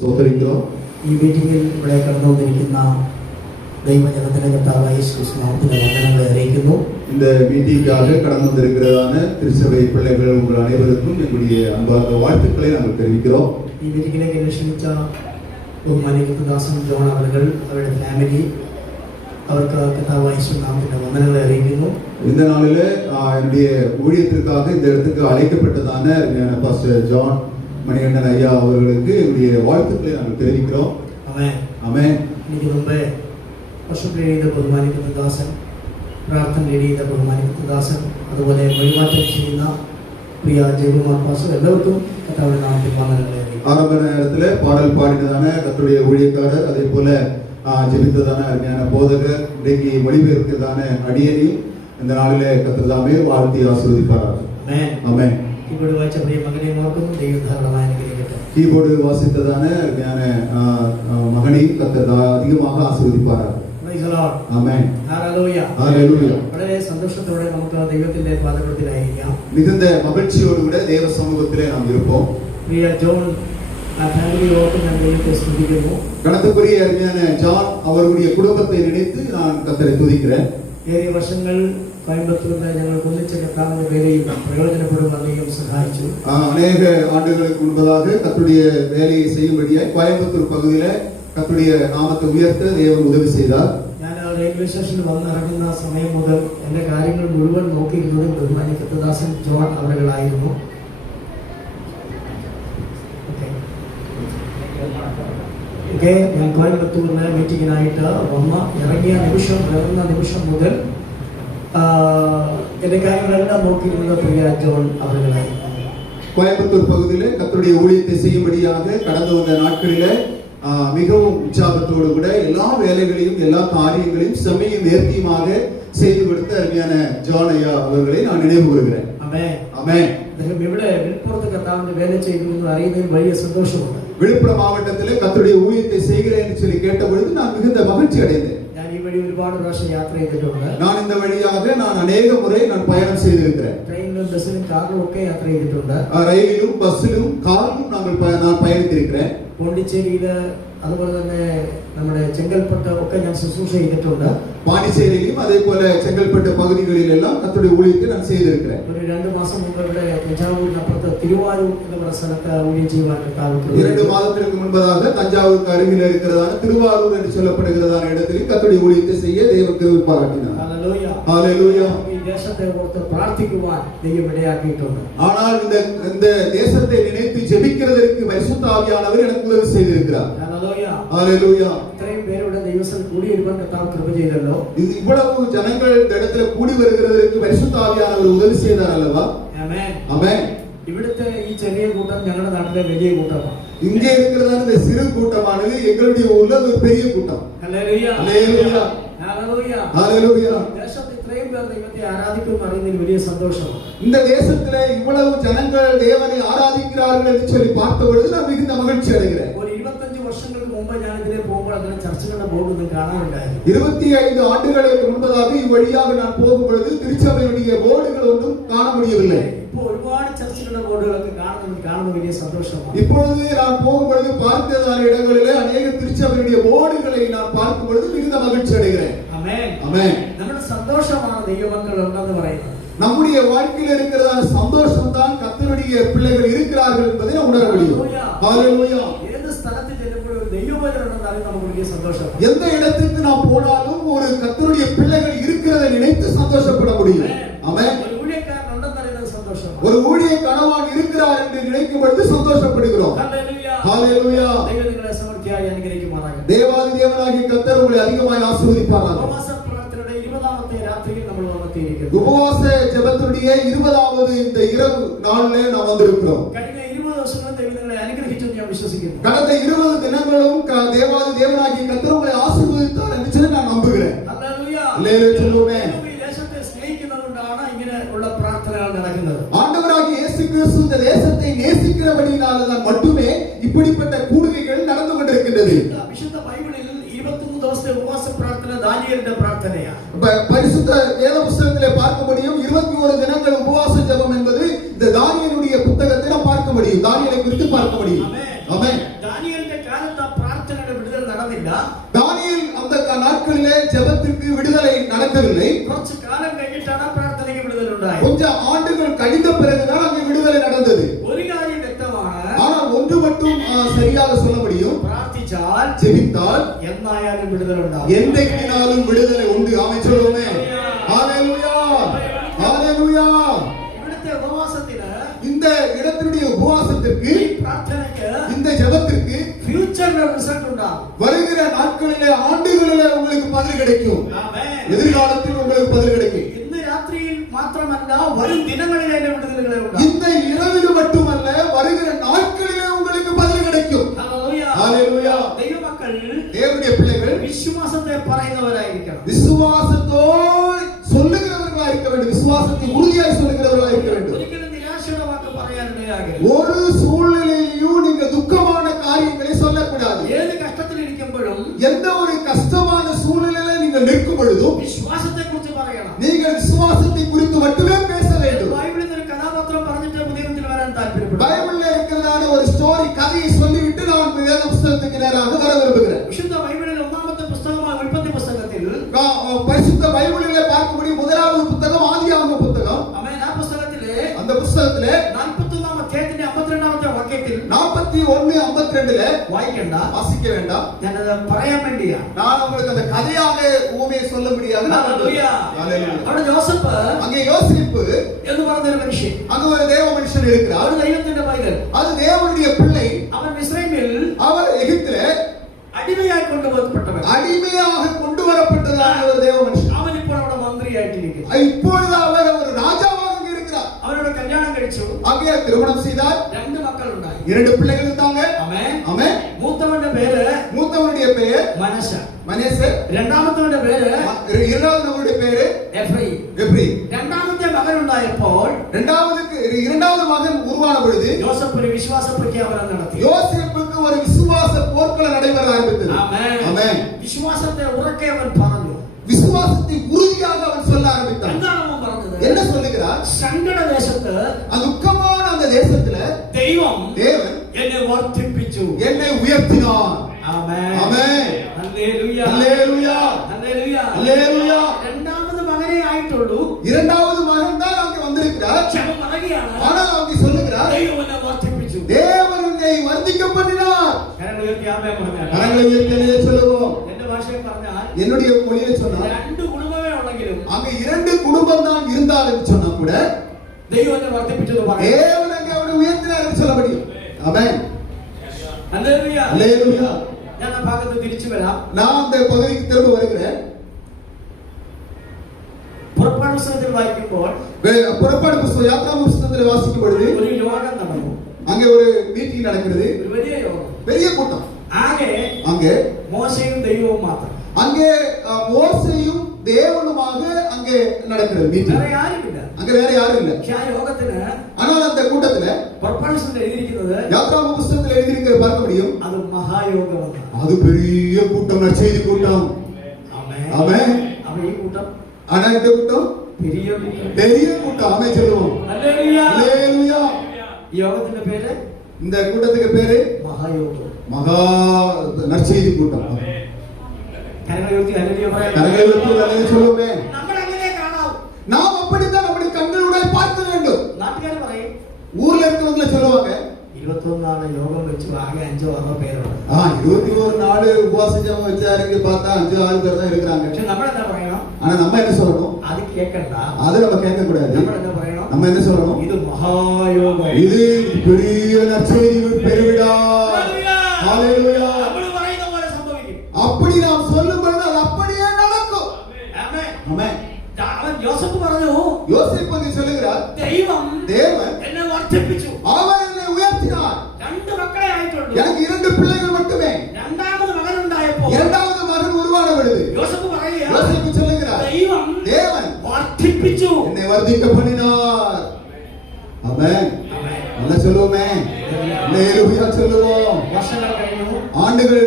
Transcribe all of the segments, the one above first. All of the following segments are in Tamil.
ഈ മീറ്റിംഗിൽ ഇവിടെ കടന്നുവന്നിരിക്കുന്ന ദൈവജനത്തിന്റെ കർത്താവായ യേശു നാമത്തിൽ വന്ദനങ്ങളെ അറിയിക്കുന്നു. இந்த மீட்டிங்காக கடந்து வந்திருக்கிறதான திருச்சபை பிள்ளைகள் உங்கள் அனைவருக்கும் எங்களுடைய அன்பார்ந்த வாழ்த்துக்களை நாங்கள் தெரிவிக்கிறோம். ഈ മീറ്റിംഗിലേക്ക് എന്നെ ക്ഷണിച്ച ബഹുമാനിക്കുന്ന ദാസൻ ജോൺ അവர்கள் അവരുടെ ഫാമിലി அவருக்கு கர்த்தாவாய യേശു நாமத்தில் வந்தனங்களை அறிவிക്കുന്നു. இந்த நாளிலே என்னுடைய ஊழியத்திற்காக இந்த இடத்துக்கு அழைக்கப்பட்டதான பாஸ்டர் ஜான் மணிகண்டன் ஐயா அவர்களுக்கு என்னுடைய வாழ்த்துக்களை நாங்கள் தெரிவிக்கிறோம். ஆமென் ஆமென். இன்னைக்கு ரொம்ப വർഷത്തിലെഴുതിയ ബഹുമാനിക്കുന്ന ദാസൻ, പ്രാർത്ഥന എഴുതിയ ബഹുമാനിക്കുന്ന ദാസൻ, അതുപോലെ വഴിമാറ്റം ചെയ്യുന്ന പ്രിയ ജയകുമാർ പാസ്റ്റർ എല്ലാവർക്കും കർത്താവിന്റെ നാമത്തിൽ വന്ദനങ്ങളെ അറിയിക്കുന്നു. ஆரம்ப நேரத்தில் பாடல் பாடினதான கர்த்தருடைய ஊழியக்காரர், அதே போல ஜெபித்ததான அருமையான போதகர், இன்றைக்கு மொழிபெயர்க்கிறதான அடியனையும் இந்த நாளிலே கர்த்தர் தாமே வாழ்த்தி ஆசீர்வதிப்பாராக. ஆமென். ஆமென். கீபோர்டு வாசிச்ச പ്രിയ മകനെ ഓർക്കുന്നു. ദൈവം ധാരാളമായി അനുഗ്രഹിക്കട്ടെ. கீபோர்டு வாசித்ததான அருமையான மகனையும் கர்த்தர் அதிகமாக ஆசீர்வதிப்பாராக. Praise the Lord. Amen. Hallelujah. Hallelujah. വളരെ സന്തോഷത്തോടെ നമുക്ക് ദൈവത്തിന്റെ പാദപീഠത്തിലായിരിക്കാം. மிகுந்த மகிழ்ச்சியோடு கூட தேவ சமூகத்திலே நாம் இருப்போம். പ്രിയ ജോൺ ഫാമിലിയോடு ഞാൻ ദൈവത്തെ സ്തുതിക്കുന്നു. கணத்துக்குரிய அருமையான ஜான் அவருடைய குடும்பத்தை நினைத்து நான் கர்த்தரை துதிக்கிறேன். ഏറിയ വർഷങ്ങൾ കോയമ്പത്തൂരിൽ ഞങ്ങൾ ഒന്നിച്ച കർത്താവിന്റെ വേലയിൽ പ്രയോജനപ്പെടുവാൻ ദൈവം സഹായിച്ചു. அநேக ஆண்டுகளுக்கு முன்பதாக கர்த்தருடைய வேலையை செய்யும்படியாய் கோயம்புத்தூர் பகுதியிலே கர்த்தருடைய நாமத்தை உயர்த்த தேவன் உதவி செய்தார். ഞാൻ റെയിൽവേ സ്റ്റേഷനിൽ വന്നിറങ്ങുന്ന സമയം മുതൽ എന്റെ കാര്യങ്ങൾ മുഴുവൻ നോക്കിയിരുന്നത് ബഹുമാനി കർത്തദാസൻ ജോൺ അവர்களായിരുന്നു. ഞാൻ കോയമ്പത്തൂരിന് മീറ്റിങ്ങിനായിട്ട് ഇറങ്ങിയ നിമിഷം മുതൽ എന്റെ കാര്യങ്ങളെല്ലാം നോക്കിയിരുന്നത് പ്രിയ ജോൺ അവர்களായിരുന്നു. கோயம்புத்தூர் பகுதியிலே கர்த்தருடைய ஊழியத்தை செய்யும்படியாக கடந்து வந்த நாட்களிலே மிகவும் உற்சாகத்தோடு கூட எல்லா வேலைகளையும் எல்லா காரியங்களையும் செம்மையும் நேர்த்தியுமாக செய்து கொடுத்த அருமையான ஜான் ஐயா அவர்களை நான் நினைவு கூறுகிறேன். ஆமென். ஆமென். ഇവിടെ വിൽപ്പുറത്ത് കർത്താവിന്റെ വേല ചെയ്തു എന്ന് അറിയുന്നതിൽ വലിയ സന്തോഷമുണ്ട്. விழுப்புரம் மாவட்டத்திலே கர்த்தருடைய ஊழியத்தை செய்கிறேன் என்று சொல்லி கேட்ட பொழுது நான் மிகுந்த மகிழ்ச்சி அடைந்தேன். ഞാൻ ഈ വഴി ഒരുപാട് പ്രാവശ്യം യാത്ര ചെയ്തിട്ടുണ്ട്. நான் இந்த வழியாக நான் அநேக முறை நான் பயணம் செய்திருக்கிறேன். ട്രെയിനിലും ബസ്സിലും കാറിലും ഒക്കെ യാത്ര ചെയ്തിട്ടുണ്ട്. ரயிலிலும் பஸ்ஸிலும் காரிலும் நான் பயணித்திருக்கிறேன். പോണ്ടിച്ചേരിയില് അതുപോലെ തന്നെ നമ്മുടെ ചെങ്കൽപ്പട്ട് ഒക്കെ ഞാൻ ശുശ്രൂഷ ചെയ്തിട്ടുണ്ട്. பாண்டிச்சேரியிலும் அதே போல செங்கல்பட்டு பகுதிகளில் எல்லாம் கர்த்தருடைய ஊழியத்தை நான் செய்திருக்கிறேன். ഒരു 2 മാസം മുമ്പ് ഇവിടെ തഞ്ചാവൂരിനപ്പുറത്ത് തിരുവാരൂർ എന്ന പറയുന്ന സ്ഥലത്ത് ഊഴിയം ചെയ്യുവാൻ 2 மாதத்திற்கு முன்பதாக தஞ்சாவூருக்கு அருகில் இருக்கிறதான திருவாரூர் என்று சொல்லப்படுகிறதான இடத்தில் கர்த்தருடைய ஊழியத்தை செய்ய தேவன் கிருபை பாராட்டினார். ஹalleluya. ஹalleluya. ഈ ദേശത്തെ ഓർത്ത് പ്രാർത്ഥിക്കുവാൻ ദൈവം ഇടയാക്കിയിട്ടുണ്ട്. ஆனால் இந்த தேசத்தை நினைத்து ஜெபிக்கிறதற்கு பரிசுத்த ஆவியானவர் எனக்கு உதவி செய்திருக்கிறார். ஹalleluya. ஹalleluya. ഇത്രയും പേരുടെ ദൈവത്തിൽ കൂടി ഒരുപാട് കർത്താവ് കൃപ ചെയ്തല്ലോ. இவ்வளவு ஜனங்கள் இந்த இடத்துல கூடி வருகிறதற்கு பரிசுத்த ஆவியானவர் உதவி செய்தார் அல்லவா? ஆமென். ஆமென். ഇവിടുത്തെ ഈ ചെറിയ കൂട്ടം ഞങ്ങളുടെ നാട്ടിലെ വലിയ കൂട്ടമാണ്. இங்கே இருக்கிறதான இந்த சிறு கூட்டமானது எங்களுடைய ஊர்ல ஒரு பெரிய கூட்டம். ஹalleluya. ஹalleluya. ஹalleluya. ஹalleluya. ദേശത്തെ ഇത്രയും പേർ ദൈവത്തെ ആരാധിക്കും അറിയുന്നതിൽ വലിയ സന്തോഷമാണ്. இந்த தேசத்திலே இவ்வளவு ஜனங்கள் தேவனை ஆராதிக்கிறார்கள் என்று சொல்லி பார்த்த பொழுது நான் மிகுந்த மகிழ்ச்சி அடைகிறேன். ഒരു 25 വർഷങ്ങൾക്ക് മുമ്പ് ഞാൻ ഇതിനെ പോകുമ്പോൾ അങ്ങനെ ചർച്ചകളുടെ ബോർഡ് ഒന്നും കാണാറില്ലായിരുന്നു. 25 ஆண்டுகளுக்கு முன்பதாக இவ்வழியாக நான் போகும் பொழுது திருச்சபையுடைய போர்டுகள் ஒன்றும் காண முடியவில்லை. ഇപ്പോൾ ഒരുപാട് ചർച്ചകളുടെ ബോർഡുകളൊക്കെ കാണുന്ന വലിയ സന്തോഷമാണ്. இப்பொழுது நான் போகும் பொழுது பார்த்ததான இடங்களிலே अनेक திருச்சபையுடைய போர்டுகளை நான் பார்க்கும் பொழுது மிகுந்த மகிழ்ச்சி அடைகிறேன். ஆமென். ஆமென். നമ്മുടെ സന്തോഷമാണ് ദൈവമക്കൾ ഉണ്ടെന്ന് പറയുന്നത്. நம்முடைய வாழ்க்கையில் இருக்கிறதான சந்தோஷம் தான் கர்த்தருடைய பிள்ளைகள் இருக்கிறார்கள் என்பதை நாம் உணர முடியும். ஹalleluya. ഏത് സ്ഥലത്ത് ചെല്ലുമ്പോൾ ഒരു ദൈവവചനം ഉണ്ടെന്നാലും നമുക്ക് വലിയ സന്തോഷമാണ്. எந்த இடத்துக்கு நாம் போனாலும் ஒரு கர்த்தருடைய பிள்ளைகள் இருக்கிறதை நினைத்து சந்தோஷப்பட முடியும். ஆமென். ഒരു ஊழியக்காரன் ഉണ്ടെന്നറിയുന്നത് സന്തോഷമാണ്. ஒரு ஊழிய கணவன் இருக்கிறார் என்று நினைக்கும் பொழுது சந்தோஷப்படுகிறோம். ஹalleluya. ஹalleluya. ദൈവം നിങ്ങളെ സമൃദ്ധിയായി അനുഗ്രഹിക്കുമാറാകട്ടെ. தேவாதி தேவனாகிய கர்த்தர் உங்களை அதிகமாய் ஆசீர்வதிப்பாராக. ഉപവാസ പ്രാർത്ഥനയുടെ 20ാമത്തെ രാത്രിയിൽ നമ്മൾ വന്നെത്തിയിരിക്കുന്നു. உபவாச ஜெபத்துடைய 20வது இந்த இரவு நாளிலே நாம் வந்திருக்கிறோம். കഴിഞ്ഞ 20 ദിവസങ്ങൾ ദൈവം നിങ്ങളെ അനുഗ്രഹിച്ചു ഞാൻ വിശ്വസിക്കുന്നു. கடந்த 20 தினங்களும் தேவாதி தேவனாகிய கர்த்தர் உங்களை ஆசீர்வதித்தார் என்று சொல்லி நான் நம்புகிறேன். ഹല്ലേലൂയ. அல்லேலூயா சொல்லுமே. ഈ ദേശത്തെ സ്നേഹിക്കുന്നതുകൊണ്ടാണ് ഇങ്ങനെ ഉള്ള പ്രാർത്ഥനകൾ നടക്കുന്നത്. ஆண்டவராகிய இயேசு கிறிஸ்து இந்த தேசத்தை நேசிக்கிறபடியினால்தான் மட்டுமே இப்படிப்பட்ட கூடுகைகள் நடந்து கொண்டிருக்கின்றது. വിശുദ്ധ ബൈബിളിൽ 23 ദിവസത്തെ ഉപവാസ പ്രാർത്ഥന ദാനിയേലിന്റെ പ്രാർത്ഥനയാണ്. பரிசுத்த வேத புத்தகத்திலே பார்க்க முடியும் 21 தினங்கள் உபவாச ஜெபம் என்பது இந்த தானியேலுடைய புத்தகத்தை நாம் பார்க்க முடியும். தானியேலை குறித்து பார்க்க முடியும். ஆமென். ஆமென். தானியேலிന്റെ നടന്നില്ല. தானியேல் அந்த நாட்களிலே ஜெபத்திற்கு விடுதலை நடக்கவில்லை. കുറച്ച് കാലം കഴിഞ്ഞിട്ടാണ് പ്രാർത്ഥനയ്ക്ക് വിടുതൽ ഉണ്ടായത്. கொஞ்சம் ஆண்டுகள் கழிந்த பிறகுதான் அங்கே விடுதலை நடந்தது. ഒരു കാര്യം വ്യക്തമാണ്. ஆனால் ஒன்று மட்டும் சரியாக சொல்ல முடியும். പ്രാർത്ഥിച്ചാൽ ஜெபித்தால் എന്നായാലും വിടുതൽ ഉണ്ടാകും. என்றைக்கினாலும் விடுதலை உண்டு. ஆமென் சொல்லுவோமே. ஹalleluya. ஹalleluya. ഇവിടുത്തെ ഉപവാസത്തിന്, இந்த இடத்தினுடைய உபவாசத்திற்கு, പ്രാർത്ഥനയ്ക്ക്, இந்த ஜெபத்திற்கு ഫ്യൂച്ചറിൽ റിസൾട്ട് ഉണ്ടാകും. வருகிற நாட்களிலே ஆண்டுகளிலே உங்களுக்கு பதில் கிடைக்கும். ആമേൻ. எதிர்காலத்தில் உங்களுக்கு பதில் கிடைக்கும். ഇന്ന് രാത്രിയിൽ മാത്രമല്ല വരും ദിനങ്ങളിലെ വിടുതലുകളെ ഉണ്ടാകും. இந்த இரவில் மட்டுமல்ல வருகிற நாட்களிலே உங்களுக்கு பதில் கிடைக்கும். ഹല്ലേലൂയ. ஹalleluya. ദൈവമക്കൾ தேவனுடைய பிள்ளைகள் വിശ്വാസത്തെ പറയുന്നവരായിരിക്കണം. விசுவாசத்தோடு சொல்லுகிறவர்களாக இருக்க வேண்டும். விசுவாசத்தை உறுதியாய் சொல்லுகிறவர்களாக இருக்க வேண்டும். ഒരിക്കലും നിരാശയുടെ വാക്ക് പറയാനിടയാകരുത്. ஒரு சூழ்நிலையிலும் நீங்க துக்கமான காரியங்களை சொல்லக்கூடாது. ഏത് കഷ്ടത്തിലിരിക്കുമ്പോഴും எந்த ஒரு கஷ்டமான சூழ்நிலையில நீங்கள் நிற்கும் பொழுதும் വിശ്വാസത്തെ കുറിച്ച് പറയണം. நீங்கள் விசுவாசத்தை குறித்து மட்டுமே பேச வேண்டும். ബൈബിളിൽ ഒരു കഥാപാത്രം പറഞ്ഞിട്ട് പുതിയ നിയമത്തിൽ വരാൻ താല്പര്യപ്പെടുന്നു. பைபிள்ல இருக்கிறதான ஒரு ஸ்டோரி கதையை சொல்லிவிட்டு நான் வேத புத்தகத்துக்கு நேராக வர விரும்புகிறேன். വിശുദ്ധ ബൈബിളിൽ ഒന്നാമത്തെ പുസ്തകമായ ഉൽപ്പത്തി പുസ്തകത്തിൽ பரிசுத்த பைபிளிலே பார்க்கக்கூடிய முதலாவது புத்தகம் ஆதியாகம புத்தகம். ആമേൻ. ആ പുസ്തകത്തിലെ அந்த புத்தகத்திலே 41-ാം അധ്യായത്തിന്റെ 52-ാമത്തെ വാക്യത്തിൽ 41:52 വായിക്കണ്ട, வாசிக்க வேண்டாம். ഞാനത് പറയാൻ വേണ്ടിയാ. நான் உங்களுக்கு அந்த கதையாக ஊமையை சொல்ல முடியாது. ഹല്ലേലൂയ. അവിടെ ജോസഫ് அங்கே யோசேப்பு എന്ന് പറഞ്ഞൊരു മനുഷ്യൻ, அங்க ஒரு தேவ மனுஷன் இருக்கிறார். ഒരു ദൈവത്തിന്റെ പൈതൽ. அது தேவனுடைய பிள்ளை. അവൻ മിസ്രൈമിൽ அவர் எகிப்திலே അടിമയായി കൊണ്ടുപോകപ്പെട്ടവൻ. அடிமையாக கொண்டு வரப்பட்டதான ஒரு தேவ மனுஷன். അവൻ ഇപ്പോൾ അവിടെ മന്ത്രിയായിട്ടിരിക്കുന്നു. இப்பொழுது அவர் ஒரு ராஜாவாக இங்கே இருக்கிறார். അവരുടെ കല്യാണം കഴിച്ചു. அங்கே திருமணம் செய்தார். 2 മക്കളുണ്ടായി. 2 பிள்ளைகள் இருந்தாங்க. ആമേൻ. ஆமென். മൂത്തവന്റെ പേര് மூத்தவனுடைய பெயர் മനശ്ശ. மனேசே. രണ്ടാമത്തവന്റെ പേര് இரண்டாவதுடைய பேரு എഫ്രൈം. எப்ரீம். രണ്ടാമത്തെ മകൻ ഉണ്ടായപ്പോൾ இரண்டாவது மகன் உருவான பொழுது യോസഫ് ഒരു വിശ്വാസ പ്രഖ്യാപനം നടത്തി. யோசேப்புக்கு ஒரு விசுவாச போர்க்களம் நடைபெற ஆரம்பித்தது. ആമേൻ. ஆமென். വിശ്വാസത്തെ ഉറക്കെ അവൻ പറഞ്ഞു. விசுவாசத்தை உறுதியாக அவன் சொல்ல ஆரம்பித்தான். എന്താണ് അവൻ പറഞ്ഞത്? என்ன சொல்லுகிறார்? സങ്കടദേശത്ത് துக்கமான அந்த தேசத்துல ദൈവം தேவன் എന്നെ വർദ്ധിപ്പിച്ചു. என்னை உயர்த்தினார். ആമേൻ. ஆமென். ഹല്ലേലൂയ. ஹல்லேலூயா. ഹല്ലേലൂയ. ஹல்லேலூயா. രണ്ടാമത് മകനെ ആയിട്ടുള്ളൂ. இரண்டாவது மகன் தான் அங்கே வந்திருக்கிறார். ക്ഷമ പറയുകയാണ്. ஆனால் அவங்க சொல்லுகிறார் ദൈവം എന്നെ വർദ്ധിപ്പിച്ചു. தேவன் என்னை வர்த்திக்க பண்ணினார். കരങ്ങൾ ഉയർത്തി ആമേൻ പറഞ്ഞാൽ. கரங்களை உயர்த்தி சொல்லுவோம். എന്റെ ഭാഷയിൽ പറഞ്ഞാൽ என்னுடைய மொழியில சொன்னா 2 കുടുംബമേ ഉള്ളെങ്കിലും அங்க 2 குடும்பம் தான் இருந்தாலும் சொன்னா கூட ദൈവം എന്നെ വർദ്ധിപ്പിച്ചത് പറയാം. தேவன் அங்கே அவரை உயர்த்தினார் என்று சொல்ல முடியும். ஆமென். ഹല്ലേലൂയ. ஹல்லேலூயா. ഞാൻ ആ ഭാഗത്ത് തിരിച്ചു വരാം. நான் அந்த பகுதிக்கு திரும்ப வருகிறேன். പുറപ്പാട് പുസ്തകത്തിൽ വായിക്കുമ്പോൾ புறப்பாடு புத்தகம் யாத்ராகம புத்தகத்தில் வாசிக்கும் பொழுது ഒരു യോഗം നടന്നു. அங்கே ஒரு மீட்டிங் நடக்கிறது. ഒരു വലിയ യോഗം. பெரிய கூட்டம். ആകെ அங்கே മോശയും ദൈവവും മാത്രം. அங்கே மோசேயும் தேவனுமாக அங்கே நடக்கிறது மீட்டிங். വേറെ ആരുമില്ല. அங்க வேற யாரும் இல்ல. പക്ഷെ ആ യോഗത്തിന് ஆனால் அந்த கூட்டத்துல പുറപ്പാട് പുസ്തകത്തിൽ എഴുതിയിരിക്കുന്നത് யாத்ராகம புத்தகத்தில் எழுதியிருக்கிற பார்க்க முடியும். അത് മഹായോഗമാണ്. அது பெரிய கூட்டம், நற்செய்தி கூட்டம். ആമേൻ. ஆமென். അവ ഈ കൂട്ടം ஆனா இந்த கூட்டம் பெரிய கூட்டம். பெரிய கூட்டம். ஆமென் சொல்லுவோம். ഹല്ലേലൂയ. ஹல்லேலூயா. ഈ യോഗത്തിന്റെ പേര് இந்த கூட்டத்துக்கு பேரு മഹായോഗം. மகா நற்செய்தி கூட்டம். കരങ്ങൾ ഉയർത്തി ഹല്ലേലൂയ പറയാം. கரங்களை உயர்த்தி நல்லது சொல்லுவோமே. നമ്മൾ അങ്ങനെ കാണാം. நாம் அப்படித்தான் நம்முடைய கண்களுடைய பார்க்க வேண்டும். നാട്ടുകാർ പറയും ஊர்ல இருக்கிறவங்கள சொல்லுவாங்க 21 യോഗം വെച്ചു ആകെ 5-6 പേരുണ്ട്. 21 நாள் உபவாச ஜெபம் வச்சாருங்க பார்த்தா 5-6 பேர் தான் இருக்கிறாங்க. പക്ഷെ നമ്മൾ എന്താ പറയണം? ஆனா நம்ம என்ன சொல்லணும்? അത് കേൾക്കണ്ട. அது நம்ம கேட்க கூடாது. നമ്മൾ എന്താ പറയണം? நம்ம என்ன சொல்லணும்? ഇത് മഹായോഗം. இது பெரிய நற்செய்தி பெருவிழா. ஹalleluya. നമ്മൾ പറയുന്ന പോലെ സംഭവിക്കും. அப்படி நாம் சொல்லும் பொழுது அது அப்படியே நடக்கும். ആമേൻ. ஆமென். അവൻ യോസഫ് പറഞ്ഞു யோசேப்பு வந்து சொல்லுகிறார் ദൈവം தேவன் എന്നെ വർദ്ധിപ്പിച്ചു. அவர் என்னை உயர்த்தினார். 2 മക്കളെ ആയിട്ടുള്ളൂ. எனக்கு 2 பிள்ளைகள் மட்டுமே. രണ്ടാമത് മകൻ ഉണ്ടായപ്പോൾ இரண்டாவது மகன் உருவான பொழுது யோசഫ് പറയുക யோசேப்பு சொல்லுகிறார் ദൈവം தேவன் വർദ്ധിപ്പിച്ചു. என்னை வர்த்திக்க பண்ணினார். ஆமென். ആമേൻ. நல்லா சொல்லுவோமே. ஹல்லேலூயா சொல்லுவோம். വർഷങ്ങൾ കഴിഞ്ഞു. ஆண்டுகள்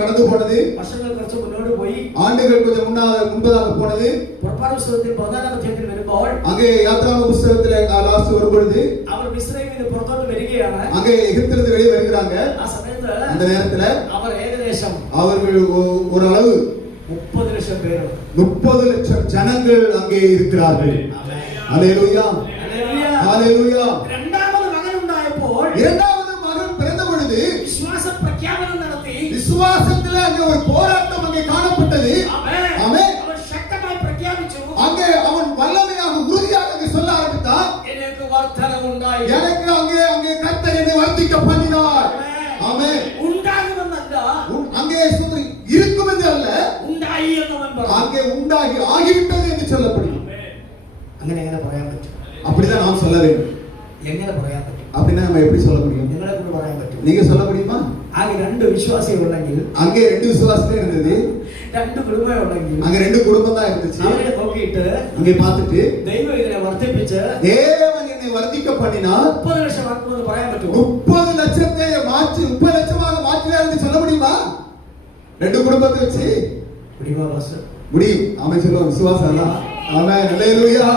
கடந்து போனது. വർഷങ്ങൾ കുറച്ച് മുന്നോട്ട് പോയി. ஆண்டுகள் கொஞ்சம் முன்பதாக போனது. പുറപ്പാട് പുസ്തകത്തിൽ 14-ാം അധ്യായത്തിൽ വരുമ്പോൾ அங்கே யாத்ராகம புத்தகத்திலே லாஸ்ட் வரும் பொழுது അവർ മിസ്രൈമിൽ നിന്ന് പുറത്തോട്ട് വരികയാണ്. அங்கே எகிப்திலிருந்து வெளியே வருகிறாங்க. ആ സമയത്ത് அந்த நேரத்துல അവർ ഏകദേശം ഏകദേശം அவர்கள் ஒரு அளவு 30 ലക്ഷം പേരുണ്ട്. 30 லட்சம் ஜனங்கள் அங்கே இருக்கிறார்கள். ஹalleluya ஹalleluya. രണ്ടാമത് മകൻ ഉണ്ടായപ്പോൾ இரண்டாவது மகன் பிறந்த பொழுது വിശ്വാസ പ്രഖ്യാപനം നടത്തി. விசுவாசத்திலே அங்கே ஒரு போராட்டம் அங்கே காணப்பட்டது. ஆமென். അവൻ ശക്തമായി പ്രഖ്യാപിച്ചു. அங்கே அவன் வல்லமையாக உறுதியாக அங்கே சொல்ல ஆரம்பித்தான். எனக்கு വർദ്ധനവുണ്ടായി. எனக்கு அங்கே கர்த்தர் என்னை வர்த்திக்க பண்ணினார். ஆமென். ഉണ്ടാകുമെന്നല്ല, அங்கே சொல்ற இருக்கும் என்று அல்ல, ഉണ്ടായി എന്നവൻ പറഞ്ഞു. அங்கே உண்டாகி ஆகிவிட்டது என்று சொல்லப்படுகிறது. അങ്ങനെ എങ്ങനെ പറയാൻ പറ്റും? அப்படிதான் நாம் சொல்ல வேண்டும். എങ്ങനെ പറയാൻ പറ്റും? அப்படின்னா நம்ம எப்படி சொல்ல முடியும்? നിങ്ങളെ കൊണ്ട് പറയാൻ പറ്റും? நீங்க சொல்ல முடியுமா? ആകെ 2 വിശ്വാസികളുണ്ടെങ്കിൽ, அங்கே 2 விசுவாசிகளே இருந்தது. 2 കുടുംബങ്ങളുണ്ടെങ്കിൽ, அங்க 2 குடும்பம் தான் இருந்துச்சு. അവരെ നോക്കിയിട്ട് அங்கே பார்த்துட்டு ദൈവം ഇതിനെ വർദ്ധിപ്പിച്ച് தேவன் என்னை வர்த்திக்க பண்ணினார் 30 ലക്ഷം ആക്കുമെന്ന് പറയാൻ പറ്റുമോ? 30 லட்சத்தை மாற்றி 30 லட்சமாக மாற்றினார் என்று சொல்ல முடியுமா? 2 குடும்பத்தை வச்சு முடியுமா பாஸ்டர்? முடியும். ஆமென் சொல்லுவோம். விசுவாசம் தான். ஆமென். ஹalleluya.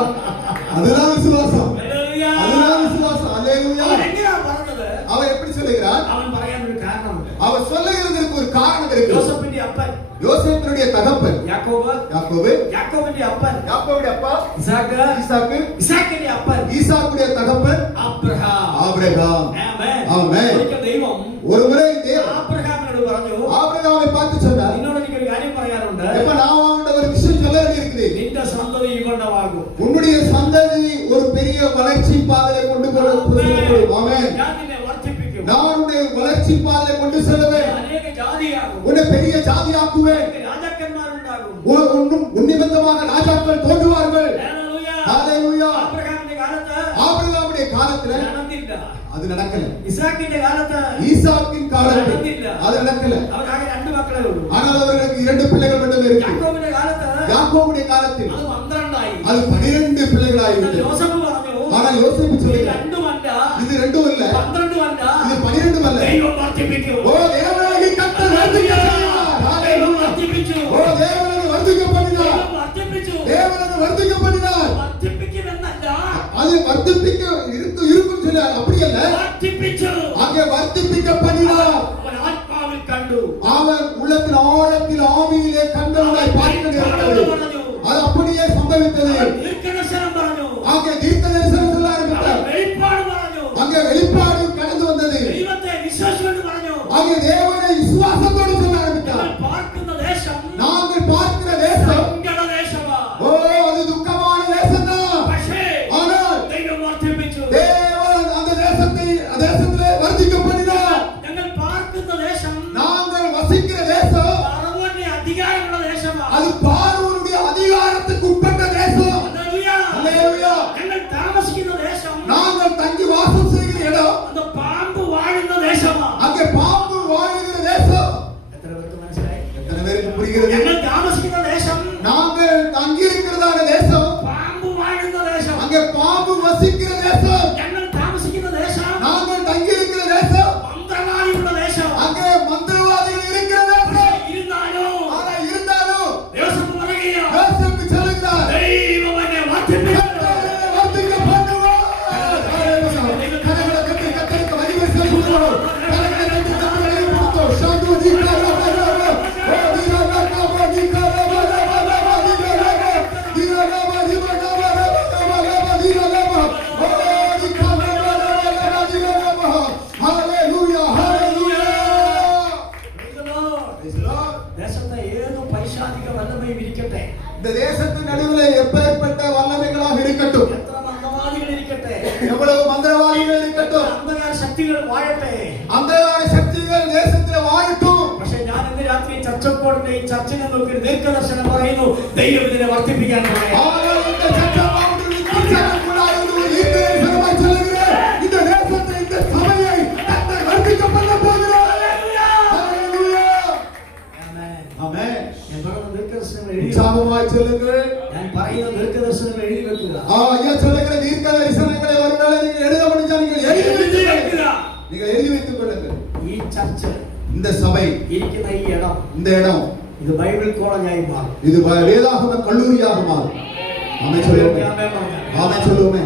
அதுதான் விசுவாசம். ഹല്ലേലൂയ. அதுதான் விசுவாசம். ஹalleluya. അവൻ എങ്ങനെയാ പറഞ്ഞത്? அவர் எப்படி சொல்லுகிறார்? അവൻ പറയാൻ ഒരു കാരണമുണ്ട്. அவர் சொல்லுகிறதற்கு ஒரு காரணம் இருக்கு. യോസേപ്പിന്റെ അപ്പൻ, யோசேப்பினுடைய தகப்பன் യാക്കോബ്, യാക്കോബിന്റെ അപ്പൻ யாக்கோபுடைய அப்பா ഇസാക്ക്, ஈசாக்கு, ഇസാക്കിന്റെ അപ്പൻ ஈசாக்குடைய தகப்பன் അബ്രഹാം. ஆபிரகாம். ആമേൻ. ஆமென். ഒരിക്കൽ ദൈവം ஒரு முறை தேவன் അബ്രഹാമിനോട് പറഞ്ഞു, ஆபிரகாமை பார்த்து சொன்னார், നിന്നോട് എനിക്കൊരു കാര്യം പറയാനുണ്ട്. எப்ப நான் அவன்கிட்ட ஒரு விஷயம் சொல்ல வேண்டியிருக்குது. നിന്റെ സന്തതി ഇവണ്ണമാകും. உன்னுடைய சந்ததி ஒரு பெரிய வளர்ச்சி பாதையை கொண்டு போகும். ஆமென். ഞാൻ നിന്നെ വർദ്ധിപ്പിക്കും. நான் உன்னுடைய வளர்ச்சி பாதையை கொண்டு செல்வேன். അനേക ജാതിയാകും. உன்னை பெரிய ஜாதியாக்குவேன். രാജാക്കന്മാരുണ്ടാകും. உன்னிமித்தமாக ராஜாக்கள் தோன்றுவார்கள். ഹല്ലേലൂയ. ஹalleluya. അബ്രഹാമിന്റെ കാലത്ത് ஆபிரகாமுடைய காலத்துல നടന്നില്ല. அது நடக்கல. ഇസാക്കിന്റെ കാലത്ത് ஈசாக்கின் காலத்துல നടന്നില്ല. அது நடக்கல. അവർക്ക് 2 മക്കളേ ഉള്ളൂ. ஆனால் அவர்களுக்கு 2 பிள்ளைகள் மட்டுமே இருக்கு. യാക്കോബിന്റെ കാലത്ത് யாக்கோபுடைய காலத்தில் അത് 12 ആയി. அது 12 பிள்ளைகளாயிற்று. യോസേപ്പ് പറഞ്ഞു, ஆனால் யோசேப்பு ഇത് சொல்லுகிறார், 2 അല്ല, இது 2 இல்ல, 12 അല്ല, இது 12 அல்ல. ദൈവം വർദ്ധിപ്പിക്കും. ஓ தேவனாகி கர்த்தர் வர்த்திக்க பண்ணினார். ദൈവം വർദ്ധിപ്പിച്ചു. ஓ தேவனாக வர்த்திக்க பண்ணினார். ദൈവം വർദ്ധിപ്പിച്ചു. தேவனாக வர்த்திக்க பண்ணினார். വർദ്ധിപ്പിക്കുമെന്നല്ല, அது வர்த்திப்பிக்க இருக்கும் சொல்ல அப்படி அல்ல, വർദ്ധിപ്പിച്ചു. அங்கே வர்த்திப்பிக்க பண்ணினார். അവൻ ആത്മാവിൽ കണ്ടു. அவன் உள்ளத்தில் ஆழத்தில் ஆவியிலே கண்டவனாய் பார்க்க நேர்ந்தது. പറഞ്ഞു. அது அப்படியே சம்பவித்தது. ദീർഘദർശനം പറഞ്ഞു. அங்கே தீர்க்க தரிசனம் சொல்ல ஆரம்பித்தார். വെളിപ്പാട് പറഞ്ഞു. அங்கே வெளிப்பாடு கடந்து வந்தது. ദൈവത്തെ വിശ്വസിച്ചുകൊണ്ട് പറഞ്ഞു. அங்கே தேவனை விசுவாசத்தோடு சொல்ல ஆரம்பித்தார். ഞങ്ങൾ പാർക്കുന്ന ദേശം நாங்கள் பார்க்கிற தேசம் സങ്കടദേശമാണ്. ஓ அது துக்கமான தேசம்தான். പക്ഷേ ஆனால் ദൈവം വർദ്ധിപ്പിച്ചു. தேவன் அந்த தேசத்திலே வர்த்திக்க பண்ணினார். ഞങ്ങൾ പാർക്കുന്ന ദേശം நாங்கள் வசிக்கிற தேசம் ഫറവോന്റെ അധികാരമുള്ള ദേശമാണ്. அது பார்வோனுடைய அதிகாரத்துக்கு உட்பட்ட தேசம். ഹല്ലേലൂയ. ஹல்லேலூயா. ഞങ്ങൾ താമസിക്കുന്ന ദേശം நாங்கள் தங்கி வாசம் செய்கிற இடம் അത് പാമ്പ് വാഴുന്ന ദേശമാണ്. அங்கே பாம்பு வாழ்கிற தேசம். എത്ര പേർക്ക് മനസ്സിലായി? எத்தனை பேருக்கு புரிகிறது? ഞങ്ങൾ താമസിക്കുന്ന ദേശം நாங்கள் தங்கி இருக்கிறதான தேசம், പാമ്പ് വാഴുന്ന ദേശം. அங்கே பாம்பு வசிக்கிற தேசம். ഞങ്ങൾ താമസിക്കുന്ന ദേശം நாங்கள் தங்கி இருக்கிற தேசம், മന്ത്രവാദിയുള്ള ദേശം. அங்கே மந்திரவாதிகள் இருக்கிற தேசம். ഇരുന്നാലും ஆனா இருந்தாலும் ദിവസം പറയുകയോ யோசேப்பு சொல்லுகிறார், ദൈവം എന്നെ വർദ്ധിപ്പിച്ചു. கர்த்தர் வர்த்திக்க பண்ணுவார். கரங்களை தட்டி கர்த்தருக்கு மகிமை செலுத்துவோம். கரங்களை தட்டி கர்த்தரை எழுப்புவோம். ஷாந்து தீகாரா பரவ. ஓ தீகாரா பரவ தீகாரா பரவ தீகாரா தீகாரா தீகாரா பரவ தீகாரா ஓ தீகாரா பரவ தீகாரா. ஹalleluya ஹalleluya. Praise the Lord. ദേശത്തെ ഏത് പൈശാചിക വല്ലമയും ഇരിക്കട്ടെ, இந்த தேசத்தின் நடுவிலே எப்பேற்பட்ட வல்லமைகளாக இருக்கட்டும், എത്ര മന്ത്രവാദികൾ ഇരിക്കട്ടെ, எவ்வளவு மந்திரவாதிகள் இருக்கட்டும், അന്ധകാര ശക്തികൾ വാഴട്ടെ, அந்தகார சக்திகள் தேசத்தில் வாழட்டும். പക്ഷെ ഞാൻ ഇന്ന് രാത്രി ചർച്ചക്കോടിന്റെ ഈ ചർച്ചിനെ നോക്കി ഒരു ദീർഘദർശനം പറയുന്നു, ദൈവം ഇതിനെ വർദ്ധിപ്പിക്കാൻ പറയാം. ஆனால் இந்த சட்டமாவுடைய தீர்க்கதரிசனமானது ஒரு தீர்க்கதரிசனமாய் சொல்லுகிறேன். இந்த தேசத்தை, இந்த சபையை கர்த்தர் வர்த்திக்க பண்ண போகிறார். ஹalleluya. ஆமென். ഞാൻ പറയുന്ന ദീർഘദർശനങ്ങൾ എഴുതി உற்சாகமாய் சொல்லுங்கள். ഞാൻ പറയുന്ന ദീർഘദർശനങ്ങൾ എഴുതി വെക്കുക. ஐயா சொல்லுகிற தீர்க்கதரிசனங்களை ஒருவேளை நீங்கள் எழுத முடிஞ்சால் நீங்கள் எழுதி வைத்துக் கொள்ளுங்கள். நீங்கள் எழுதி வைத்துக் கொள்ளுங்கள். ഈ ചർച്ച് இந்த சபை, ഇരിക്കുന്ന ഈ ഇടം, இந்த இடம், ഇത് ബൈബിൾ കോളേജായി മാറും. இது வேதாகம கல்லூரியாக மாறும். ஆமென் சொல்லுவோமே. ஆமென் சொல்லுவோமே.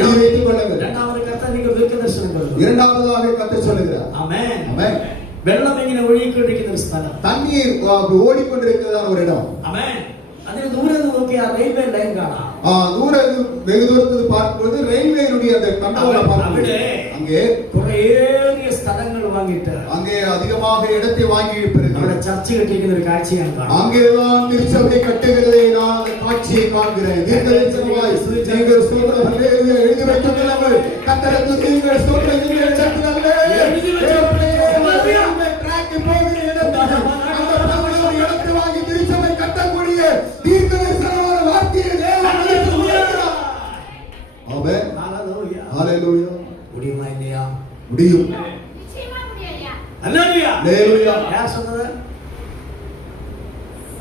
எழுதி வைத்துக் கொள்ளுங்கள். രണ്ടാമത് കർത്താവിന്റെ ദീർഘദർശനം കൊടുക്കും. இரண்டாவதாக கர்த்தர் சொல்லுகிறார். ആമേൻ. ஆமென். വെള്ളം ഇങ്ങനെ ഒഴുകിക്കൊണ്ടിരിക്കുന്ന ഒരു സ്ഥലം. தண்ணீர் ஓடிக்கொண்டிருக்கிறதான ஒரு இடம். ആമേൻ. അതിന് ദൂരെ നിന്ന് നോക്കിയാൽ റെയിൽവേ ലൈൻ കാണാം. தூர வெகு தூரத்தில் பார்க்கும்போது ரயில்வேனுடைய அந்த கண்ட்ரோலை பார்க்கும்போது அங்கே കുറേയേറിയ സ്ഥലങ്ങൾ വാങ്ങിയിട്ട് அங்கே அதிகமாக இடத்தை வாங்கி இருப்பிருக்கு. അവിടെ ചർച്ച കെട്ടിയിരിക്കുന്ന ഒരു കാഴ്ചയാണ് കാണുന്നത്. அங்கேதான் திருச்சபை கட்டுகிறதை நான் அந்த காட்சியை காண்கிறேன். தீர்க்கதரிசனமாய் நீங்கள் ஸ்தோத்திரம் ஹல்லேலூயா எழுதி வைத்துள்ளீர்கள். கர்த்தருக்கு நீங்கள் ஸ்தோத்திரம் நீங்கள் எழுதி வைத்துள்ளீர்கள். ட்ராக் போகிற இடத்தில் அந்த பகுதியில் இடத்தை வாங்கி திருச்சபை கட்டக்கூடிய தீர்க்கதரிசனமான வார்த்தையை தேவன் அறிவிக்கிறார். ஆமென். ஹalleluya. ஹalleluya. முடியுமா இல்லையா? முடியும். நிச்சயமா முடியலையா? ஹalleluya. ஹalleluya. யார் சொன்னது?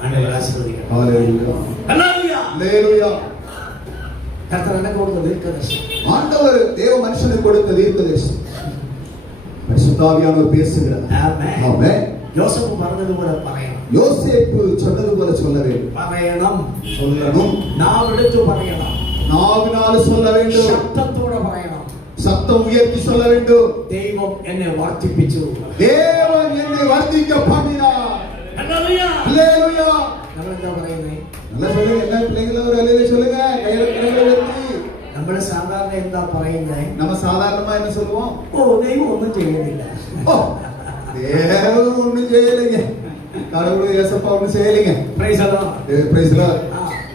ஆண்டவர் ஆசீர்வதிக்கட்டும். ஹalleluya. ஹalleluya. ஹalleluya. கர்த்தர் எனக்கு கொடுத்த தீர்க்கதரிசனம். ஆண்டவர் தேவ மனுஷனுக்கு கொடுத்த தீர்க்கதரிசனம். பரிசுத்தாவியானவர் பேசுகிறார். ஆமென். ஆமென். யோசேப்பு പറഞ്ഞது പോലെ പറയണം. யோசேப்பு சொன்னது போல சொல்ல வேண்டும். പറയണം. சொல்லணும். നാവെടുത്ത് പറയണം. நாவினால் சொல்ல வேண்டும். ശബ്ദത്തോടെ പറയണം. சத்தம் உயர்த்தி சொல்ல வேண்டும். ദൈവം എന്നെ വർദ്ധിപ്പിച്ചു. தேவன் என்னை வர்த்திக்க பண்ணினார். ഹല്ലേലൂയ. ஹalleluya. നമ്മൾ എന്താ പറയുന്നത്? நல்லா சொல்லுங்க. என்ன பிள்ளைகள ஒரு ஹalleluya சொல்லுங்க. கைகளை உயர்த்தி. നമ്മൾ സാധാരണ എന്താ പറയുന്നത്? நம்ம சாதாரணமா என்ன சொல்லுவோம்? ഓ ദൈവം ഒന്നും ചെയ്യുന്നില്ല. ஓ தேவன் ஒண்ணும் செய்யலைங்க. கடவுள் இயேசுப்பா ஒண்ணும் செய்யலைங்க. Praise the lord. Praise the lord.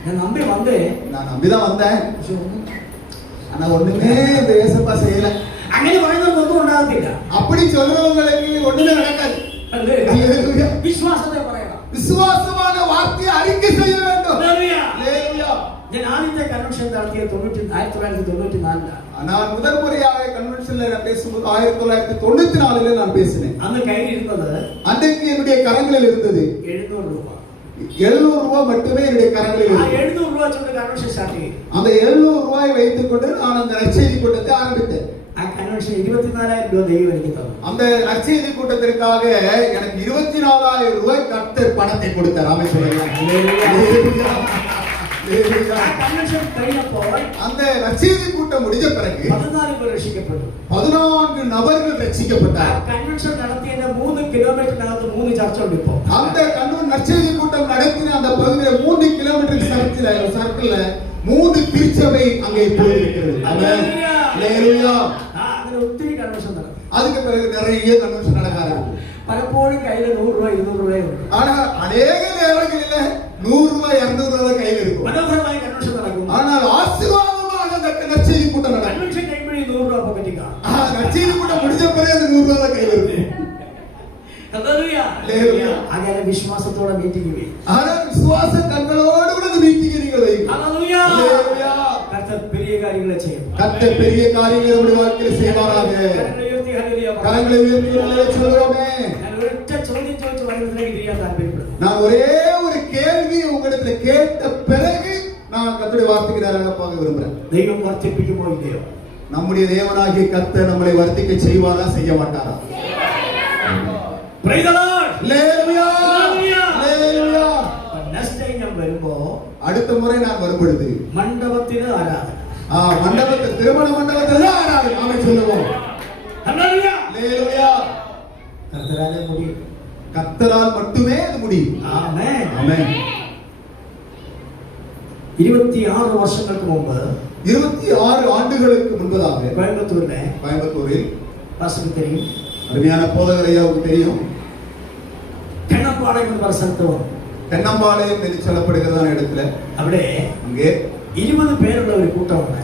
ഞാൻ നമ്പി വന്നേ. நான் நம்பிதான் வந்தேன். പക്ഷെ ഒന്നും ஆனா ஒண்ணுமே இந்த இயேசுப்பா செய்யல. അങ്ങനെ പറയുന്നതൊന്നും ഉണ്ടാകത്തില്ല. அப்படி சொல்றவங்களுக்கு ஒண்ணுமே நடக்காது. ഹല്ലേലൂയ. വിശ്വാസത്തെ പറയണം. விசுவாசமான வார்த்தையை அறிக்கை செய்ய வேண்டும். ഹല്ലേലൂയ. ஹalleluya. ഞാൻ ആദ്യത്തെ കൺവെൻഷൻ നടത്തിയ 1994 நான் முதல் முறையாக கன்வென்ஷன்ல நான் பேசும்போது 1994ல நான் பேசினேன். അന്ന് കയ്യിലിരുന്നത് அன்றைக்கு என்னுடைய கரங்களில் இருந்தது 700 രൂപ. 700 ரூபாய் மட்டுமே என்னுடைய கரங்களில் ആ இருந்தது. 700 രൂപ വെച്ചുകൊണ്ട് കൺവെൻഷൻ സ്റ്റാർട്ട് ചെയ്തു. அந்த 700 ரூபாய் வைத்துக் கொண்டு நான் அந்த நற்செய்தி கூட்டத்தை ஆரம்பித்தேன். ആ കൺവെൻഷൻ 24,000 രൂപ ദൈവം എനിക്ക് തന്നു. அந்த நற்செய்தி கூட்டத்திற்காக எனக்கு 24,000 ரூபாய் கர்த்தர் பணத்தை கொடுத்தார். ஆமென் சொல்லுங்க. ஹalleluya. ആ കൺവെൻഷൻ കഴിഞ്ഞപ്പോൾ அந்த நற்செய்தி கூட்டம் முடிஞ்ச பிறகு 14 പേർ രക്ഷിക്കപ്പെട്ടു. 14 நபர்கள் ആ ரட்சிக்கப்பட்டார். കൺവെൻഷൻ നടത്തിയതിന്റെ 3 കിലോമീറ്ററിനകത്ത് 3 ചർച്ച ഉണ്ട് ഇപ്പോൾ. அந்த நற்செய்தி கூட்டம் நடத்தின அந்த பகுதியில் 3 கிலோமீட்டர் சர்க்கிள்ல 3 திருச்சபை அங்கே போய் இருக்கிறது. ஆமென். ஹalleluya. അങ്ങനെ ഒത്തിരി കൺവെൻഷൻ നടത്തി. அதுக்கு பிறகு நிறைய கன்வென்ஷன் நடக்க ஆரம்பிச்சு. പലപ്പോഴും കയ്യിൽ 100 രൂപ 200 രൂപയുണ്ട്. ஆனா அநேக நேரங்களில 100 ரூபாய் 200 ரூபாய் கையில் இருக்கும். മനോഹരമായ കൺവെൻഷൻ നടക്കും. ஆனால் ஆசீர்வாதமாக அந்த நற்செய்தி கூட்டம் நடக்கும். കൺവെൻഷൻ കഴിയുമ്പോഴേ 100 രൂപ പോക്കറ്റിൽ കാണും. நற்செய்தி கூட்டம் முடிஞ்ச பிறகு அந்த 100 ரூபாய் கையில் இருக்கும். ഹല്ലേലൂയ. ഹല്ലേലൂയ. അങ്ങനെ വിശ്വാസത്തോടെ മീറ്റിംഗ് പോയി. ஆனா விசுவாச கண்களோடு கூட அந்த மீட்டிங்கை நீங்கள் வைங்க. ഹല്ലേലൂയ. ஹalleluya. കർത്താവ് பெரிய കാര്യങ്ങളെ ചെയ്യും. கர்த்தர் பெரிய காரியங்களை நம்முடைய வாழ்க்கையில் செய்வாராக. കരങ്ങളെ ഉയർത്തി ഹല്ലേലൂയ പറ. கரங்களை உயர்த்தி ஹalleluya சொல்றோமே. ഞാൻ ഒരൊറ്റ ചോദ്യം ചോദിച്ച് വചനത്തിലേക്ക് തിരിയാൻ താല്പര്യപ്പെടുന്നു. நான் ஒரே ஒரு கேள்வி உங்களிடத்துல கேட்ட பிறகு நான் கர்த்தருடைய வார்த்தைக்கு நேராக போக விரும்புறேன். ദൈവം വർദ്ധിപ്പിക്കുമോ ഇല്ലയോ? நம்முடைய தேவனாகிய கர்த்தர் நம்மளை வர்த்திக்க செய்வாரா செய்ய மாட்டாரா? Praise the Lord. Hallelujah. Hallelujah. Hallelujah. Next time ഞാൻ വരുമ്പോ அடுத்த முறை நான் வரும்பொழுது മണ്ഡപത്തിന് ആരാധന. மண்டபத்தில் திருமண மண்டபத்தில் தான் ஆராதனை. ஆமென் சொல்லுவோம். ഹല്ലേലൂയ. ஹalleluya. കർത്താവിനെ മുടി. கர்த்தரால் மட்டுமே அது முடியும். ആമേൻ. ஆமென். 26 വർഷങ്ങൾക്ക് മുമ്പ് 26 ஆண்டுகளுக்கு முன்பதாக கோயம்புத்தூரில் பாஸ்டருக்கு தெரியும், அருமையான போதகர் ஐயாவுக்கு தெரியும், தென்னம்பாளையம் என்ற സ്ഥലത്ത് വന്നു. தென்னம்பாளையம் என்று சொல்லப்படுகிறதான இடத்துல അവിടെ அங்கே 20 പേരുള്ള ഒരു കൂട്ടമുണ്ട്.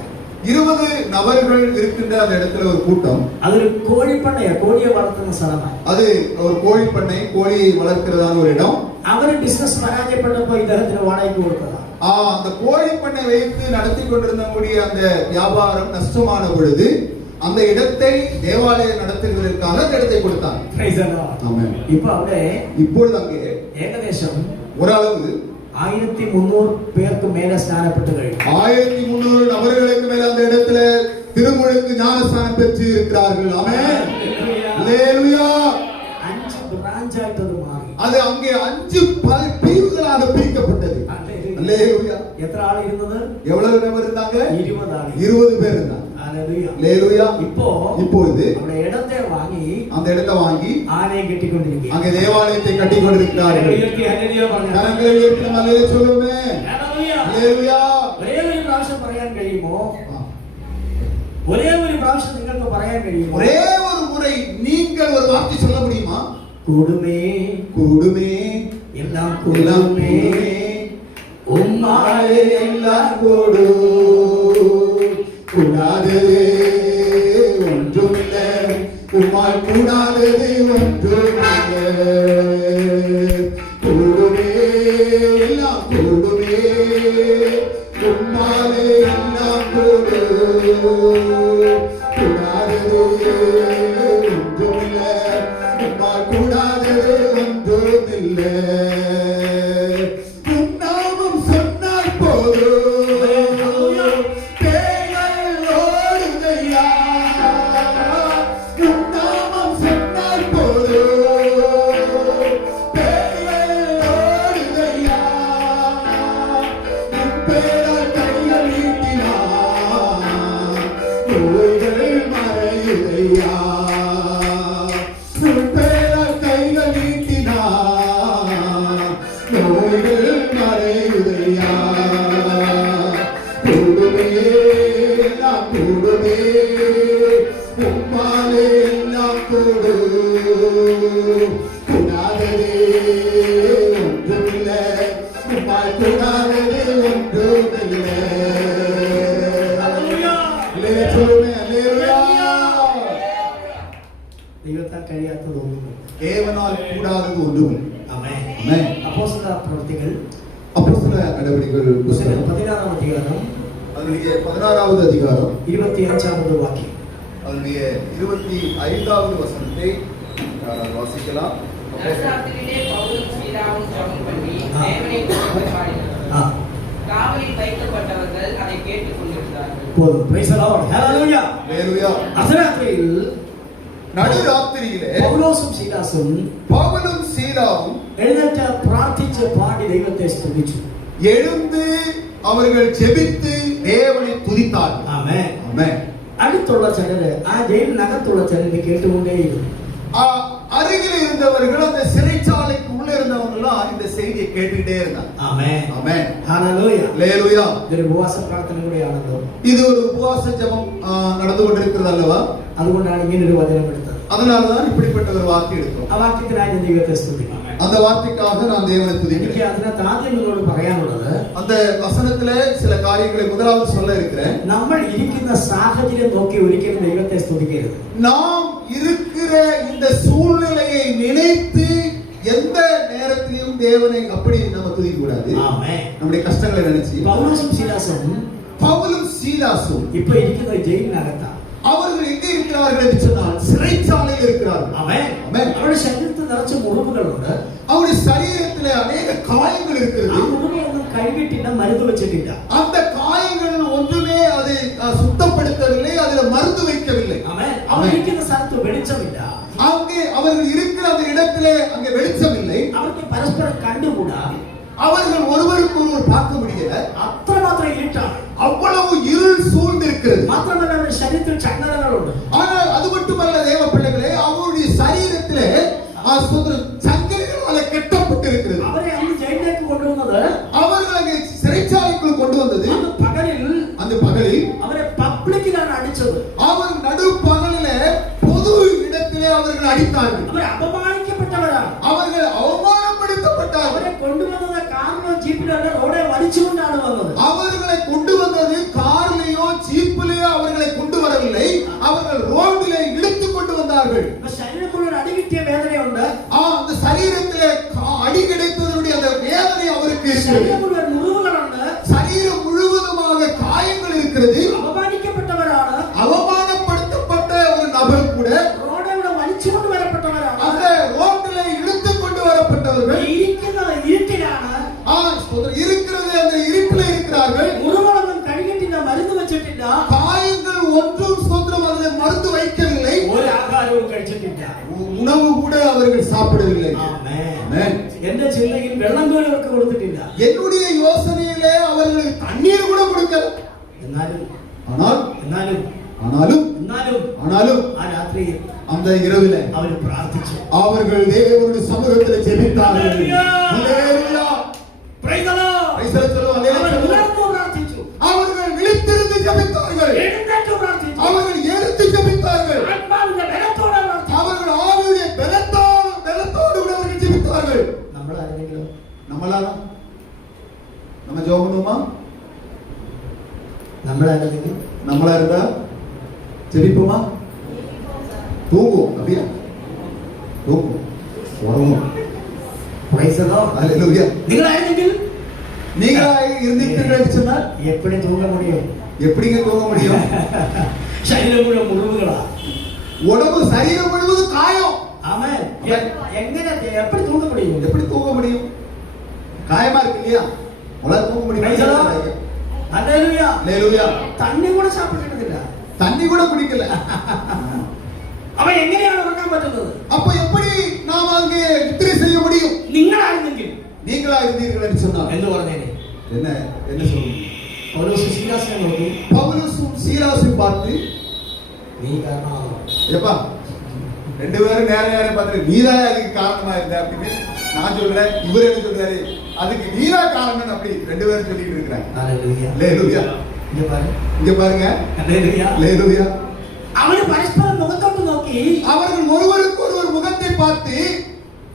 20 நபர்கள் இருக்கின்ற அந்த இடத்துல ஒரு கூட்டம். അതൊരു കോഴിപ്പണ്ണയാ, കോഴിയെ വളർത്തുന്ന സ്ഥലമാണ്. அது ஒரு கோழி பண்ணை, கோழியை வளர்க்கிறதான ஒரு இடம். അവര് ബിസിനസ് പരാജയപ്പെട്ടപ്പോൾ ഇദ്ദേഹത്തിന് വാടകയ്ക്ക് കൊടുത്തതാണ്. அந்த கோழி பண்ணை வைத்து நடத்தி கொண்டிருந்தக்கூடிய அந்த வியாபாரம் நஷ்டமான பொழுது அந்த இடத்தை தேவாலயம் நடத்துவதற்காக அந்த இடத்தை கொடுத்தாங்க. ஆமென். இப்போ അവിടെ இப்பொழுது அங்கே ഏകദേശം ஓரளவு 1300 പേർക്ക് മേലെ സ്നാനപ്പെട്ട് കഴിഞ്ഞു. 1300 நபர்களுக்கு மேல அந்த இடத்துல திருமுழுக்கு ஞானஸ்நானம் பெற்று இருக்கிறார்கள். ஆமென். ஹalleluya. 5 பிரான்ச் ஆயிட்டு அது மாறி. அது அங்கே 5 பிரிவுகளாக பிரிக்கப்பட்டது. ஹalleluya. எത്ര ஆள் இருந்தது? எவ்வளவு நபர் இருந்தாங்க? 20 ஆள். 20 பேர் இருந்தாங்க. ஹalleluya. ஹalleluya. இப்பொழுது அந்த இடத்தை வாங்கி ஆலயை கட்டி கொண்டிருக்கிறார்கள். அங்கே தேவாலயத்தை கட்டி கொண்டிருக்கிறார்கள். ஹalleluya பாருங்க. கரங்களை உயர்த்தி நம்ம ஹalleluya சொல்லுமே. ஹalleluya. ஹalleluya. ஒரே ஒரு പ്രാവശ്യം പറയാൻ കഴിയുമോ? ஒரே ஒரு പ്രാവശ്യം നിങ്ങൾക്ക് പറയാൻ കഴിയുമോ? ஒரே ஒரு முறை நீங்கள் ஒரு வார்த்தை சொல்ல முடியுமா? കൂടുമേ எல்லாம் കൂടുമേ உம்மாலே எல்லாம் கூடு கூடாதது ஒன்றுமில்லை உம்மால் கூடாதது ஒன்றுமில்லை கூடுமே எல்லாம் கூடுமே உம்மாலே எல்லாம் கூடு கூடாதது ஒன்றுமில்லை உம்மால் கூடாதது ஒன்றுமில்லை தேவனால் கூடாதது ஒன்றுமில்லை. ஆமென். ஆமென். அப்போஸ்தலர் பிரவர்த்திகள் நடவடிக்கைகள் புத்தகம் 16ஆம் அதிகாரம் அதனுடைய 16வது அதிகாரம் 25வது வாக்கியம் அதனுடைய 25வது வசனத்தை வாசிக்கலாம். நற்சாத்திரியிலே பவுலும் சீலாவும் ஜெபம் பண்ணி தேவனை புகழ்ந்து பாடினார்கள். காவலில் வைக்கப்பட்டவர்கள் அதை கேட்டுக் கொண்டிருந்தார்கள். போதும். Price the Lord. ஹalleluya. ஹalleluya. அசராத்திரியில் நடுராத்திரியிலே பவுலும் சீலாவும் எழுந்து பிரார்த்திச்சு பாடி தெய்வத்தை ஸ்துதிச்சு எழுந்து அவர்கள் ஜெபித்து தேவனை துதித்தார்கள். ஆமென். ஆமென். அடுத்துள்ள சிலர் ஜெயில் நகரத்துள்ள சிலர் கேட்டுக்கொண்டே இருக்கு. அருகில் இருந்தவர்கள் அந்த சிறைச்சாலைக்கு உள்ள இருந்தவங்கலாம் இந்த செய்தியை கேட்டுக்கிட்டே இருந்தாங்க. ஆமென். ஆமென். ஹalleluya. ஹalleluya. இது உபவாச பிரார்த்தனையுடைய ஆனந்தம். இது ஒரு உபவாச ஜெபம் நடந்து கொண்டிருக்கிறது அல்லவா? അതുകൊണ്ടാണ് ഇങ്ങനെ ഒരു വചനം എടുത്തത്. அதனாலதான் இப்படிப்பட்ட ஒரு வார்த்தை எடுத்தோம். ആ വാക്യത്തിനായി ഞാൻ ദൈവത്തെ സ്തുതിക്കുന്നു. அந்த வார்த்தைக்காக நான் தேவனை துதிக்கிறேன். എനിക്ക് അതിനകത്ത് ആദ്യം നിങ്ങളോട് പറയാനുള്ളത് அந்த வசனத்திலே சில காரியங்களை முதலாவது சொல்ல இருக்கிறேன். നമ്മൾ ഇരിക്കുന്ന സാഹചര്യം നോക്കി ഒരിക്കലും ദൈവത്തെ സ്തുതിക്കരുത്. நாம் இருக்கிற இந்த சூழ்நிலையை நினைத்து எந்த நேரத்திலும் தேவனை அப்படி நம்ம துதிக்க கூடாது. ஆமென். நம்முடைய கஷ்டங்களை நினைச்சு பவுலும் சீலாசும் இப்ப இருக்கிற ஜெயிலினகத்தான். அவர்கள் எங்கே இருக்கிறார்கள் என்று சொன்னால் சிறைச்சாலையில் இருக்கிறார்கள். ஆமென். ஆமென். அவருடைய சரீரத்தில் நிறைய முறிவுகள் உண்டு. அவருடைய சரீரத்திலே அநேக காயங்கள் இருக்கிறது. ആ മുറിവുകളൊന്നും കഴുകിയിട്ടില്ല, മരുന്ന് വെച്ചിട്ടില്ല. அந்த காயங்கள் ஒன்றுமே அதை சுத்தப்படுத்தவில்லை, அதில் மருந்து வைக்கவில்லை. ஆமென். அவர் இருக்கிற സ്ഥലത്ത് വെളിച്ചമില്ല. அங்கே அவர்கள் இருக்கிற அந்த இடத்திலே அங்கே வெளிச்சமில்லை. அவருக்கு பரஸ்பரம் கண்டுகூடா. அவர்கள் ஒருவருக்கு ஒருவர் பார்க்க முடியல. அத்தனை இருட்டாണ്. அவ்வளவு இருள் சூழ்ந்திருக்கிறது. മാത്രമല്ല അവരുടെ ശരീരത്തിൽ ചങ്ങലകളുണ്ട്. ஆனால் அது மட்டுமல்ல தேவ பிள்ளைகளே, அவருடைய சரீரத்திலே சங்கிலிகளால் கட்டப்பட்டிருக்கிறது. அவரை அங்கு ஜெயிலுக்கு கொண்டு வந்தது, அவர்கள் அங்கே சிறைச்சாலைக்குள் கொண்டு வந்தது. அந்த பகலில் அவரை பப்ளிக்கிலான அடிச்சது. அவர் நடு பகலிலே பொது இடத்திலே அவர்கள் அடித்தார்கள். அவர் அபமானிக்கப்பட்டவரா, அவர்கள் அவமானப்படுத்தப்பட்டார்கள். அவரை கொண்டு வந்தது கார்லோ ஜீப்பிலோ ரோடை வலிச்சுകൊണ്ടാണ് வந்தது. அவர்களை கொண்டு வந்தது கார்லயோ ஜீப்பிலோ அவர்களை கொண்டு வரவில்லை, அவர்கள் ரோட்டிலே இழுத்து கொண்டு வந்தார்கள். சரீரக்குள்ள அடி கிட்டிய வேதனை உண்டு. அந்த சரீரத்திலே அடி கிடைத்ததனுடைய அந்த வேதனை அவருக்கு சரீரக்குள்ள முறிவுகள் உண்டு. சரீரம் முழுவதுமாக காயங்கள் இருக்கிறது. அவமானிக்கப்பட்டவரான, அவமானப்படுத்தப்பட்ட ஒரு நபர் கூட ரோடை வலிச்சு கொண்டு வரப்பட்டவரான, அந்த ரோட்டிலே இழுத்து கொண்டு வரப்பட்டவர்கள் இருக்கிறது அந்த இருட்டில் இருக்கிறார்கள். முருகனும் கழுகிட்டில மருந்து வச்சிட்டிല്ല, காயங்கள் ஒன்றும் ஸ்தோத்திரம் அதில் மருந்து வைக்கவில்லை, ஒரு ஆகாரமும் കഴിച്ചിട്ടില്ല, உணவு கூட அவர்கள் சாப்பிடவில்லை. ஆமென். எந்த சிந்தையில் வெள்ளம் கூட அவருக்கு கொடுத்திட்டிല്ല. என்னுடைய யோசனையிலே அவர்களுக்கு தண்ணீர் கூட கொடுக்கல. എന്നാലും ஆனாலும் ആ രാത്രിയിൽ அந்த இரவிலே അവർ പ്രാർത്ഥിച്ചു. அவர்கள் தேவனுடைய சமூகத்தில் ஜெபித்தார்கள். ஹல்லேலூயா. ஹல்லேலூயா. Praise the Lord. Praise the Lord. ஹல்லேலூயா. അവർ ഉണർന്നു പ്രാർത്ഥിച്ചു. அவர்கள் விழித்திருந்து ஜெபித்தார்கள். എഴുന്നേറ്റ് പ്രാർത്ഥിച്ചു. அவர்கள் எழுந்து ஜெபித்தார்கள். ആത്മാവിന്റെ ബലത്തോടെ പ്രാർത്ഥിച്ചു. அவர்கள் ஆவியுடைய பலத்தோடு கூட அவர்கள் ஜெபித்தார்கள். നമ്മൾ ആരെങ്കിലും நம்மளால நம்ம ஜெபம் பண்ணுவோமா? നമ്മൾ ആരെങ്കിലും நம்மளா இருந்தா ஜெபிப்போமா? தூங்குவோம். அப்படியா? தூங்குவோம். உறங்குவோம். Praise the Lord. ஹல்லேலூயா. നിങ്ങൾ ആരെങ്കിലും நீங்களாக இருந்தீர்கள் சொன்னால் எப்படி தூங்க முடியும்? எப்படிங்க தூங்க முடியும்? ശരീരം മുഴുവൻ മുറിവുകളാ. உடம்பு சரீரம் முழுவதும் காயம். ஆமென். எങ്ങനെ எப்படி தூங்க முடியும்? எப்படி தூங்க முடியும்? காயமா இருக்கு இல்லையா? உங்களால தூங்க Praise the Lord. முடியும்? ஹல்லேலூயா. ஹல்லேலூயா. தண்ணி கூட சாப்பிட்டுட்டதில்ல. தண்ணி கூட குடிக்கல. அவன் எங்கேയാണ് உறங்க பറ്റുന്നത്? அப்ப எப்படி நாம் அங்கே நித்திரை செய்ய முடியும்? നിങ്ങളായിരുന്നെങ്കിൽ நீங்களா இருந்தீர்கள் என்று சொன்னால் എന്ന് പറഞ്ഞേനെ. என்ன என்ன சொல்லுங்க? പൗലോസ് ശീലാസിനെ നോക്കി, பவுலும் சீலாசையும் பார்த்து നീ കാരണമാണോ? ஏப்பா ரெண்டு பேரும் நேரம் பார்த்து நீதான் அதுக்கு காரணமா இருந்த அப்படின்னு நான் சொல்றேன். இவர் என்ன சொல்றாரு? அதுக்கு நீதான் காரணம் அப்படி ரெண்டு பேரும் சொல்லிட்டு இருக்கிறாங்க. ഹല്ലേലൂയ. ஹல்லேலூயா. இங்க பாருங்க. ഹല്ലേലൂയ. ஹல்லேலூயா. അവര് പരസ്പരം മുഖത്തോട്ട് നോക്കി, அவர்கள் ஒருவருக்கு ஒருவர் முகத்தை பார்த்து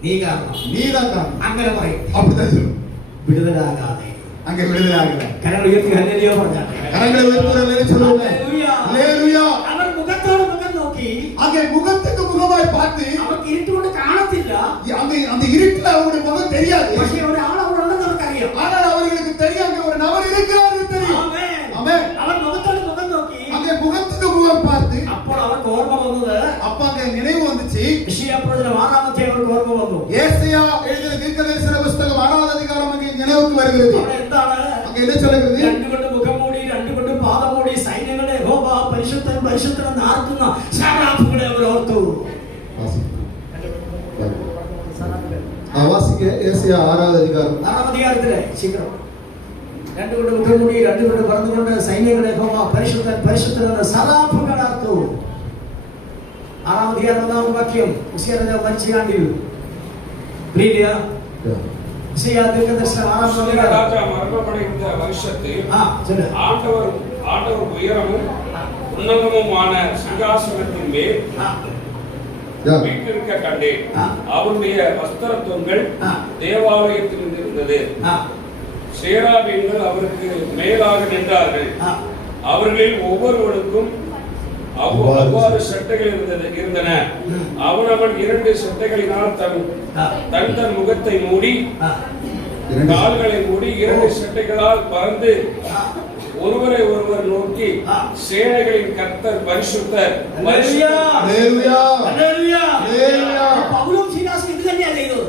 നീ കാരണം நீதான் காரணம் അങ്ങനെ പറയും. அப்படிதான் சொல்லும். വിടുതലാകാതെ அங்கே விடுதலை ஆகல. കരങ്ങൾ ഉയർത്തി ഹല്ലേലൂയ പറഞ്ഞാട്ടെ. கரங்களை உயர்த்துறதுன்னு சொல்லுங்க. ഹല്ലേലൂയ. ஹல்லேலூயா. അവർ മുഖത്തോട് മുഖം നോക്കി, அங்கே முகத்துக்கு முகமாய் பார்த்து അവർക്ക് ഇരുട്ടുകൊണ്ട് കാണത്തില്ല. அந்த இருட்டுல அவருடைய முகம் தெரியாது. പക്ഷേ ഒരാൾ അവിടെ ഉണ്ടെന്ന് അവർക്കറിയാം. ஆனால் அவர்களுக்கு தெரியும் அங்கே ஒரு நபர் இருக்கிறார் தெரியும். ആമേൻ. ஆமென். അവർ முகത്തോട് முகம் നോക്കി, அங்கே முகத்துக்கு முகம் பார்த்து അപ്പോൾ അവർക്ക് ഓർമ്മ വന്നത് அப்ப அங்க நினைவு வந்துச்சு. യെശയ്യാ പ്രവചനം 6-ാമത്തെ അവർക്ക് ഓർമ്മ വന്നു. ஏசாயா எழுதின தீர்க்கதரிசன புத்தகம் 6வது அதிகாரம் அங்கே நினைவுக்கு வருகிறது. അവിടെ എന്താണ്? அங்க என்ன சொல்கிறது? രണ്ടുകൊണ്ട് മുഖം മൂടി, രണ്ടുകൊണ്ട് പാദം മൂടി, സൈന്യങ്ങളുടെ യഹോവ പരിശുദ്ധൻ പരിശുദ്ധൻ എന്ന് ആർക്കുന്ന ശാരാഫുകളെ അവർ ഓർത്തു. வாசிக்க ஏசாயா 6வது அதிகாரம் 6-ാം അധികാരത്തിലെ ശീഘ്രം. രണ്ടുകൊണ്ട് മുഖം മൂടി, രണ്ടുകൊണ്ട് പറന്നുകൊണ്ട് സൈന്യങ്ങളുടെ യഹോവ പരിശുദ്ധൻ പരിശുദ്ധൻ എന്ന് ശാരാഫുകൾ ഓർത്തു. 6-ാം അധികാരം 1-ാം വാക്യം. ഉസിയ രാജാവ് മരിച്ച ആണ്ടിൽ പ്രിയ உசியா தீர்க்கதரிசனம் 6-ாம் அதிகாரம். ராஜா மரணமடைந்த வருஷத்தில் சொல்லு. ஆண்டவர் உயரமும் உன்னதமுமான சிங்காசனத்தின் மேல் வீட்டிருக்க கண்டேன். அவருடைய வஸ்திர தொங்கல் தேவாலயத்தில் இருந்தது. சேராபீன்கள் அவருக்கு மேலாக நின்றார்கள். அவர்களில் ஒவ்வொருவருக்கும் அவ்வாறு சட்டைகள் இருந்தன. அவனவன் 2 சட்டைகளினால் தன் முகத்தை மூடி, கால்களை மூடி 2 சட்டைகளால் பறந்து ஒருவரை ஒருவர் நோக்கி, சேனைகளின் கர்த்தர் பரிசுத்தர் பரிசுத்தர். ஹல்லேலூயா. ഹല്ലേലൂയ. ஹல்லேலூயா. പൗലോസും ശീലാസും ഇത് തന്നെയാ ചെയ്തത്.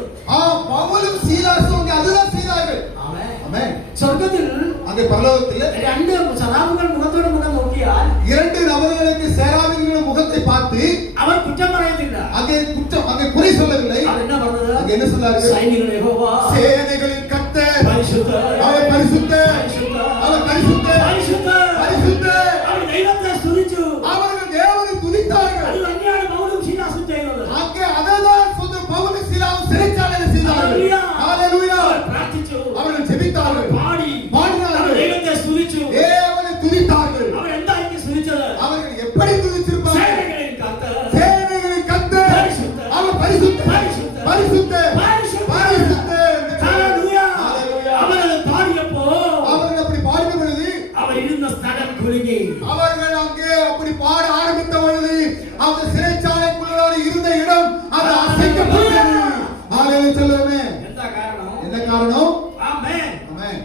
பவுலும் சீலாசும் அங்கே அதுதான் செய்தார்கள். ആമേൻ. ஆமென். സ്വർഗ്ഗത്തിൽ அங்கே பரலோகத்தில் രണ്ട് സറാഫുകൾ മുഖത്തോട് മുഖം നോക്കിയാൽ 2 நபர்களுக்கு சேராபீன்களின் முகத்தை பார்த்து അവർ കുറ്റം പറയത്തില്ല. அங்கே குறை சொல்லவில்லை. അതെന്നാ പറഞ്ഞത്? அங்கே என்ன சொன்னார்கள்? സൈന്യങ്ങളുടെ യഹോവ சேனைகளின் கர்த்தர் പരിശുദ്ധർ, அவர் பரிசுத்தர், പരിശുദ്ധർ, அவர் பரிசுத்தர், പരിശുദ്ധർ. பரிசுத்தர். അവർ ദൈവത്തെ സ്തുതിച്ചു. அவர்கள் தேவனை துதித்தார்கள். അത് തന്നെയാണ് പൗലോസും ശീലാസും ചെയ്തത്. அங்கே அததான் சொந்த பவுலும் சீலாவும் சிறைச்சாலையில் செய்தார்கள். ஹல்லேலூயா. അവർ പ്രാർത്ഥിച്ചു, அவர்கள் ஜெபித்தார்கள், പാടിனார்கள், അവർ ദൈവത്തെ സ്തുതിച്ചു. தேவனை துதித்தார்கள். അവർ എന്തായിരിക്കും സ്തുതിച്ചത്? அவர்கள் எப்படி துதிச்சிருப்பார்கள்? സേനകളിൻ കർത്താവ്, சேனைகளின் கர்த்தர் பரிசுத்தர், அவர் பரிசுத்தர், பரிசுத்தர், பரிசுத்தர், பரிசுத்தர். பரிசுத்தர். ഹല്ലേലൂയ. ஹல்லேலூயா. അവരത് പാടിയപ്പോൾ அவர்கள் அப்படி பாடின பொழுது അവർ ഇരുന്ന സ്ഥലം കുലുങ്ങി. அவர்கள் அங்கே அப்படி பாட ஆரம்பித்த பொழுது அந்த சிறைச்சாலைக்குள்ளார இருந்த இடம் அது அசைக்கப்பட்டது. ஹல்லேலூயா சொல்லுமே. എന്താ കാരണം? என்ன காரணம்? ആമേൻ. ஆமென்.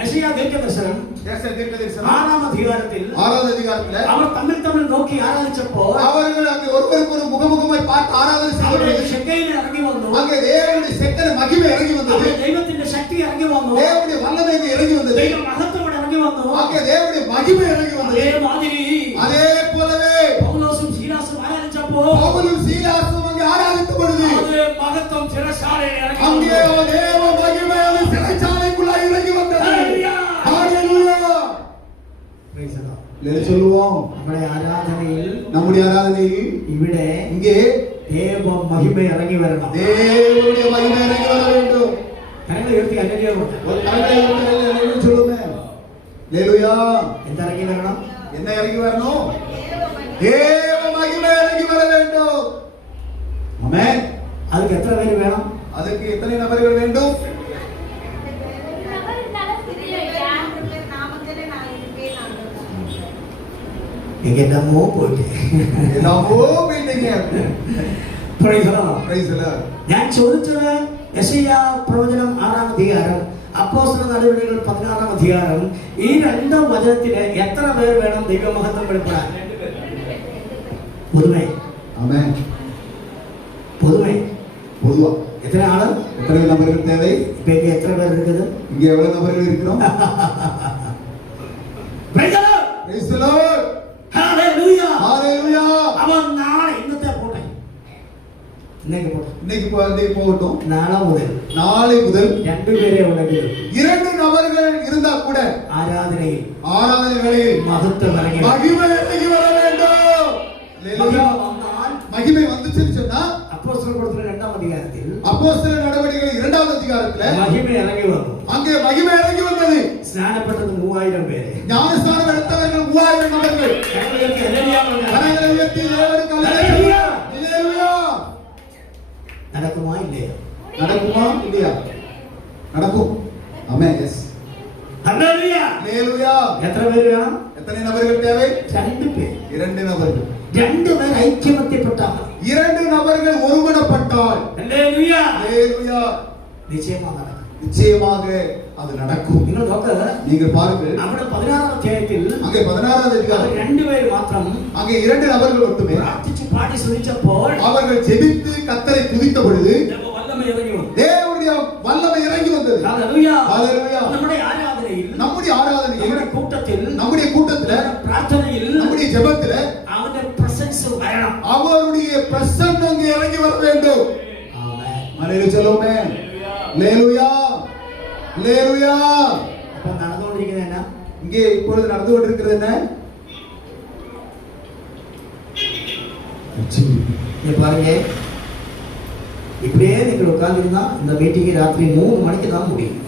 യെശയ്യാ ദീർഘദർശനം ஏசாயா தீர்க்கதரிசனம் 6-ാം അധികാരത്തിൽ 6வது அதிகாரத்தில் അവർ തമ്മിൽ നോക്കി ആരാധിച്ചപ്പോൾ அவர்கள் அங்கே ஒருவருக்கு ஒரு முகமுகமாய் பார்த்து ஆராதனை അവിടെ செய்தார்கள். ഷെക്കൈന ഇറങ്ങി വന്നു. அங்கே தேவனுடைய செக்கன மகிமை இறங்கி வந்தது. അവിടെ ദൈവത്തിന്റെ ശക്തി ഇറങ്ങി വന്നു. தேவனுடைய வல்லமை இங்கே இறங்கி வந்தது. ദൈവ മഹത്വം ഇവിടെ ഇറങ്ങി വന്നു. அங்கே தேவனுடைய மகிமை இறங்கி வந்தது. അതേ മാതിരി அதே போலவே പൗലോസും ശീലാസും ആരാധിച്ചപ്പോൾ பவுலும் சீலாசும் அங்கே ஆராதித்த பொழுது അതേ മഹത്വം ചിരശാലയിൽ ഇറങ്ങി அங்கே വന്നു. தேவ மகிமை அது சிறைச்சாலைக்குள்ளாக இறங்கி வந்தது. Hallelujah. Hallelujah. Praise the Lord. சொல்லுவோம் നമ്മുടെ ആരാധന ഇവിടെ இங்கே தேவ மகிமை இறங்கி வரணும். தேவனுடைய மகிமை இறங்கி வர வேண்டும். கரங்களை உயர்த்தி அல்லேலூயா ஒரு கரங்களை உயர்த்தி அல்லேலூயா சொல்லுங்க. அல்லேலூயா. எந்த இறங்கி வரணும்? என்ன இறங்கி வரணும்? தேவ மகிமை இறங்கி வர வேண்டும். ஆமென். அதுக்கு எத்தனை பேர் வேணும்? அதுக்கு எத்தனை நபர்கள் வேண்டும்? நீங்க என்னமோ போயிட்டு எல்லாமோ போயிட்டீங்க. Praise the Lord. Praise the Lord. ഞാൻ ചോദിച്ചത് യെശയ്യാ പ്രവചനം 6-ാം അധ്യായം, അപ്പോസ്തല നടപടികൾ 16-ാം അധ്യായം, ഈ രണ്ട് വചനത്തിന് എത്ര പേർ വേണം ദൈവമഹത്വം വെളിപ്പെടാൻ? പൊതുവേ ஆமென். പൊതുവേ பொதுவா எத்தனை ஆளு? எத்தனை நபர்கள் தேவை? இப்ப இங்க எத்தனை பேர் இருக்குது? இங்க எவ்வளவு நபர்கள் இருக்கிறோம்? Praise the Lord. Praise the Lord. Hallelujah. Hallelujah. அவன் நாளை இன்னத்தை போட்டேன், இன்னைக்கு போட்டேன், இன்னைக்கு போகட்டும். நாளை முதல் 2 பேரே உலகில் 2 நபர்கள் இருந்தா கூட ஆராதனையில் ஆராதனை வேளையில் மகத்துவம் இறங்கி மகிமை இறங்கி வர வேண்டும். அல்லேலூயா. மகிமை வந்துச்சுன்னு சொன்னா அப்போஸ்தலர் பிரவர்த்தனம் 2-ாம் அதிகாரத்தில் அப்போஸ்தலர் நடவடிக்கைகள் 2வது அதிகாரத்துல மகிமை இறங்கி வரும். அங்கே மகிமை இறங்கி வந்தது. ஸ்நானப்பட்டது 3000 பேர். ஞானஸ்நானம் எடுத்தவர்கள் 3000 நபர்கள். கரங்களை உயர்த்தி தேவனுக்கு அல்லேலூயா. அல்லேலூயா. நடக்குமா இல்லையா? நடக்குமா இல்லையா? நடக்கும். ஆமென். எஸ். அல்லேலூயா. அல்லேலூயா. எத்தனை பேர் வேணும்? எத்தனை நபர்கள் தேவை? 2 பேர். 2 நபர்கள். 2 பேர் ஐக்கியமத்தியப்பட்டாங்க. 2 நபர்கள் ஒருமனப்பட்டால் அல்லேலூயா. அல்லேலூயா. நிச்சயமாக நடக்கும். நிச்சயமாக அது நடக்கும். നിങ്ങൾ നോക്ക്, நீங்கள் பாருங்கள், അവിടെ 16-ാം അധ്യായത്തിൽ அங்கே 16வது அதிகாரம் 2 பேர் മാത്രം அங்கே 2 நபர்கள் மட்டுமே പ്രാർത്ഥിച്ചു പാടി സ്തുതിച്ചപ്പോൾ அவர்கள் ஜெபித்து கர்த்தரை துதித்த பொழுது വല്ലമ ഇറങ്ങി വന്നു. தேவனுடைய வல்லமை இறங்கி வந்தது. ഹല്ലേലൂയ. ஹalleluya. നമ്മുടെ ആരാധനയിൽ, நம்முடைய ஆராதனையில், നമ്മുടെ കൂട്ടത്തിൽ, நம்முடைய கூட்டத்துல, പ്രാർത്ഥനയിൽ நம்முடைய ஜெபத்துல അവന്റെ പ്രസൻസ് വരണം. அவருடைய பிரசன்னம் அங்கே இறங்கி வர வேண்டும். ആമേൻ. ஹalleluya சொல்லுமே. ஹalleluya. ஹalleluya. അപ്പോൾ നടന്നുകൊണ്ടിരിക്കുന്നത് എന്നാ? இங்கே இப்பொழுது நடந்து கொண்டிருக்கிறது என்ன? நீ பாருங்க, இப்படியே நீங்கள் உட்கார்ந்திருந்தா இந்த மீட்டிங் ராத்திரி 3 மணிக்கு தான் முடியும்.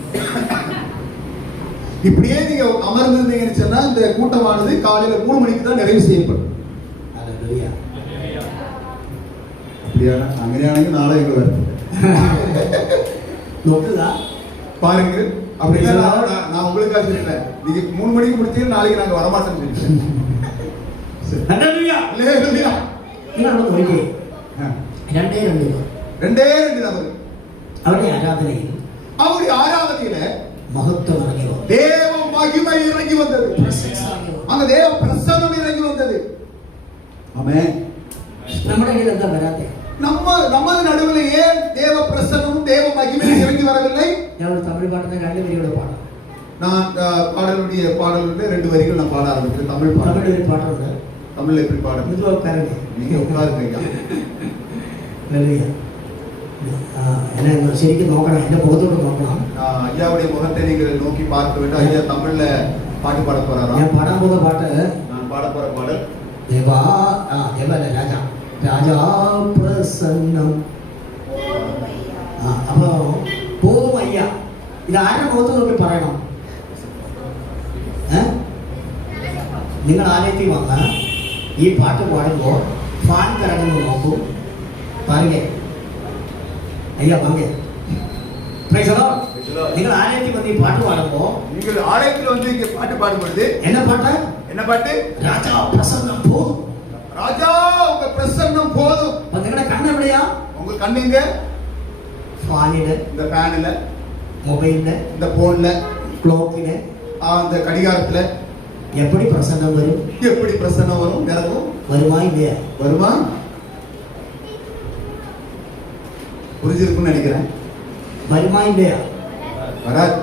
இப்படியே நீங்க அமர்ந்திருந்தீங்கன்னு சொன்னா இந்த கூட்டமானது காலையில 3 மணிக்கு தான் நிறைவு செய்யப்படும். ഹല്ലേലൂയ. அப்படியான അങ്ങനെയാണെങ്കിൽ നാളെ ഇങ്ങ് വരും. നോക്കുക, பாருங்க. அப்படின்னா நான் உங்களுக்காக சொல்லல, நீங்க 3 மணிக்கு முடிச்சீங்க, நாளைக்கு நாங்க வர மாட்டோம்னு சொல்லிட்டேன். ഹല്ലേലൂയ. ஹalleluya. നിങ്ങൾ ഒന്ന് നോക്കിയേ, 2 പേർ. 2 நபர்கள் അവരുടെ ആരാധനയിൽ அவருடைய ஆராதனையில മഹത്വം ഇറങ്ങി വന്നു. தேவ மகிமை இறங்கி வந்தது. പ്രസൻസ് ഇറങ്ങി വന്നു. அந்த தேவ பிரசன்னம் இறங்கி வந்தது. ஆமென். നമ്മുടെ കയ്യിൽ എന്താ വരാത്തെ? நமது நடுவில் ஏன் தேவ பிரசன்னமும் தேவ மகிமையும் இறங்கி வரவில்லை? ഞാൻ ഒരു തമിഴ് പാട്ടിനെ 2 വരിയോടെ പാടാം. நான் பாடலுடைய 2 வரிகள் நான் பாட ஆரம்பிக்கிறேன். தமிழ் பாடல். തമിഴ് ഒരു പാട്ടുണ്ട്. தமிழ்ல எப்படி பாடுறது? ഇത് ഉட்காருங்க. நீங்க உட்காருங்க. ഹല്ലേലൂയ. എന്നെ ശരിക്കും നോക്കണം, എന്റെ മുഖത്തോട്ട് നോക്കണം. ஐயாவுடைய முகத்தை நீங்கள் நோக்கி பார்க்க வேண்டும். ஐயா தமிழ்ல பாட்டு பாட போறாரா? ഞാൻ പാടാൻ പോകുന്ന പാട്ട് நான் பாட போற பாடல் ദേവല്ല രാജാ, രാജാ പ്രസന്നം. അപ്പൊ പോകും അയ്യ. ഇത് ആരുടെ മുഖത്ത് നോക്കി പറയണം? നിങ്ങൾ ആലയത്തിൽ വന്ന് ഈ പാട്ട് പാടുമ്പോൾ ഫാൻ കറങ്ങുന്നു നോക്കൂ. പാരുകേ ஐயா வாங்க. നിങ്ങൾ ആലയത്തിൽ വന്ന് ഈ പാട്ട് പാടുമ്പോ, நீங்கள் ஆலயத்தில் வந்து இங்க பாட்டு பாடும்போது என்ன பாட்டு? என்ன பாட்டு? രാജാ പ്രസന്നം போதும். ராஜா உங்க பிரசன்னம் போதும். அப்ப നിങ്ങളുടെ കണ്ണ് എവിടെയാ? உங்க கண்ணுங்க ഫാനില്, இந்த ஃபேன்ல, മൊബൈലില്, இந்த போன்ல, ക്ലോക്കില്. அந்த கடிகாரத்துல எப்படி பிரசன்னம் வரும்? எப்படி பிரசன்னம் வரும்? இறங்கும். வருமா இல்லையா? வருமா? புரிஞ்சிருக்கும்னு நினைக்கிறேன். வருமா இல்லையா? வராது.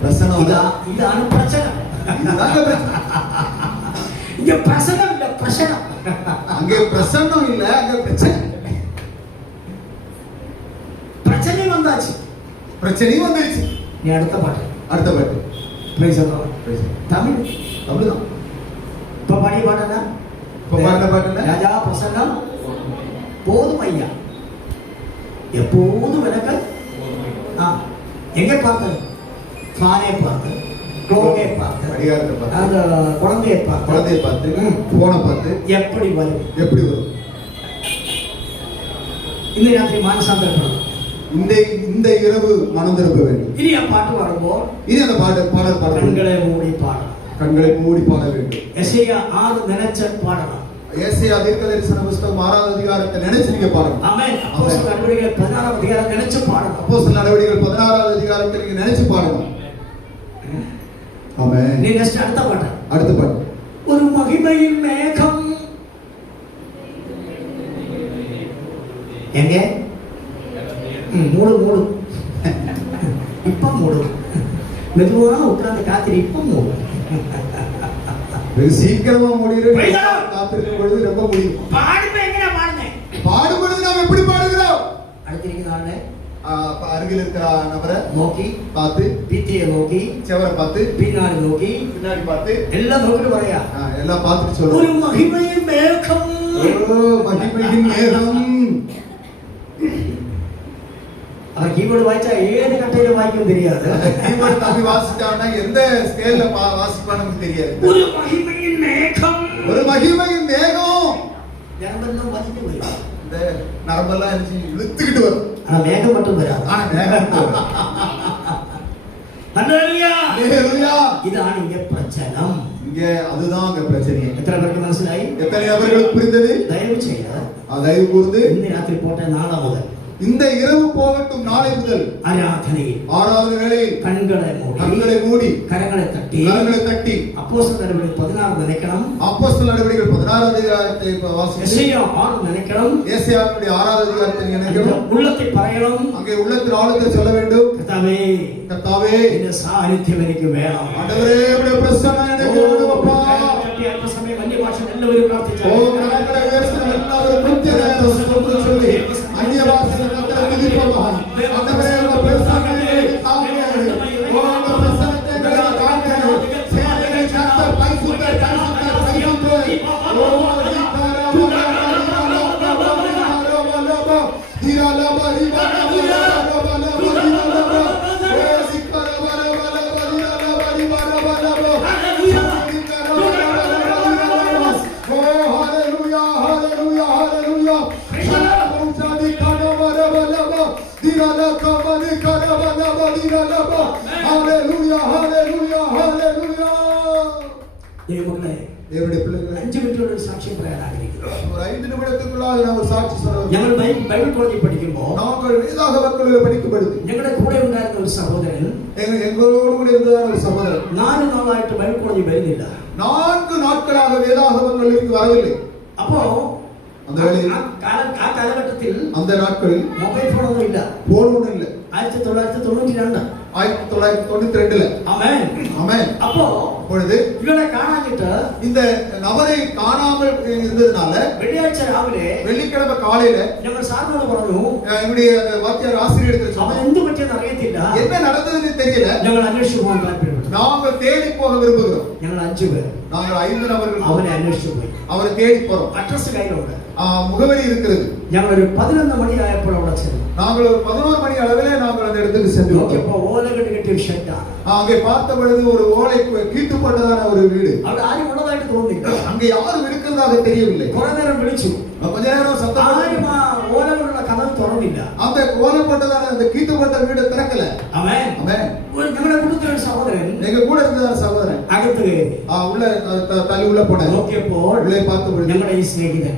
பிரசன்னம் இതാണ് பிரச்சனை. இதுதாங்க பிரச்சனை. இங்க பிரசனம் இல்ல, பிரச்சனை. அங்கே பிரசன்னம் இல்ல, அங்க பிரச்சனை. பிரச்சனை வந்தாச்சு, பிரச்சனையும் வந்துருச்சு. நீ அடுத்த பாட்டு. அடுத்த பாட்டு. Price the Lord. தமிழ் அப்படிதான். இப்ப பாடிய பாட்டு என்ன? இப்ப பாடின பாட்டு என்ன? ராஜா பிரசன்னம் போதும் ஐயா, எப்போதும் எனக்கு. எங்க பார்த்தது? ஃபானை பார்த்து, க்ளோகை பார்த்து, அடியாரத்தை பார்த்து, அந்த குழந்தையை பார்த்து, குழந்தையை பார்த்து, போனை பார்த்து எப்படி வரும்? எப்படி வரும்? இந்த ராத்திரி மானசாந்தரப்படும். இந்த இரவு மனம் திரும்ப வேண்டும். இனி பாட்டு பாடும்போது இனி அந்த பாடல் பாட கண்களை மூடி பாடலாம். கண்களை மூடி பாட வேண்டும். எசேயா 6 நினைச்ச பாடலாம். ஏசாயா தீர்க்கதரிசன புத்தகம் 6வது அதிகாரத்தை நினைச்சு நீங்க பாடணும். ஆமென். அப்போஸ்தலர் நடவடிக்கைகள் 16வது அதிகாரம் நினைச்சு பாடணும். அப்போஸ்தலர் நடவடிக்கைகள் 16வது அதிகாரத்தை நீங்க நினைச்சு பாடணும். ஆமென். நீ நெக்ஸ்ட் அடுத்த பாட்டு. அடுத்த பாட்டு. ஒரு மகிமையின் மேகம். எங்க? மூடு இப்ப மூடு. மெதுவா உட்கார்ந்து காத்திரி. இப்ப மூடு. வெகு சீக்கிரமா முடியும். காத்திருக்கும் பொழுது ரொம்ப முடியும். பாடுமே எங்க பாடுனேன்? பாடும்பொழுது நாம் எப்படி பாடுகிறோம்? அடுத்திருக்கிறானே அருகில் இருக்கிற நபரை நோக்கி பார்த்து, பித்தியை நோக்கி, செவரை பார்த்து, பின்னாடி நோக்கி, பின்னாடி பார்த்து, எல்லாம் நோக்கிட்டு வரையா. எல்லாம் பார்த்துட்டு சொல்லுவோம். ஒரு மகிமையின் மேகம். மகிமையின் மேகம். அவன் கீபோர்டு வாய்ச்சா ஏது கட்டையில வாய்க்கும் தெரியாது. கீபோர்டு தம்பி வாசிச்சான்னா எந்த ஸ்கேல்ல வாசிப்பான்னு தெரியாது. ஒரு மகிமையின் மேகம். ஒரு மகிமையின் மேகம். நரம்பெல்லாம் வலித்து வரும். இந்த நரம்பெல்லாம் இழுத்துக்கிட்டு வரும். ஆனா மேகம் மட்டும் வராது. ஆனா மேகம் ஹல்லேலூயா. ஹல்லேலூயா. இதான் இங்க பிரச்சனை. இங்க அதுதான் அங்க பிரச்சனை. எத்தனை பேருக்கு மனசிலாய்? எத்தனை நபர்களுக்கு புரிந்தது? தயவு செய்ய தயவு கூர்ந்து இந்த ராத்திரி போட்ட 4 முதல் இந்த இரவு போகட்டும் நாளை முதல் ஆராதனையில் 6வது வேளையில் கண்களை மூடி கரங்களை தட்டி அப்போஸ்தலர் நடவடிக்கைகள் 16 நினைக்கணும். அப்போஸ்தலர் நடவடிக்கைகள் 16வது அதிகாரத்தை வாசித்து எசேயா 6 நினைக்கணும். ஏசாயாவுடைய 6வது அதிகாரத்தை நினைக்கணும். உள்ளத்தை பறையணும். அங்கே உள்ளத்தின் ஆழத்தை சொல்ல வேண்டும். கர்த்தாவே இந்த சாநித்தியம் எனக்கு வேணும். ஆண்டவரே உம்முடைய பிரசன்னம் எனக்கு வேணும் அப்பா. அல்ப சமயம் அந்நிய பாஷை எல்லாரும் பிரார்த்திச்சாங்க. ஓ கரங்களை உயர்த்தி எல்லாரும் நித்திய நேரம் ஸ்தோத்திரம் சொல்லி அந்நிய பாஷையில் கர்த்தரை துதிப்போம். ஆண்டவரே உம்முடைய பிரசன்னம் எனக்கு தாங்க. ஓ உம்முடைய பிரசன்னத்தை எனக்கு தாங்க. சேனைகளை கர்த்தர் பரிசுத்தர் பரிசுத்தர். ஓ தேவனுடைய பிள்ளைகளை 5 மினிட்டோட சாட்சியம் பிரயாணாகிறீர்கள். ஒரு 5 நிமிடத்துக்குள்ளாக நான் ஒரு சாட்சி சொல்றேன். ഞങ്ങൾ ബൈബിൾ കോളേജിൽ പഠിക്കുമ്പോൾ நாங்கள் வேதாகமத்தில் படிக்கும்போது ഞങ്ങളുടെ കൂടെ ഉണ്ടായിരുന്ന ഒരു സഹോദരൻ எங்களோடு கூட இருந்ததான ஒரு சகோதரன் 4 നാളായിട്ട് ബൈബിൾ കോളേജിൽ വരുന്നില്ല. 4 நாட்களாக வேதாகமங்களுக்கு வரவில்லை. அப்போ அந்த வேளையில் ആ കാലഘട്ടത്തിൽ அந்த நாட்களில் മൊബൈൽ ഫോണൊന്നും ഇല്ല. போன் ஒண்ணும் இல்ல. 1992 1992ல. ஆமென். ஆமென். அப்போ பொழுது இவனை காணாங்கிட்டு இந்த நபரை காணாமல் இருந்ததனால வெள்ளிக்கிழமை காலையில ഞങ്ങൾ സാറിനോട് പറഞ്ഞു என்னுடைய வாத்தியார் ஆசிரியருக்கு അവൻ എന്ത് പറ്റിയെന്ന് അറിയത്തില്ല. என்ன நடந்ததுன்னு தெரியல. ഞങ്ങൾ അന്വേഷിച്ചു പോകാൻ താല്പര്യപ്പെട്ടു. நாங்கள் தேடி போக விரும்புகிறோம். ഞങ്ങൾ 5 பேர் நாங்கள் 5 நபர்கள் அவனை அന്വേഷിച്ചു போய் அவரை தேடி போறோம். அட்ரஸ் கையிலுണ്ട്. முகவரி இருக்கிறது. ഞങ്ങൾ ഒരു 11 മണി ആയപ്പോൾ അവിടെ ചെന്നു. நாங்கள் ஒரு 11 மணி அளவிலே நாங்கள் அந்த இடத்துக்கு சென்றோம். നോക്കിയപ്പോൾ ഓലകെട്ട് കെട്ടിയ ഒരു ഷെഡാണ്. அங்கே பார்த்த பொழுது ஒரு ஓலை கீட்டுப்பட்டதான ஒரு வீடு. അവിടെ ആരും ഉള്ളതായിട്ട് തോന്നില്ല. அங்கே யாரும் இருக்கிறதாக தெரியவில்லை. കുറെ നേരം വിളിച്ചു. கொஞ்ச நேரம் சத்தம் ആരും ആ ഓലകളുടെ കഥ തുറന്നില്ല. அந்த ஓலைப்பட்டதான அந்த கீட்டுப்பட்ட வீடு திறக்கல. ആമേൻ. ஆமென். ഞങ്ങളുടെ കുടുംബത്തിലെ ഒരു സഹോദരൻ எங்க கூட இருந்ததான சகோதரன் അകത്ത് കയറി உள்ள தள்ளி உள்ள போனார். നോക്കിയപ്പോൾ உள்ளே பார்த்த பொழுது ഞങ്ങളുടെ ഈ സ്നേഹിതൻ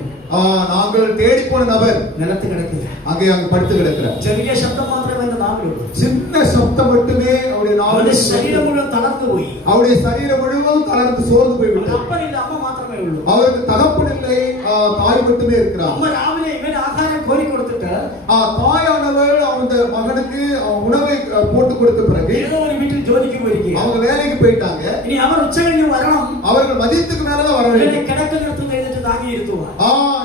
நாங்கள் தேடி போன நபர் നിലത്ത് കിടക്കുക. அங்கே படுத்து கிடக்கிறார். ചെറിയ ശബ്ദം മാത്രമേ എന്റെ നാവിലുള്ളൂ. சின்ன சப்தம் மட்டுமே அவருடைய അവന്റെ நாவில். ശരീരം മുഴുവൻ തളർന്നു പോയി. அவருடைய சரீரம் முழுவதும் தளர்ந்து சோர்ந்து போய்விட்டது. അപ്പനില്ല, അമ്മ മാത്രമേ ഉള്ളൂ. அவருக்கு தகப்பன் இல்லை, தாய் மட்டுமே இருக்கிறார். അമ്മ രാവിലെ ഇവന് ആഹാരം കോരി കൊടുത്തിട്ട് தாயானவள் அந்த மகனுக்கு உணவை போட்டு கொடுத்த பிறகு ഏതോ ഒരു വീട്ടിൽ ജോലിക്ക് പോയിരിക്കുക. அவங்க வேலைக்கு போயிட்டாங்க. ഇനി അവർ ഉച്ച കഴിഞ്ഞ് വരണം. அவர்கள் மதியத்துக்கு மேலதான் வர வேண்டும். കിടക്ക നിർത്തും കഴിഞ്ഞിട്ട് താങ്ങിയിരുത്തുവാൻ.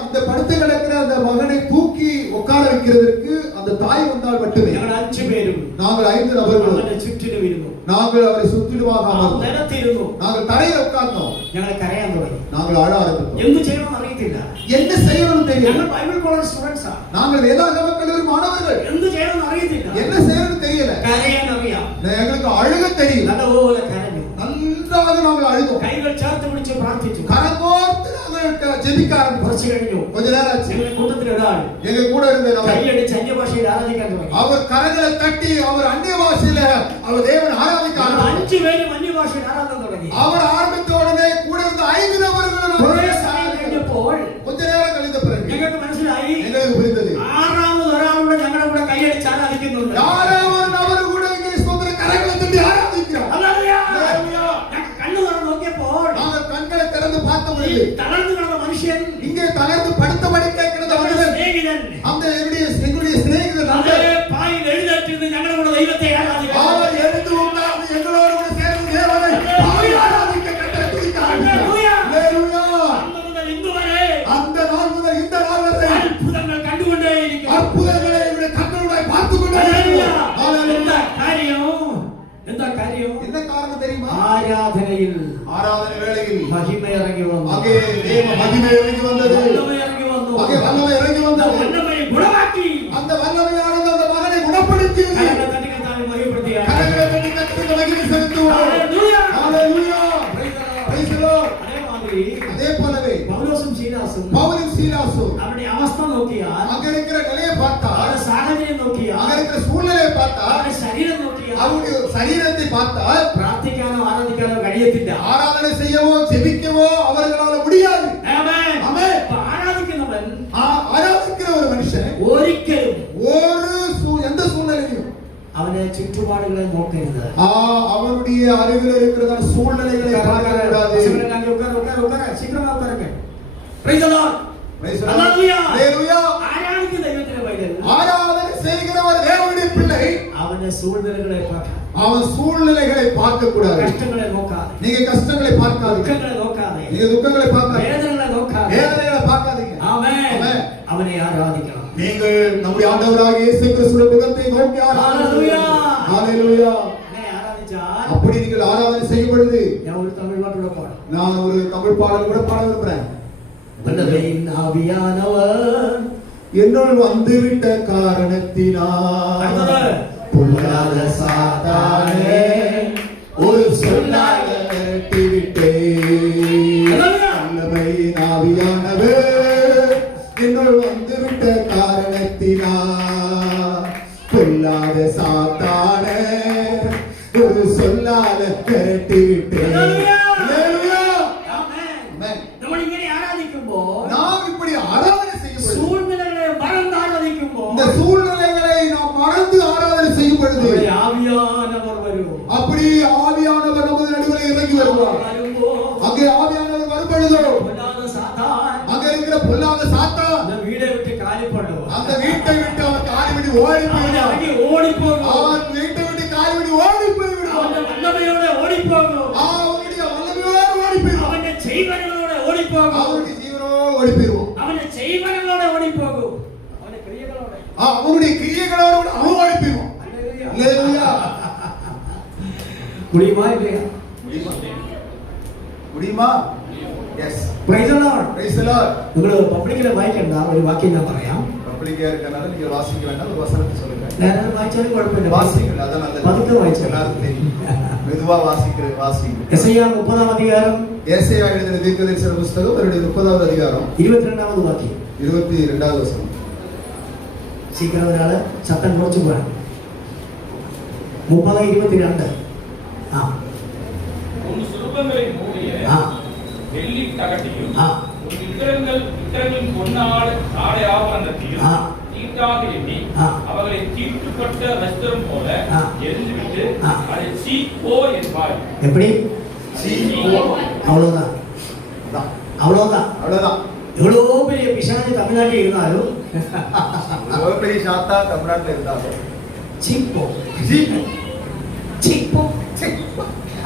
இந்த படுத்து கிடக்கிற அந்த மகனை தூக்கி உட்கார வைக்கிறதற்கு அந்த தாய் வந்தால் மட்டுமே. ഞങ്ങൾ 5 പേരും நாங்கள் 5 நபர்கள் അവന്റെ ചുറ്റിലും ഇരുന്നു. நாங்கள் அவரை சுற்றிலுமாக அமர்ந்தோம். നിലത്തിരുന്നു. நாங்கள் தரையில் உட்கார்ந்தோம். ഞങ്ങൾ കരയാൻ തുടങ്ങി. நாங்கள் அழ ஆரம்பித்தோம். എന്ത് ചെയ്യണമെന്ന് അറിയത്തില്ല. என்ன செய்யணும்னு தெரியல. ഞങ്ങൾ ബൈബിൾ കോളേജ് സ്റ്റുഡൻസാ. நாங்கள் வேதாகம கல்லூரி மாணவர்கள். എന്ത് ചെയ്യണമെന്ന് അറിയത്തില്ല. என்ன செய்யணும்னு தெரியல. കരയാൻ അറിയാം. எங்களுக்கு அழுக தெரியும். നല്ലപോലെ കരഞ്ഞു. நன்றாக நாங்கள் அழுதோம். കൈകൾ ചേർത്ത് പിടിച്ച് പ്രാർത്ഥിച്ചു. கரங்கோர்த்து நாங்கள் ஜெபிக்க ஆரம்பித்தோம். കുറച്ച് കഴിഞ്ഞു. கொஞ்ச நேரம் ஆச்சு. ഞങ്ങളുടെ കൂട്ടത്തിൽ ഒരാൾ எங்க கூட இருந்த കൈയടിച്ച് അന്യഭാഷയിൽ ആരാധിക്കാൻ തുടങ്ങി. அவர் കരങ്ങളെ തട്ടി அவர் அந்நிய பாஷையில அவர் தேவனை ஆராதிக்க ஆரம்பித்தார். 5 പേരും അന്യഭാഷയിൽ ആരാധന തുടങ്ങി. அவர் ஆரம்பித்த உடனே கூட இருந்த 5 நபர்களும் കുറേ സമയം കഴിഞ്ഞപ്പോൾ கொஞ்ச நேரம் கழிந்த பிறகு ഞങ്ങൾക്ക് മനസ്സിലായി எங்களுக்கு புரிந்தது. ആറാമത് ഒരാളുടെ ഞങ്ങളുടെ കൂടെ കൈയടിച്ച് ആരാധിക്കുന്നുണ്ട്. யாராவது நபர் கூட இங்கே ஸ்தோத்திர கரங்களை தட்டி ஆராதிக்கிறார். ഹല്ലേലൂയ. ஹல்லேலூயா. കണ്ണു തുറന്ന് നോക്കിയപ്പോൾ நாங்கள் കண்களை திறந்து பார்த்த பொழுது തളർന്നു കിടന്ന മനുഷ്യൻ, இங்கே தளர்ந்து படுத்தபடி கிடந்த மனிதன், സ്നേഹിതൻ, அந்த எங்களுடைய சிநேகிதன் അതേ പായിൽ എഴുന്നേറ്റ് ഞങ്ങളുടെ കൂടെ ദൈവത്തെ ആരാധിക്കാൻ அவர் எழுந்து உட்கார்ந்து எங்களோடு கூட சேர்ந்து தேவனை பாடி ஆராதிக்க கட்டளை துதிக்க ஆரம்பித்தார். ஹல்லேலூயா. അന്ന് മുതൽ ഇന്ന് വരെ அந்த நாள் முதல் இந்த நாள் வரை അത്ഭുതങ്ങൾ കണ്ടുകൊണ്ടേയിരിക്കുന്നു. அற்புதங்களை இவருடைய கண்களுடைய பார்த்து கொண்டே ഹല്ലേലൂയ. ஹல்லேலூயா. എന്താ കാര്യം? എന്താ കാര്യം? என்ன காரணம் தெரியுமா? ആരാധനയിൽ ஆராதனை வேளையில் മഹിമ ഇറങ്ങി വന്നു. அங்கே தேவ மகிமை இறங்கி வந்தது. വല്ലഭ ഇറങ്ങി വന്നു. அங்கே வல்லமை இறங்கி வந்தது. വല്ലഭയെ ഗുണമാക്കി. அந்த வல்லமையானது அந்த மகனை குணப்படுத்தியது. കരങ്ങളെ തട്ടി കർത്താവിനെ മഹിമപ്പെടുത്തിയ. கரங்களை தட்டி கர்த்தருக்கு மகிமை செலுத்துவோம். Hallelujah. Hallelujah. Praise the Lord. Praise the Lord. അതേമാതിരി அதே போலவே പൗലോസും ശീലാസും பவுலும் சீலாசும் അവരുടെ അവസ്ഥ നോക്കിയാൽ, அங்க இருக்கிற நிலையை பார்த்தால், അവരുടെ സാഹചര്യം നോക്കിയാൽ, அங்க இருக்கிற சூழ்நிலையை பார்த்தால், അവരുടെ ശരീരം നോക്കിയാൽ அவருடைய சரீரத்தை பார்த்தால் പ്രാർത്ഥിക്കാനോ ആരാധിക്കാനോ കഴിയത്തില്ല. ஆராதனை செய்யவோ ஜெபிக்கவோ அவர்களால முடியாது. ആമേൻ. ஆமென். അപ്പൊ ആരാധിക്കുന്നവൻ ஆராதிக்கிற ஒரு மனுஷன் ഒരിക്കലും எந்த சூழ்நிலையும் അവനെ ചുറ്റുപാടുകളെ നോക്കരുത്. அவனுடைய அருகில் இருக்கிற சூழ்நிலைகளை பார்க்க கூடாது. சீக்கிரமா உட்காருங்க. Praise the Lord. Praise the Lord. Hallelujah. Hallelujah. ആരാധിക്കുന്ന ദൈവത്തിന്റെ പൈതൽ ஆராதனை செய்கிற ஒரு தேவனுடைய பிள்ளை അവന്റെ സൂழ்நிலைகளை பார்க்க, அவன் சூழ்நிலைகளை பார்க்க கூடாது. കഷ്ടങ്ങളെ നോക്കാതെ, நீங்க கஷ்டங்களை பார்க்காதீங்க. ദുഃഖങ്ങളെ നോക്കാതെ, நீங்க துக்கங்களை பார்க்காதீங்க. വേദനകളെ നോക്കാതെ, வேதனைகளை பார்க்காதீங்க. ആമേൻ, ஆமென். അവനെ ആരാധിക്കണം. நீங்கள் நம்முடைய ஆண்டவராகிய இயேசு கிறிஸ்துவின் முகத்தை நோக்கி Hallelujah. ஹalleluya. അവനെ ആരാധിച്ചാൽ அப்படி நீங்கள் ஆராதனை செய்யும் பொழுது ഞാൻ ഒരു തമിഴ് പാട്ടുകൂടെ പാടും. நான் ஒரு தமிழ் பாடல் கூட பாட விரும்புறேன். வல்லமையின் ஆவியானவர் என்னுள் வந்துவிட்ட காரணத்தினால் அடுத்தது. பொல்லாத சாத்தானே ஒரு சொல்லாக விரட்டிவிட்டேன். வல்லமையின் ஆவியானவர் என்னுள் வந்துவிட்ட காரணத்தினால் பொல்லாத சாத்தானே ஒரு சொல்லாக விரட்டிவிட்டேன். ആമേൻ. ஆமென். നമ്മൾ ഇങ്ങനെ ആരാധിക്കുമ്പോൾ, நாம் இப்படி ஆராதனை செய்யும் பொழுது, സൂഴ്நிலைകളെ മറന്ന് ആരാധിക്കുമ്പോൾ, இந்த சூழ்நிலைகளை நாம் மறந்து ஆராதனை செய்யும் பொழுது നമ്മുടെ ആവിയാനവർ വരും. அப்படி ஆவியானவர் நமது நடுவில் இறங்கி வருவார். വരുമ്പോൾ அங்கே ஆவியானவர் வரும்பொழுதோ பொல்லாத சாத்தான் அங்க இருக்கிற பொல்லாத சாத்தான் அந்த வீடை விட்டு காலிப்படுவான். அந்த வீட்டை விட்டு அவர் காலி விட்டு ஓடி அவன் போயிடுவார். இறங்கி ஓடி போகும். அவர் வீட்டை விட்டு காலி விட்டு ஓடி போய்விடுவார். அவன் வல்லமையோட ஓடி போகும். அவருடைய வல்லமையோடு ஓடி போயிடுவார். அவன் செய்வனங்களோட ஓடி போகும். அவருடைய ஜீவனோடு ஓடி போயிடுவார். அவன் செய்வனங்களோட ஓடி போகும். அவன் கிரியைகளோட. அவருடைய கிரியைகளோடு அவன் ஓடி போயிடுவான். அல்லேலூயா. அல்லேலூயா. முடியுமா இல்லையா? முடியுமா? Yes. Praise the Lord. Praise the Lord. നിങ്ങൾ പബ്ലിക്കിലെ വായിക്കണ്ട, ഒരു വാക്യം ഞാൻ പറയാം. பப்ளிக்கா இருக்கனால நீங்க வாசிக்க வேண்டாம். ஒரு வசனத்தை சொல்லுங்க. ഞാൻ വായിച്ചാലും കുഴപ്പമില്ല. வாசிங்க. அதான் நல்லது. പതുക്കെ വായിച്ചാൽ எல்லாருக்கும் தெரியும். மெதுவா வாசிங்க. യെശയ്യാ 30-ാം അധികാരം ஏசாயா எழுதின தீர்க்கதரிசன புத்தகம் அவருடைய 30வது அதிகாரம் 22ാമത് വാക്യം. 22வது வசனம். சீக்கிரம் ഒരാള് சத்தம் കുറച്ച് പോകണം. 30-22. ആ உன் சுரூபங்களை மூடிய ആ வெள்ளி தகட்டையும் ആ உன் விக்கிரகங்களின் பொன்னாட ஆடை ஆபரணத்தையும் ஆ. தீட்டாக எண்ணி ஆ. அவர்களை தீட்டுப்பட்ட வஸ்திரம் போல ஆ. எரிந்துவிட்டு ஆ. அதை சீப்போ என்பாய். எப்படி? அவ்வளவுதான், அதான். அவ்வளவுதான். அவ்வளவுதான். எவ்வளோ பெரிய பிசாசு தமிழ்நாட்டில் இருந்தாலும் ஒரு பெரிய சாத்தா தமிழ்நாட்டுல இருந்தாங்க. சீப்போ ஜீப். சீப்போ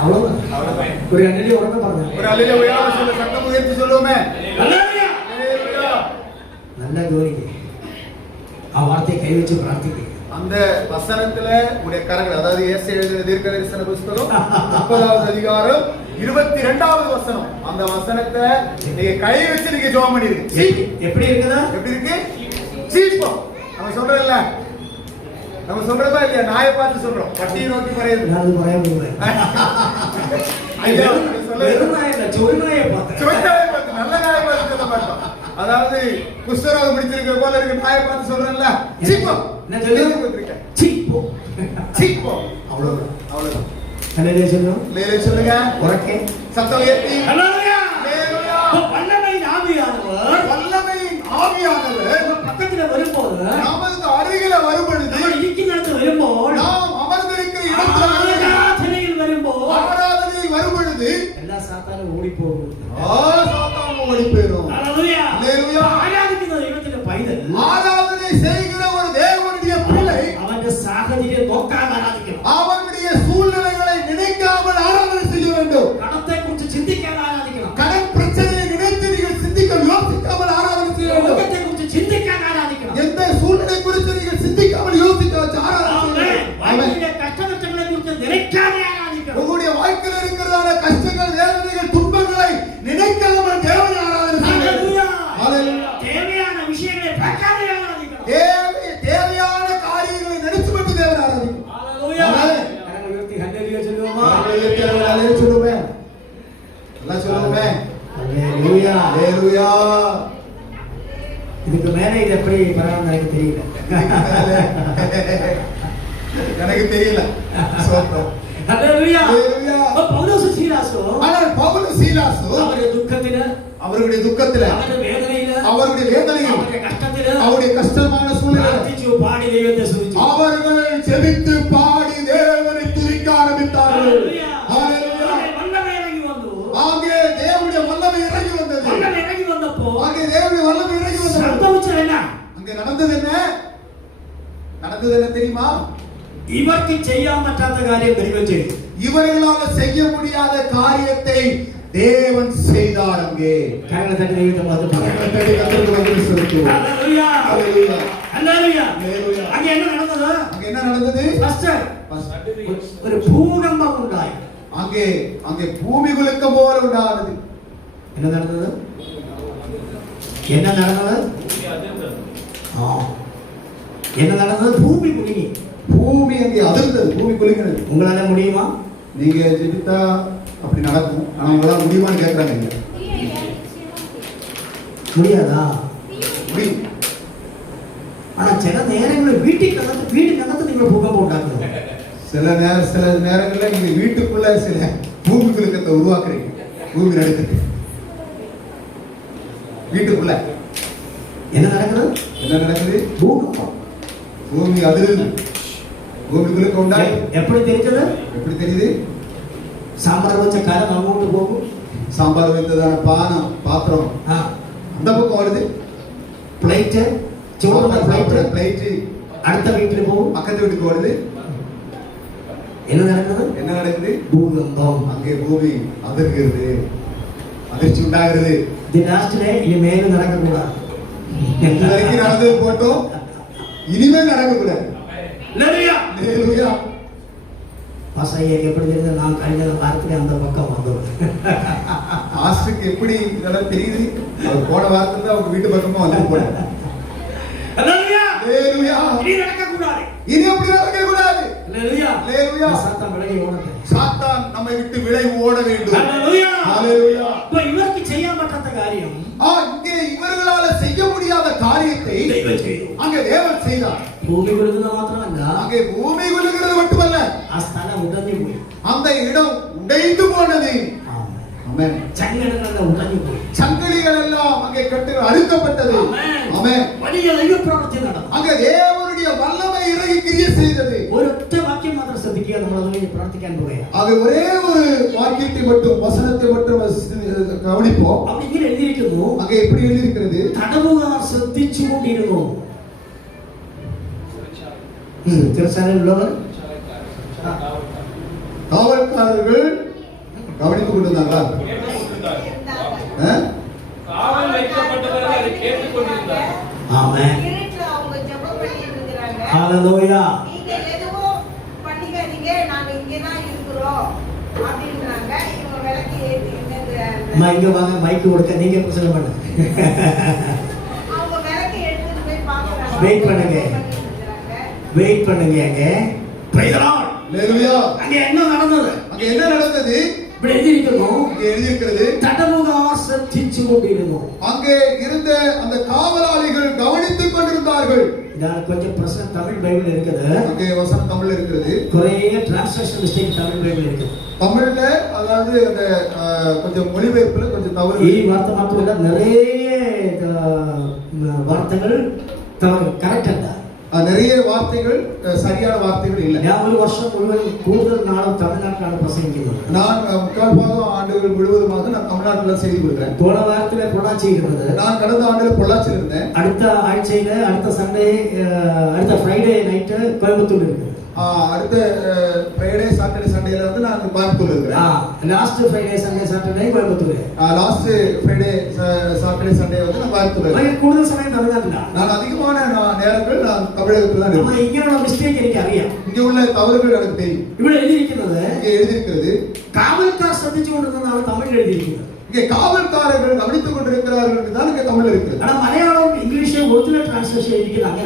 அவ்வளவுதான். அவ்வளவுதான். ஒரு அண்ணனே உடனே பாருங்க. ஒரு அல்லேலூயா சொல்ல சத்தம் உயர்த்தி சொல்லுவோமே. அல்லேலூயா. அல்லேலூயா. நல்ல கவனிக்க, ആ വാർത്തയെ കൈവച്ച് പ്രാർത്ഥിക്കുക. அந்த வசனத்துல உடைய கரங்கள், அதாவது ஏசாயா எழுதின தீர்க்கதரிசன புஸ்தகம் 30வது அதிகாரம் 22வது வசனம், அந்த வசனத்தை நீங்க கை வச்சு நீங்க ஜெபம் பண்ணிருக்கீங்க. எப்படி இருக்குதா? எப்படி இருக்கு? சீப்பம். நம்ம சொல்றோம்ல, நம்ம சொல்றதா இல்லையா? நாயை பார்த்து சொல்றோம், பட்டியை நோக்கி பறையுது. நான் அது பறைய முடியல. ஐயா, வெறும் நாயை இல்ல, சொறி நாயை பார்த்தேன். சொறி நாயை பார்த்து, நல்ல நாயை பார்த்து சொல்ல மாட்டோம். அதாவது குஷ்டரோகம் பிடிச்சிருக்கிற போல இருக்கு நாயை பார்த்து சொல்றேன்ல, சீப்பம். என்ன சொல்லி கொடுத்திருக்கேன்? சீப்போ. சீப்போ. அவ்வளவுதான், அவ்வளவுதான். அல்லேலூயா சொல்லுங்க. அல்லேலூயா சொல்லுங்க. உரக்கே சத்தம் ஏத்தி. அல்லேலூயா. அல்லேலூயா. வல்லமையின் ஆவியானவர், வல்லமையின் ஆவியானவர் நம்ம பக்கத்துல வரும்போது, நமக்கு அருகில வரும்பொழுது, நம்ம இருக்கிற இடத்துல வரும்போது, நாம் அமர்ந்திருக்கிற இடத்துல ஆராதனையில் வரும்போது, ஆராதனையில் வரும்பொழுது எல்லா சாத்தானும் ஓடி போகும். சாத்தான் ஓடி போயிடும். அல்லேலூயா. அல்லேலூயா. ஆராதிக்கிற தெய்வத்தின் பைதல், ஆராதனை செய்கிற ஒரு தேவனுடைய பிள்ளை அவனுடைய சாகதியை நோக்காக ஆராதிக்கணும். அவனுடைய சூழ்நிலைகளை நினைக்காமல் ஆராதனை செய்ய வேண்டும். கடத்தை குறித்து சிந்திக்காத ஆராதிக்கணும். கடன் பிரச்சனையை நினைத்து நீங்கள் சிந்திக்க யோசிக்காமல் ஆராதனை செய்ய வேண்டும். உலகத்தை குறித்து சிந்திக்காத ஆராதிக்கணும். எந்த சூழ்நிலை குறித்து நீங்கள் சிந்திக்காமல் யோசிக்க வச்சு ஆராதனை செய்ய வேண்டும். வாழ்க்கையில கஷ்ட நஷ்டங்களை குறித்து நினைக்காத ஆராதிக்கணும். உங்களுடைய வாழ்க்கையில் இருக்கிறதான கஷ்டங்கள், வேதனைகள், துன்பங்களை நினைக்காமல் தேவனை ஆராதனை செய்ய வேண்டும். அல்லேலூயா. தேவையான விஷயங்களை பார்க்காத ஆராதிக்கணும். தேவையான காரியங்களை நினைச்சு மட்டும் தேவனை ஆராதிக்கணும். அல்லேலூயா. கரங்களை உயர்த்தி அல்லேலூயா சொல்லுவோமா? அல்லேலூயா சொல்லுவேன். எல்லாம் சொல்லுவேன். அல்லேலூயா. அல்லேலூயா. இதுக்கு மேல இது எப்படி பரவாயில்ல எனக்கு தெரியல. எனக்கு தெரியல. சோத்திரம். அல்லேலூயா. அல்லேலூயா. பவுலோஸ் சீலாசோ, ஆனால் பவுல் சீலாசு அவருடைய துக்கத்தில, அவருடைய துக்கத்தில, அவருடைய வேதனையில, அவருடைய வேதனையில், அவருடைய கஷ்டத்தில, அவருடைய கஷ்டமான சூழ்நிலை பிரார்த்திச்சு பாடி தெய்வத்தை துதிச்சு அவர்கள் செபித்து பாடி தேவனை துதிக்க ஆரம்பித்தார்கள். அல்லேலூயா. அல்லேலூயா. வல்லமை இறங்கி வந்து, அங்கே தேவனுடைய வல்லமை இறங்கி வந்தது. வல்லமை இறங்கி வந்தப்போ அங்கே தேவனுடைய வல்லமை இறங்கி வந்தது. சம்பவிச்சது என்ன? அங்கே நடந்தது என்ன? நடந்தது என்ன தெரியுமா? இவருக்கு செய்யாமற்றாத காரியம் தெய்வம் செய்து. இவர்களால் செய்ய முடியாத காரியத்தை தேவன் செய்தார். அங்கே கரங்களை தட்டி தெய்வத்தை பார்த்து பாருங்க. கர்த்தருக்கு நன்றி செலுத்துவோம். அல்லேலூயா. அல்லேலூயா. அல்லேலூயா. அல்லேலூயா. அங்க என்ன நடந்தது? அங்கே என்ன நடந்தது? ஃபர்ஸ்ட் ஒரு பூகம்பம் உண்டாய். அங்கே அங்கே பூமி குலுக்கம் போல உண்டானது. என்ன நடந்தது? என்ன நடந்தது? என்ன நடந்தது? பூமி குலுங்கி. பூமி அங்கே அதிர்ந்தது. பூமி குலுங்கினது. உங்களால முடியுமா? நீங்க ஜெபித்தா அப்படி நடக்கும். ஆனா உங்களால முடியுமான்னு கேட்கறாங்க. நீங்க முடியாதா? முடியும். ஆனா சில நேரங்களில் வீட்டு கதத்து நீங்க பூகம்பம் உண்டாக்குறோம். சில நேரங்கள்ல நீங்க வீட்டுக்குள்ள சில பூமி குலுக்கத்தை உருவாக்குறீங்க. பூமி நடக்குது வீட்டுக்குள்ள. என்ன நடக்குது? என்ன நடக்குது? பூகம்பம். பூமி அதிர்ந்து பூமி குலுக்கம் உண்டாய். எப்படி தெரிஞ்சது? எப்படி தெரியுது? சாம்பார் வச்ச காலம் அமௌண்ட் போகும். சாம்பார் வைத்ததான பாத்திரம் அந்த பக்கம் வருது. பிளைட்டு சோறு பிளைட்டு அடுத்த வீட்டுல போகும். பக்கத்து வீட்டுக்கு வருது. என்ன நடக்குது? என்ன நடக்குது? பூகம்பம். அங்கே பூமி அதிர்கிறது, அதிர்ச்சி உண்டாகிறது. தி லாஸ்ட் டே இனிமேல் நடக்கக்கூடாது. இது வரைக்கும் நடந்தது போட்டோம், இனிமேல் நடக்கக்கூடாது. அல்லேலூயா. அல்லேலூயா. பாசையக்கு எப்படி தெரியுது? நான் கழிஞ்ச வாரத்திலே அந்த பக்கம் வந்தோம். ஆஸ்ட்ருக்கு எப்படி இதெல்லாம் தெரியுது? அவர் போன வாரத்துல தான் அவங்க வீட்டு பக்கமா வந்து போனார். அல்லேலூயா. அல்லேலூயா. இனி நடக்கக்கூடாது. இனி அப்படி நடக்கக்கூடாது. அல்லேலூயா. அல்லேலூயா. சாத்தான் விலகி ஓடணும். சாத்தான் நம்மை விட்டு விலகி ஓட வேண்டும். அல்லேலூயா. அல்லேலூயா. இப்ப இவருக்கு செய்யாமற்ற காரியம் இங்கே இவர்களால செய்ய முடியாத காரியத்தை தெய்வம் செய்யும். அங்கே தேவன் செய்தார். பூமி குலுக்குறது மாத்திரமல்ல, அங்கே பூமி குலுங்கிறது மட்டுமல்ல, ஆ ஸ்தலம் உடைஞ்சு போய் அந்த இடம் உடைந்து போனது. ஆமென். சங்கடங்கள்ல உடைஞ்சு போய் சங்கிலிகள் எல்லாம் அங்கே கட்டு அறுக்கப்பட்டது. ஆமென். வலிய தெய்வ பிரவர்த்தி நடந்தது. அங்கே தேவனுடைய வல்லமை இறங்கி கிரியை செய்தது. ஒரு ஒற்ற வாக்கியம் மாத்திரம் ശ്രദ്ധിക്കുക. നമ്മളത് പ്രാർത്ഥിക്കാൻ പോവുകയാണ്. ஆக ஒரே ஒரு வாக்கியத்தை மட்டும், வசனத்தை மட்டும் கவனிப்போம். அப்படி இங்கே எழுதியிருക്കുന്നു. அங்கே எப்படி எழுதியிருக்கிறது? തടവുകാർ ശ്രദ്ധിച്ചുകൊണ്ടിരുന്നു. திருச்சாலையில் உள்ளவர் காவல்காரர்கள் கவனித்துக் கொண்டிருந்தாங்களா? காவல் வைக்கப்பட்டவர்கள் அதை கேட்டுக் கொண்டிருந்தார்கள். ஆமென். இருட்டுல அவங்க ஜெபம் பண்ணிட்டு இருக்காங்க. ஹalleluya. நீங்க எதுவும் பண்ணிக்காதீங்க, நாங்க இங்கதான் இருக்கிறோம் அப்படின்றாங்க. இவங்க விளக்கு ஏத்தி இங்க வாங்க, மைக் கொடுக்க நீங்க பிரசங்கம் பண்ணுங்க. அவங்க விளக்கு எடுத்துட்டு போய் பாக்குறாங்க. வெயிட் பண்ணுங்க. வெயிட் பண்ணுங்க. Praise the Lord. ஹalleluya. அங்க என்ன நடந்தது? அங்க என்ன நடந்தது? இப்படி எழுதியிருக்கணும். இங்க எழுதியிருக்கிறது, தடவுகார் சத்திச்சு கொண்டிருந்தோம். அங்கே இருந்த அந்த காவலாளிகள் கவனித்துக் கொண்டிருந்தார்கள். இதான் கொஞ்சம் பிரசன்ட் தமிழ் பைபிள் இருக்குது. அங்கே வசனம் தமிழ்ல இருக்கிறது. குறைய டிரான்ஸ்லேஷன் மிஸ்டேக் தமிழ் பைபிள் இருக்குது. தமிழ்ல அதாவது அந்த கொஞ்சம் மொழிபெயர்ப்புல கொஞ்சம் தவறு. ಈ ವಾರ್ತೆ ಮಾತ್ರ நிறைய வார்த்தைகள் தவறு, கரெக்ட் அல்ல. நிறைய வார்த்தைகள் சரியான வார்த்தைகள் இல்லை. நான் ஒரு வருஷம் முழுவதும் கூடுதல் நாளும் தமிழ்நாட்டில் பிரசங்கிக்கிறேன். நான் முக்கால் பாகம் ஆண்டுகள் முழுவதுமாக நான் தமிழ்நாட்டில் செய்தி கொடுக்கிறேன். போன வாரத்தில் பொள்ளாச்சி இருந்தது. நான் கடந்த ஆண்டுல பொள்ளாச்சியில் இருந்தேன். அடுத்த ஆഴ്ചையில அடுத்த சண்டே அடுத்த ஃப்ரைடே நைட்டு கோயம்புத்தூர் இருக்கு. அடுத்த ஃப்ரைடே சாட்டர்டே சண்டேல வந்து நான் கோயம்புத்தூர் இருக்கிறேன். Last Friday Sunday Saturday Coimbatore. Last Friday Saturday Sunday வந்து நான் கோயம்புத்தூர். கூடுதல் சமயம் தமிழ்நாட்டில். நான் அதிகமான நேரங்கள் நான் தமிழகத்தில் தான் இருக்கேன். இங்கே மிஸ்டேக் எனக்கு அறியாம். இங்கே உள்ள தவறுகள் எனக்கு தெரியும். ഇവിടെ எழுதியிருக்கிறது, இங்கே எழுதியிருக்கிறது, காவல்கார் சந்திச்சு கொண்டிருந்தனால தமிழ் எழுதியிருக்கிறது. இங்கே காவல்காரர்கள் கவனித்துக் கொண்டிருக்கிறார்கள் தான் இங்கே தமிழ் இருக்கிறது. ஆனா மலையாளம் இங்கிலீஷே ஒரிஜினல் டிரான்ஸ்லேஷன் எழுதிக்கிறாங்க.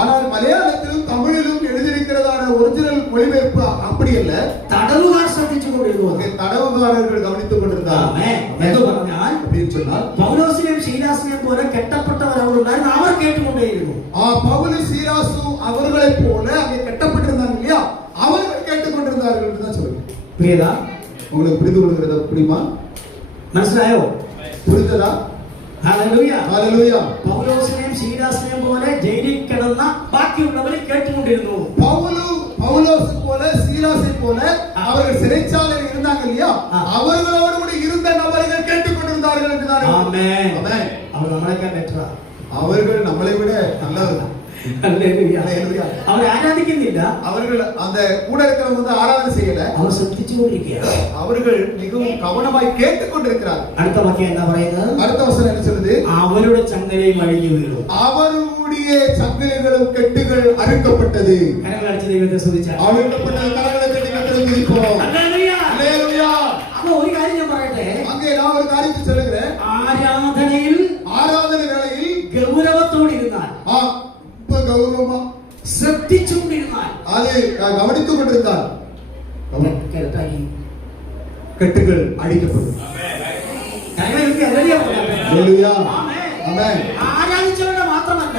ஆனால் மலையாளத்திலும் தமிழிலும் எழுதியிருக்கிறதான ஒரிஜினல் மொழிபெயர்ப்பு அப்படி அல்ல. தடவுகார் சந்திச்சு கொண்டிருந்தாங்க. தடவுகாரர்கள் கவனித்துக் கொண்டிருந்தாங்க. என்ன പറഞ്ഞാൽ அப்படின்னு சொன்னால் பவுலோசியம் சீலாசியம் போல கெட்டப்பட்டவர் அவர்கள் அவர் கேட்டுக்கொண்டே இருக்கும். பவுல் சீலாசு அவர்களை போல அங்கே கட்டப்பட்டிருந்தாங்க இல்லையா, அவர்கள் கேட்டுக்கொண்டிருந்தார்கள் என்று தான் சொல்லுங்க. புரியுதா? உங்களுக்கு புரிந்து கொள்கிறதா? புரியுமா? മനസ്സിലായോ? புரிந்ததா? ഹല്ലേലൂയ. ஹalleluya. പൗലോസിനെയും ശീലാസിനെയും പോലെ ജയിലിൽ കിടന്ന ബാക്കിയുള്ളവരെ കേട്ടുകൊണ്ടിരുന്നു. பவுலோஸ் போல சீலாசை போல அவர்கள் சிறைச்சாலையில் இருந்தாங்க இல்லையா, அவர்களோடு கூட இருந்த நபர்கள் கேட்டுக்கொண்டிருந்தார்கள் என்று தான். ஆமென். ஆமென். அவர் நம்மளை பெற்றா. அவர்கள் நம்மளை விட நல்லவர்கள். ஹalleluya. அவர் ஆராதிக்குന്നില്ല. அவர்கள் அந்த கூட இருக்கிறவங்க வந்து ஆராதனை செய்யல. அவர் சத்திச்சு கொண்டிருக்கிறார். அவர்கள் மிகவும் கவனமாய் கேட்டுக்கொண்டிருக்கிறார்கள். அடுத்த வாக்கியம் என்ன പറയുന്നത്? அடுத்த வசனம் என்ன சொல்லுது? அவருடைய சங்கிலியும் அழிஞ்சு வீழும். அவருடைய சங்கிலிகளும் கட்டுகள் அறுக்கப்பட்டது. கரங்களை அடிச்சு தெய்வத்தை ஸ்துதிச்சார். அறுக்கப்பட்ட கரங்களை தட்டி கர்த்தரை துதிப்போம். ஹalleluya. ஹalleluya. அப்ப ஒரு காரியம் நான் പറയട്ടെ. அங்கே நான் ஒரு காரியத்தை சொல்லுகிறேன். ஆராதனை வேளையில் கௌரவத்தோடு இருந்தார். இப்ப கௌரவமா ശ്രദ്ധിച്ചു கொண்டிருந்தார். அதை கவனித்துக் கொண்டிருந்தார். கட்டுகள் அழிக்கப்படும். ஆராதிச்சவர்கள் மாத்திரமல்ல,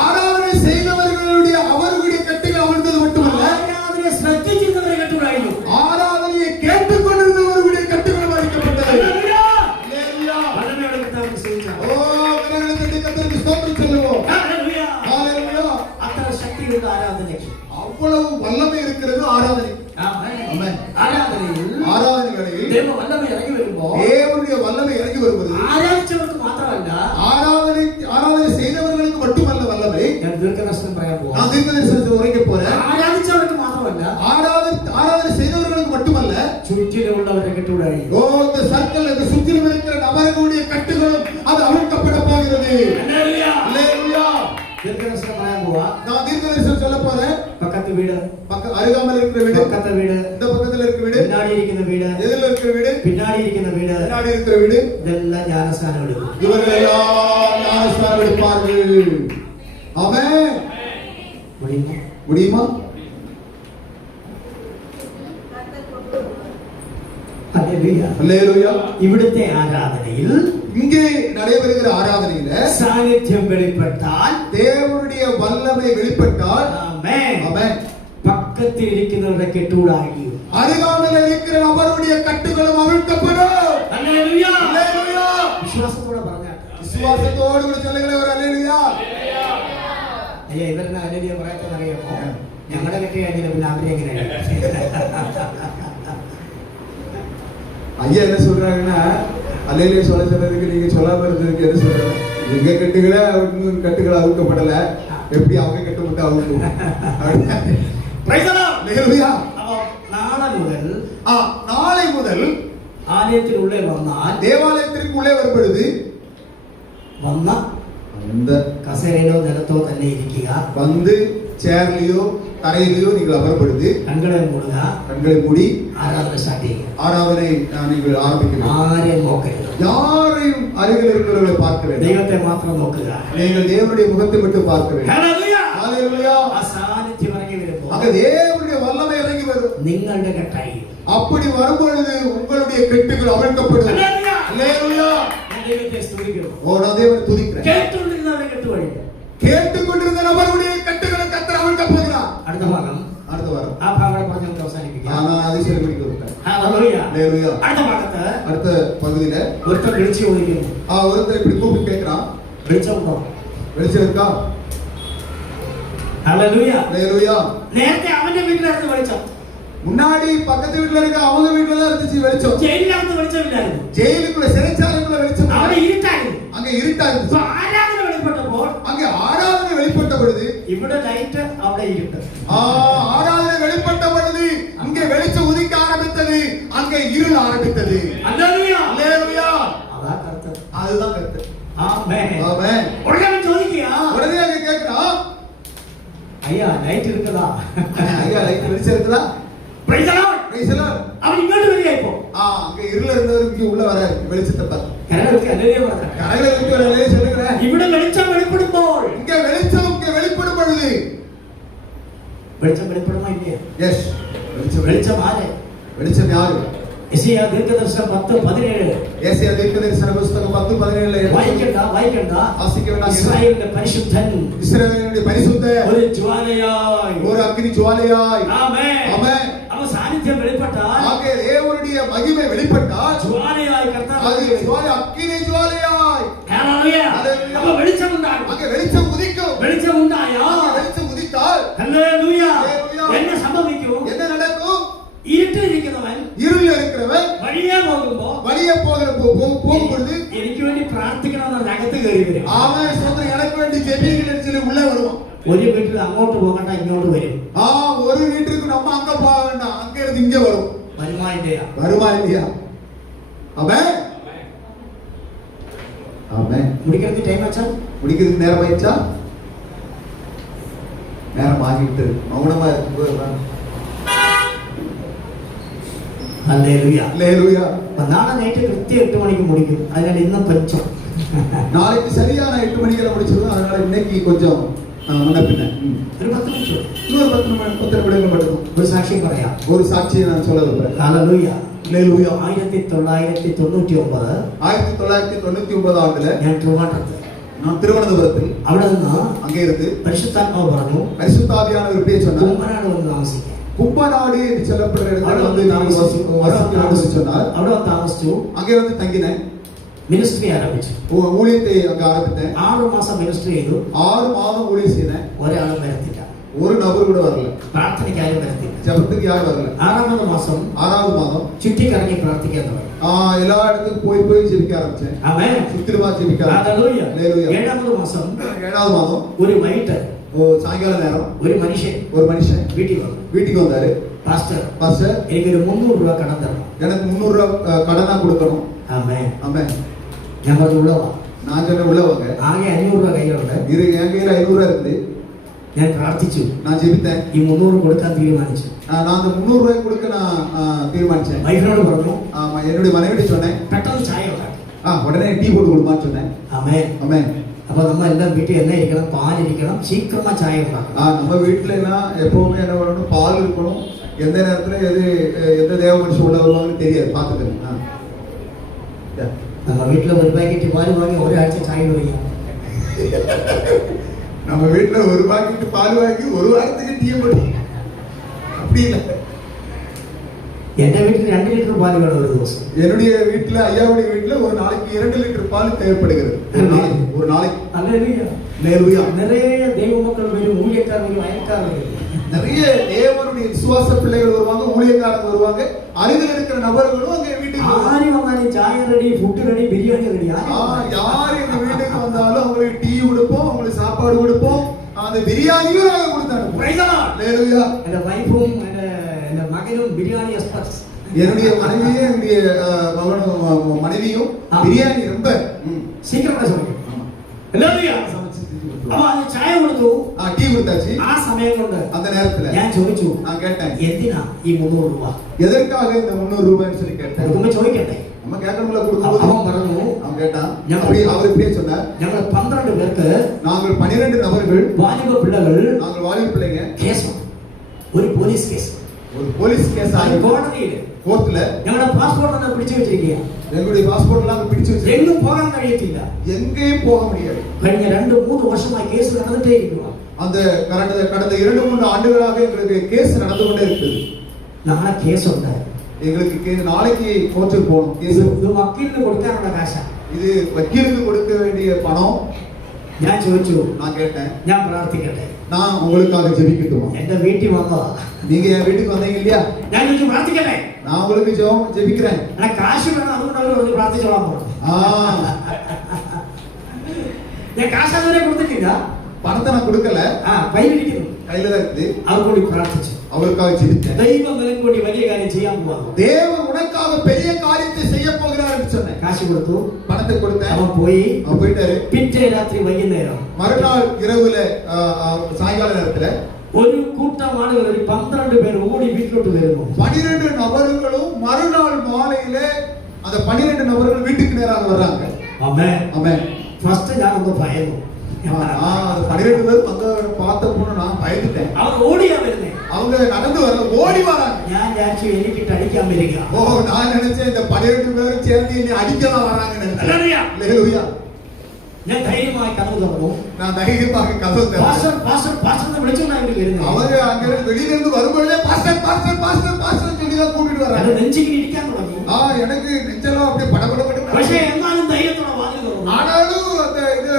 ஆராதனை செய்தவர்களுடைய அவர்களுடைய கட்டுகள் அவிழ்ந்தது மட்டுமல்ல, ஆராதனை ശ്രദ്ധിച്ചിരുന്നവരെ കെട്ടുകളായിരുന്നു. ஆராதனையை கேட்டுக்கொண்டிருந்தவர்களுடைய கட்டுகள் அழிக்கப்பட்டது. அவ்வளவு வல்லமை இருக்கிறது ஆராதனை. ஆராதனை வேளையில் தேவனுடைய வல்லமை இறங்கி வருவது ஆராதிச்சவருக்கு மாத்திரமல்ல, ஆராதனை செய்தவர்களுக்கு மட்டுமல்ல வல்லமை. நான் தீர்க்கதரிசனம் പറയാൻ நான் தீர்க்கதரிசனத்தை உரைக்க போறேன். ஆராதிச்சவருக்கு மாத்திரமல்ல, ஆராதனை செய்தவர்களுக்கு மட்டுமல்ல, சுற்றிலும் உள்ளவரை கட்டுவிடாய். இந்த சர்க்கிள், இந்த சுற்றிலும் இருக்கிற நபர்களுடைய கட்டுகளும் அது அவிழ்க்கப்பட போகிறது. அல்லேலூயா. தீர்க்கதரிசனம் പറയാൻ போவா. நான் தீர்க்கதரிசனம் சொல்ல போறேன். பக்கத்து வீடு, அருகாமல் இருக்கிற வீடு, பக்கத்து வீடு, இந்த பக்கத்துல இருக்கிற வீடு, பின்னாடி இருக்கிற வீடு, எதிரில் இருக்கிற வீடு, பின்னாடி இருக்கிற வீடு, பின்னாடி இருக்கிற வீடு, இதெல்லாம் ஞானஸ்நானம் எடுக்கும். இவர்கள் எல்லாம் ஞானஸ்நானம் எடுப்பார்கள். ஆமென். முடியுமா? அல்லேலூயா. ഇവിടുത്തെ ആരാധനയിൽ இங்கே நடைபெறுகிற ஆராதனையில സാന്നിധ്യം വെളിപ്പെട്ടാൽ, தேவனுடைய வல்லமை வெளிப்பட்டால், ആമേൻ, ஆமென், பக்கத்தில் இருக்கிறவரை கெட்டுவிடாய். அருகாமையில் இருக்கிற நபருடைய கட்டுகளும் அவிழ்க்கப்படும். அல்லேலூயா. அல்லேலூயா. വിശ്വാസത്തോടെ പറഞ്ഞാൽ, விசுவாசத்தோடு கூட சொல்லுகிற ஒரு அல்லேலூயா. അയ്യ ഇവരെന്നെ അല്ലേലൂയ പറയാത്തത് അറിയാമോ? ഞങ്ങളുടെ കെട്ടി കഴിഞ്ഞാൽ പിന്നെ അവരെ എങ്ങനെയാണ്? ஐயா என்ன சொல்றாங்கன்னா, அல்லேலூயா சொல்ல சொன்னதுக்கு நீங்க சொல்லாம இருந்ததுக்கு என்ன சொல்றாங்க? எங்க கட்டுகளே இன்னும் கட்டுகள் அவுக்கப்படல, எப்படி அவங்க கட்டு மட்டும் அவுக்கும்? அல்லேலூயா. நாளை முதல் ஆலயத்தில் உள்ளே வந்தால், தேவாலயத்திற்கு உள்ளே வரும்பொழுது വന്ന அந்த കസേരയിലോ നിലത്തോ തന്നെ ഇരിക്കുക. வந்து சேர்லயோ தரையிலயோ நீங்கள் அமரும் பொழுது கண்களை மூடுங்க, கண்களை மூடி ஆராதனை ஸ்டார்ட் செய்யுங்க. ஆராதனை நீங்கள் ஆரம்பிக்கிறீர்கள். யாரையும் நோக்குங்க, யாரையும் அருகில் இருக்கிறவர்களை பார்க்க வேண்டும். தெய்வத்தை மாத்திரம் நோக்குங்க. நீங்கள் தேவனுடைய முகத்தை மட்டும் பார்க்க வேண்டும். ഹല്ലേലൂയ. ஹalleluya. ആ സാന്നിധ്യം ഇറങ്ങി വരുമ്പോൾ அங்க தேவனுடைய வல்லமை இறங்கி வரும். നിങ്ങളുടെ കെട്ടായി அப்படி வரும்பொழுது உங்களுடைய கெட்டுகள் அவிழ்க்கப்படும். ഹല്ലേലൂയ. ஹalleluya. ഞാൻ ദൈവത്തെ സ്തുതിക്കുന്നു. நான் தேவனை துதிக்கிறேன். കേട്ടുകൊണ്ടിരുന്നവരെ കെട്ടുവഴിക്കും. கேட்டுக்கொண்டிருந்த நபருடைய கட்டுகளை கர்த்தர் அவிழ்க்க போகிறார். അടുത്ത ഭാഗം அடுத்த வாரம் ആ ഭാഗം പറഞ്ഞ് നമുക്ക് അവസാനിപ്പിക്കാം. நான் அதை சொல்லி முடிக்க விட்டேன். ഹല്ലേലൂയ. ஹalleluya. അടുത്ത ഭാഗത്ത് அடுத்த பகுதியில ഒരുത്തൻ വിളിച്ചു ചോദിക്കുന്നു, ஒருத்தர் இப்படி கூப்பிட்டு கேட்கிறான், വിളിച്ചോണ്ടോ? வெளிச்சம் இருக்கா? ഹല്ലേലൂയ. ஹalleluya. നേരത്തെ അവന്റെ വീട്ടിലായിരുന്നു വെളിച്ചം, முன்னாடி பக்கத்து வீட்டுல இருக்க அவங்க வீட்டுல தான் இருந்துச்சு வெளிச்சம். ജയിലിനകത്ത് വെളിച്ചമില്ലായിരുന്നു, ஜெயிலுக்குள்ள சிறைச்சாலைக்குள்ள வெளிச்சம். അവിടെ ഇരുട്ടായിരുന്നു. அங்க இருட்டா ഇപ്പൊ இருந்துச்சு. ആരാധന വെളിപ്പെട്ടപ്പോൾ அங்க ஆராதனை வெளிப்பட்ட பொழுது ഇവിടെ ലൈറ്റ്, അവിടെ ഇരുട്ട്. ஆராதனை வெளிப்பட்ட பொழுது இங்கே வெளிச்சம் உதிக்க ஆரம்பித்தது, அங்கே இருள் ஆரம்பித்தது. ഹല്ലേലൂയ. ஹalleluya. അതാ കർത്തർ. அதுதான் கருத்து. ആമേൻ. ஆமென். ഉടനെ അവൻ ചോദിക്കുക, உடனே அங்க கேக்குறான், ஐயா லைட் இருக்குதா? ஐயா லைட் வெளிச்சம் இருக்குதா? Praise the Lord. Praise the Lord. அவன் இங்கோട്ട് வரியா இப்போ? அங்க இருள இருந்தவருக்கு உள்ள வர வெளிச்சத்தை பார்த்து കരകൾക്ക് ഹല്ലേലൂയ പറഞ്ഞു. கரையில இருந்து வரலே சொல்லுகிறேன். ഇവിടെ വെളിച്ചം വെളിപ്പെടുമ്പോൾ, இங்க வெளிச்சம் இங்க வெளிப்படும் பொழுது വെളിച്ചം വെളിപ്പെടുമോ ഇല്ലയോ? எஸ் வெளிச்சம் വെളിച്ചം ആര്? வெளிச்சம் யாரு? യെശയ്യാ ദീർഘദർശനം 10:17. ஏசாயா தீர்க்கதரிசன புத்தகம் 10:17 വായിക്കണ്ട. வாசிக்க வேண்டாம். ഇസ്രായേലിന്റെ പരിശുദ്ധൻ இஸ்ரவேலுடைய பரிசுத்த ഒരു ജ്വാലയായി, ஒரு அக்கினி ஜுவாலையாய். ആമേൻ. ஆமென். അവൻ സാന്നിധ്യം വെളിപ്പെട്ടാൽ, ஆக தேவனுடைய மகிமை வெளிப்பட்டால் ജ്വാലയായി കർത്താവ് அது ஜுவாலை அக்கினி ஜுவாலையாய். ഹല്ലേലൂയ. ഹല്ലേലൂയ. അപ്പോൾ വെളിച്ചം ഉണ്ടാകും. அங்க வெளிச்சம் உதிக்கும். വെളിച്ചം ഉണ്ടായാൽ அங்க வெளிச்சம் உதித்தால் ഹല്ലേലൂയ ഹല്ലേലൂയ. என்ன സംഭവിക്കും? என்ன நடக்கும்? ഇരുട്ടിലിരിക്കുന്നവൻ இருள் இருக்கிறவன் വഴിയെ പോകുമ്പോ வழியே போகும் பொழுது എനിക്ക് വേണ്ടി പ്രാർത്ഥിക്കണമെന്ന് അകത്ത് കയറി വരും. அவன் சொந்த எனக்கு வேண்டி ஜெபிக்கிறேன்னு சொல்லி உள்ளே வருவான். ഒരു വീട്ടിൽ അങ്ങോട്ട് പോകണ്ട, ഇങ്ങോട്ട് വരും. ஒரு வீட்டுக்கு நம்ம அங்க போக வேண்டாம், அங்க இருந்து இங்க வரும். വരുമാ இல்லையா? வருமா இல்லையா? அவன் அவன் முடிக்கிறதுக்கு டைம் ஆச்சா? முடிக்கிறதுக்கு நேரம் ஆயிடுச்சா? நேரம் ஆகிட்டு மௌனமா இருக்கு. ഹല്ലേലൂയ. ஹalleluya. അപ്പൊ നാളെ നൈറ്റ് കൃത്യം 8 മണിക്ക് முடிക്കും. അതിനാൽ ഇന്നും கொஞ்சம் நாளைக்கு சரியான 8 மணிக்கு முடிச்சிருவோம். அதனால இன்னைக்கு கொஞ்சம் முன்ன பின்ன ഒരു 10 മിനിറ്റ് இன்னொரு 10 நிமிடங்கள் மட்டும் ഒരു സാക്ഷ്യം പറയാം. ஒரு சாட்சியை நான் சொல்ல விரும்புறேன். ഹല്ലേലൂയ. ஹalleluya. 1999 1999 ஆண்டுல ഞാൻ ട്രിവാൻഡ്രത്ത്, நான் திருவனந்தபுரத்தில் അവിടെ നിന്ന് அங்கே இருந்து പരിശുദ്ധാത്മാവ് പറഞ്ഞു, பரிசுத்தாவியானவர் இப்படியே சொன்னார், കുമ്പനാട് വന്ന് താമസിക്കാം. கும்பநாடு என்று சொல்லப்படுற இடத்துல അവിടെ வந்து വന്ന് நீங்கள் താമസിച്ചു. வசிக்கணும்னு சொன்னார். അവിടെ വന്ന് താമസിച്ചു. அங்கே வந்து தங்கினேன். മിനിസ്ട്രി ആരംഭിച്ചു. ஊழியத்தை அங்க ஆரம்பித்தேன். 6 മാസം മിനിസ്ട്രി ചെയ്തു. 6 மாதம் ஊழியம் செய்தேன். ഒരാളും വരത്തില്ല, ஒரு நபர் கூட வரல, പ്രാർത്ഥനയ്ക്ക് ആരും വരത്തില്ല. ஜெபத்துக்கு யாரும் வரல. 6ാമത്തെ മാസം 6வது மாதம் ചുറ്റിക്കറങ്ങി പ്രാർത്ഥിക്കാൻ തുടങ്ങി. எல்லா இடத்துக்கும் போய் ஜெபிக்க ஆரம்பிச்சேன். ആമേൻ. சுத்திரமா ஜெபிக்க ഹല്ലേലൂയ. ஹalleluya. 7ാമത്തെ മാസം 7வது மாதம் ഒരു വൈകിട്ട് சாயங்கால நேரம் ഒരു മനുഷ്യൻ ஒரு மனுஷன் വീട്ടിൽ വന്നു. வீட்டுக்கு வந்தாரு. പാസ്റ്റർ, பாஸ்டர் എനിക്കൊരു 300 രൂപ കടം തരണം. எனக்கு 300 ரூபாய் கடனா கொடுக்கணும். ആമേൻ. ஆமென். ഞാൻ പറഞ്ഞു ഉള്ളവാ. நான் சொன்ன உள்ள வாங்க. ആകെ 500 രൂപ കയ്യിലുണ്ട്. என் கையில 500 ரூபாய் இருந்து ഞാൻ പ്രാർത്ഥിച്ചു. நான் ஜெபித்தேன். ഈ 300 കൊടുക്കാൻ തീരുമാനിച്ചു. நான் அந்த 300 ரூபாய் கொடுக்க நான் தீர்மானிச்சேன். വൈഫിനോട് പറഞ്ഞു, என்னுடைய மனைவிட்ட சொன்னேன், പെട്ടെന്ന് ചായ ഉണ്ടാക്കി. உடனே டீ போட்டு கொடுமான்னு சொன்னேன். ആമേൻ. ஆமென். അപ്പൊ നമ്മ എല്ലാം വീട്ടിൽ என்ன ഇരിക്കണം? പാലിരിക്കണം, சீக்கிரமா ചായ ഉണ്ടാക്കണം. நம்ம வீட்டுல எல்லாம் எப்பவுமே என்ன பண்ணணும், பால் இருக்கணும். எந்த நேரத்துல எந்த தேவ மனுஷன் உள்ள வருவாங்கன்னு தெரியாது, பாத்துக்கணும். நம்ம வீட்டுல ஒரு பாக்கெட் பால் வாங்கி ഒരാഴ്ച ചായ കുടിക്കാം. நம்ம வீட்டுல ஒரு பாக்கெட் பால் வாங்கி ஒரு வாரத்துக்கு டீ போட்டு அப்படி இல்லை. എന്റെ വീട്ടിൽ 2 ലിറ്റർ പാൽ വേണം ഒരു ദിവസം. என்னுடைய வீட்டுல ஐயாவுடைய வீட்டுல ஒரு நாளைக்கு 2 லிட்டர் பால் தேவைப்படுகிறது. ஒரு நாளைக்கு ഹല്ലേലൂയ. ஹalleluya. நிறைய தெய்வ மக்கள் வரும், ஊழியக்கார வரும், அயல்கார வரும். நிறைய தேவனுடைய விசுவாச பிள்ளைகள் வருவாங்க, ஊழியக்காரங்க வருவாங்க, அருகில் இருக்கிற நபர்களும் அங்க வீட்டுக்கு வருவாங்க. ആര് വന്നാലും ചായ ready, food ready, biryani ready. யார் எங்க வீட்டுக்கு வந்தாலும் அவங்களுக்கு டீ கொடுப்போம், அவங்களுக்கு சாப்பாடு கொடுப்போம், அந்த பிரியாணியும் நாங்க கொடுத்து அனுப்புவோம். ஹalleluya. എന്റെ വൈഫും എന്റെ മകനും ബിരിയാണി എക്സ്പെർട്സ്. என்னுடைய மனைவியும் என்னுடைய மனைவியும் பிரியாணி ரொம்ப சீக்கிரமா சமைக்கும். ஆமா. ஹalleluya. சமைச்சு കൊടുത്തു. അപ്പൊ അത് ചായ കൊടുത്തു, ടീ കൊടുത്താச்சு. ആ സമയം കൊണ്ട് அந்த நேரத்துல ഞാൻ ചോദിച്ചു, நான் கேட்டேன், എന്തിനാ ഈ 300 രൂപ? எதற்காக இந்த 300 ரூபாய்ன்னு சொல்லி கேட்டேன். കൊടുക്കുമ്പോ ചോദിക്കട്ടെ. நம்ம கேட்கணும்ல கொடுக்கும்போது. அவன் പറഞ്ഞു, அவன் கேட்டான், அப்படி அவர் இப்படியே சொன்னார், ഞങ്ങൾ 12 പേർക്ക്, நாங்கள் 12 நபர்கள், വാലിബ പിള്ളകൾ, நாங்கள் வாலிப பிள்ளைங்க, കേസ്, ഒരു പോലീസ് കേസ്, ஒரு போலீஸ் கேஸ் ஆகி കോടതിയിൽ கோர்ட்ல ഞങ്ങളുടെ പാസ്പോർട്ട് പിടിച്ചു വെച്ചിരിക്കുക. எங்களுடைய பாஸ்போர்ட் எல்லாம் பிடிச்சு வச்சு എങ്ങും പോകാൻ കഴിയത്തില്ല. எங்கேயும் போக முடியாது. കഴിഞ്ഞ 2-3 വർഷമായി കേസ് നടന്നിട്ടേ ഇരിക്കുക. அந்த கடந்த 2-3 ஆண்டுகளாக எங்களுக்கு கேஸ் நடந்து கொண்டே இருக்குது. നാളെ കേസുണ്ട്. எங்களுக்கு நாளைக்கு கோர்ட்டுக்கு போகணும். கேஸ் ഇത് വക്കീലിന് കൊടുക്കാനുള്ള കാശാ. இது வக்கீலுக்கு கொடுக்க வேண்டிய பணம். ഞാൻ ചോദിച്ചു, நான் கேட்டேன், ഞാൻ പ്രാർത്ഥിക്കട്ടെ? நான் உங்களுக்காக ஜெபிக்கட்டுமா? എന്റെ വീട്ടിൽ വന്നതാ. நீங்க என் வீட்டுக்கு வந்தீங்க இல்லையா? ഞാൻ ചോദിച്ചു, പ്രാർത്ഥിക്കട്ടെ? நான் உங்களுக்கு ஜெபிக்கிறேன். எனக்கு കാശ് വേണം, അതുകൊണ്ട് അവർ പറഞ്ഞ് പ്രാർത്ഥിച്ചോളാൻ പറഞ്ഞു. ഞാൻ കാശ് അതുവരെ കൊടുത്തിട്ടില്ല. பணத்தை நான் கொடுக்கல, കയ്യിലിരിക്കുന്നു, கையில தான் இருக்குது. അവർക്ക് വേണ്ടി പ്രാർത്ഥിച്ചു. அவருக்காக ஜெபித்தேன். ദൈവം നിനക്ക് വേണ്ടി വലിയ കാര്യം ചെയ്യാൻ പോകുന്നു. தேவன் உனக்காக பெரிய காரியத்தை செய்ய போகிறார் என்று சொன்னேன். കാശ് കൊടുത്തു, பணத்தை கொடுத்தேன். അവൻ പോയി. அவன் போயிட்டாரு. പിറ്റേ രാത്രി വൈകുന്നേരം மறுநாள் இரவுல சாயங்கால நேரத்துல ഒരു കൂട്ടം ആളുകൾ, ഒരു 12 പേർ ഓടി വീട്ടിലോട്ട് വരുന്നു. 12 நபர்களும் மறுநாள் மாலையில அந்த 12 நபர்கள் வீட்டுக்கு நேராக வர்றாங்க. ആമേൻ. ஆமென். ഫസ്റ്റ് ഞാനൊന്ന് ഭയന്നു. அந்த 12 பேர் வந்து பார்த்த போன நான் பயந்துட்டேன். അവർ ഓടിയാ വരുന്നേ. அவங்க நடந்து வர ஓடி வராங்க. ഞാൻ വിചാരിച്ചു എനിക്കിട്ട് അടിക്കാൻ വരിക. நான் நினைச்சேன் இந்த 12 பேரும் சேர்ந்து என்னை அடிக்கலாம் வராங்கன்னு நினைச்சேன். ഹല്ലേലൂയ. ഞാൻ ധൈര്യമായി കഥ തുറന്നു. நான் தைரியமாக கதவு திறந்தேன். പാസ്റ്റർ പാസ്റ്റർ പാസ്റ്റർ എന്ന് വിളിച്ചുകൊണ്ടാണ് അവർ വരുന്നത്. அவங்க அங்க இருந்து வெளியில இருந்து வரும்போதே பாஸ்டர் பாஸ்டர் பாஸ்டர் பாஸ்டர் சொல்லி தான் கூட்டிட்டு வராங்க. അത് നെഞ്ചിക്ക് ഇരിക്കാൻ തുടങ്ങി. எனக்கு நெஞ்செல்லாம் அப்படியே படபடபட. പക്ഷേ എന്നാലും ധൈര്യത്തോടെ വാതിൽ തുറന്നു. ஆனாலும் அந்த இது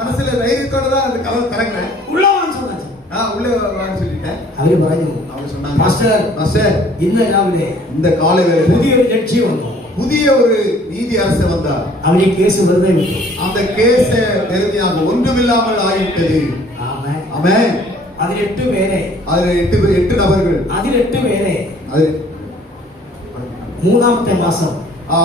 மனசுல தைரியத்தோட தான் அந்த கதவு திறக்கிறேன். ഉള്ള വാൻ சொன்னாச்சு. உள்ள வான்னு சொல்லிட்டேன். അവര് പറഞ്ഞു, அவங்க சொன்னாங்க, പാസ്റ്റർ பாஸ்டர் ഇന്ന് രാവിലെ இந்த காலை வேளையில പുതിയൊരു ജഡ്ജി വന്നു. புதிய ஒரு நீதி அரசு வந்தார். അവർ ഈ കേസ് വെറുതെ വിട്ടു. அந்த கேஸ் வெறுமையாக ஒன்றுமில்லாமல் ஆகிவிட்டது. ആമേൻ. ஆமென். അതിൽ 8 പേരെ, அதுல 8 நபர்கள், അതിൽ 8 പേരെ அது മൂന്നാമത്തെ മാസം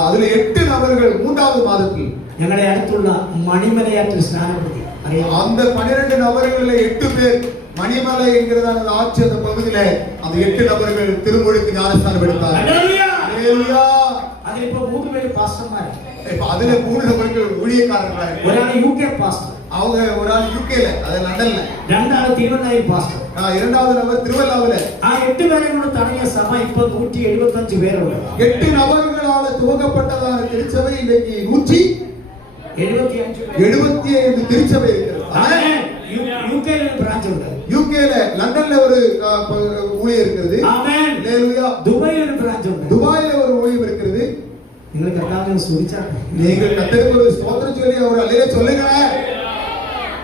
அதுல 8 நபர்கள் 3வது மாதத்தில் ഞങ്ങളുടെ അടുത്തുള്ള മണിമലയാറ്റിൽ സ്നാനപ്പെടുത്തി. അറിയാം, அந்த 12 நபர்கள்ல 8 பேர் மணிமலை என்கிறதான அந்த ஆட்சி அந்த பகுதியில அந்த 8 நபர்கள் திருமுழுக்கு ஞானஸ்நானம் எடுத்தார்கள். ഹല്ലേലൂയ. ஹல்லேலூயா. അതിലിപ്പോ 3 പേര് പാസ്റ്റർമാര്. இப்ப அதுல 3 நபர்கள் ஊழியக்காரர்களா இருக்காங்க. ഒരാൾ UK പാസ്റ്റർ, அவங்க ஒரு ஆள் யூகேல, அது லண்டன்ல. രണ്ടാൾ തിരുവല്ലായിൽ പാസ്റ്റർ. இரண்டாவது நபர் திருவல்லாவில. ആ 8 പേരെ കൊണ്ട് തുടങ്ങിയ സഭ ഇപ്പോ 175 പേരുണ്ട്. 8 நபர்களால துவங்கப்பட்டதான திருச்சபை இன்னைக்கு 175 திருச்சபை இருக்கிறது. യുകെയിൽ ഒരു ബ്രാഞ്ച് ഉണ്ട്. யூகேல, லண்டன்ல ஒரு ஊழியம் இருக்கிறது. ആമേൻ. ஹல்லேலூயா. ദുബായിൽ ഒരു ബ്രാഞ്ച് ഉണ്ട്. துபாயில ஒரு ஊழியம் இருக்கிறது. നിങ്ങൾ കർത്താവിനെ സ്തുതിച്ചാൽ நீங்கள் கர்த்தருக்கு ஒரு ஸ்தோத்திரம் சொல்லி அவர் அல்லேலூயா சொல்லுங்க.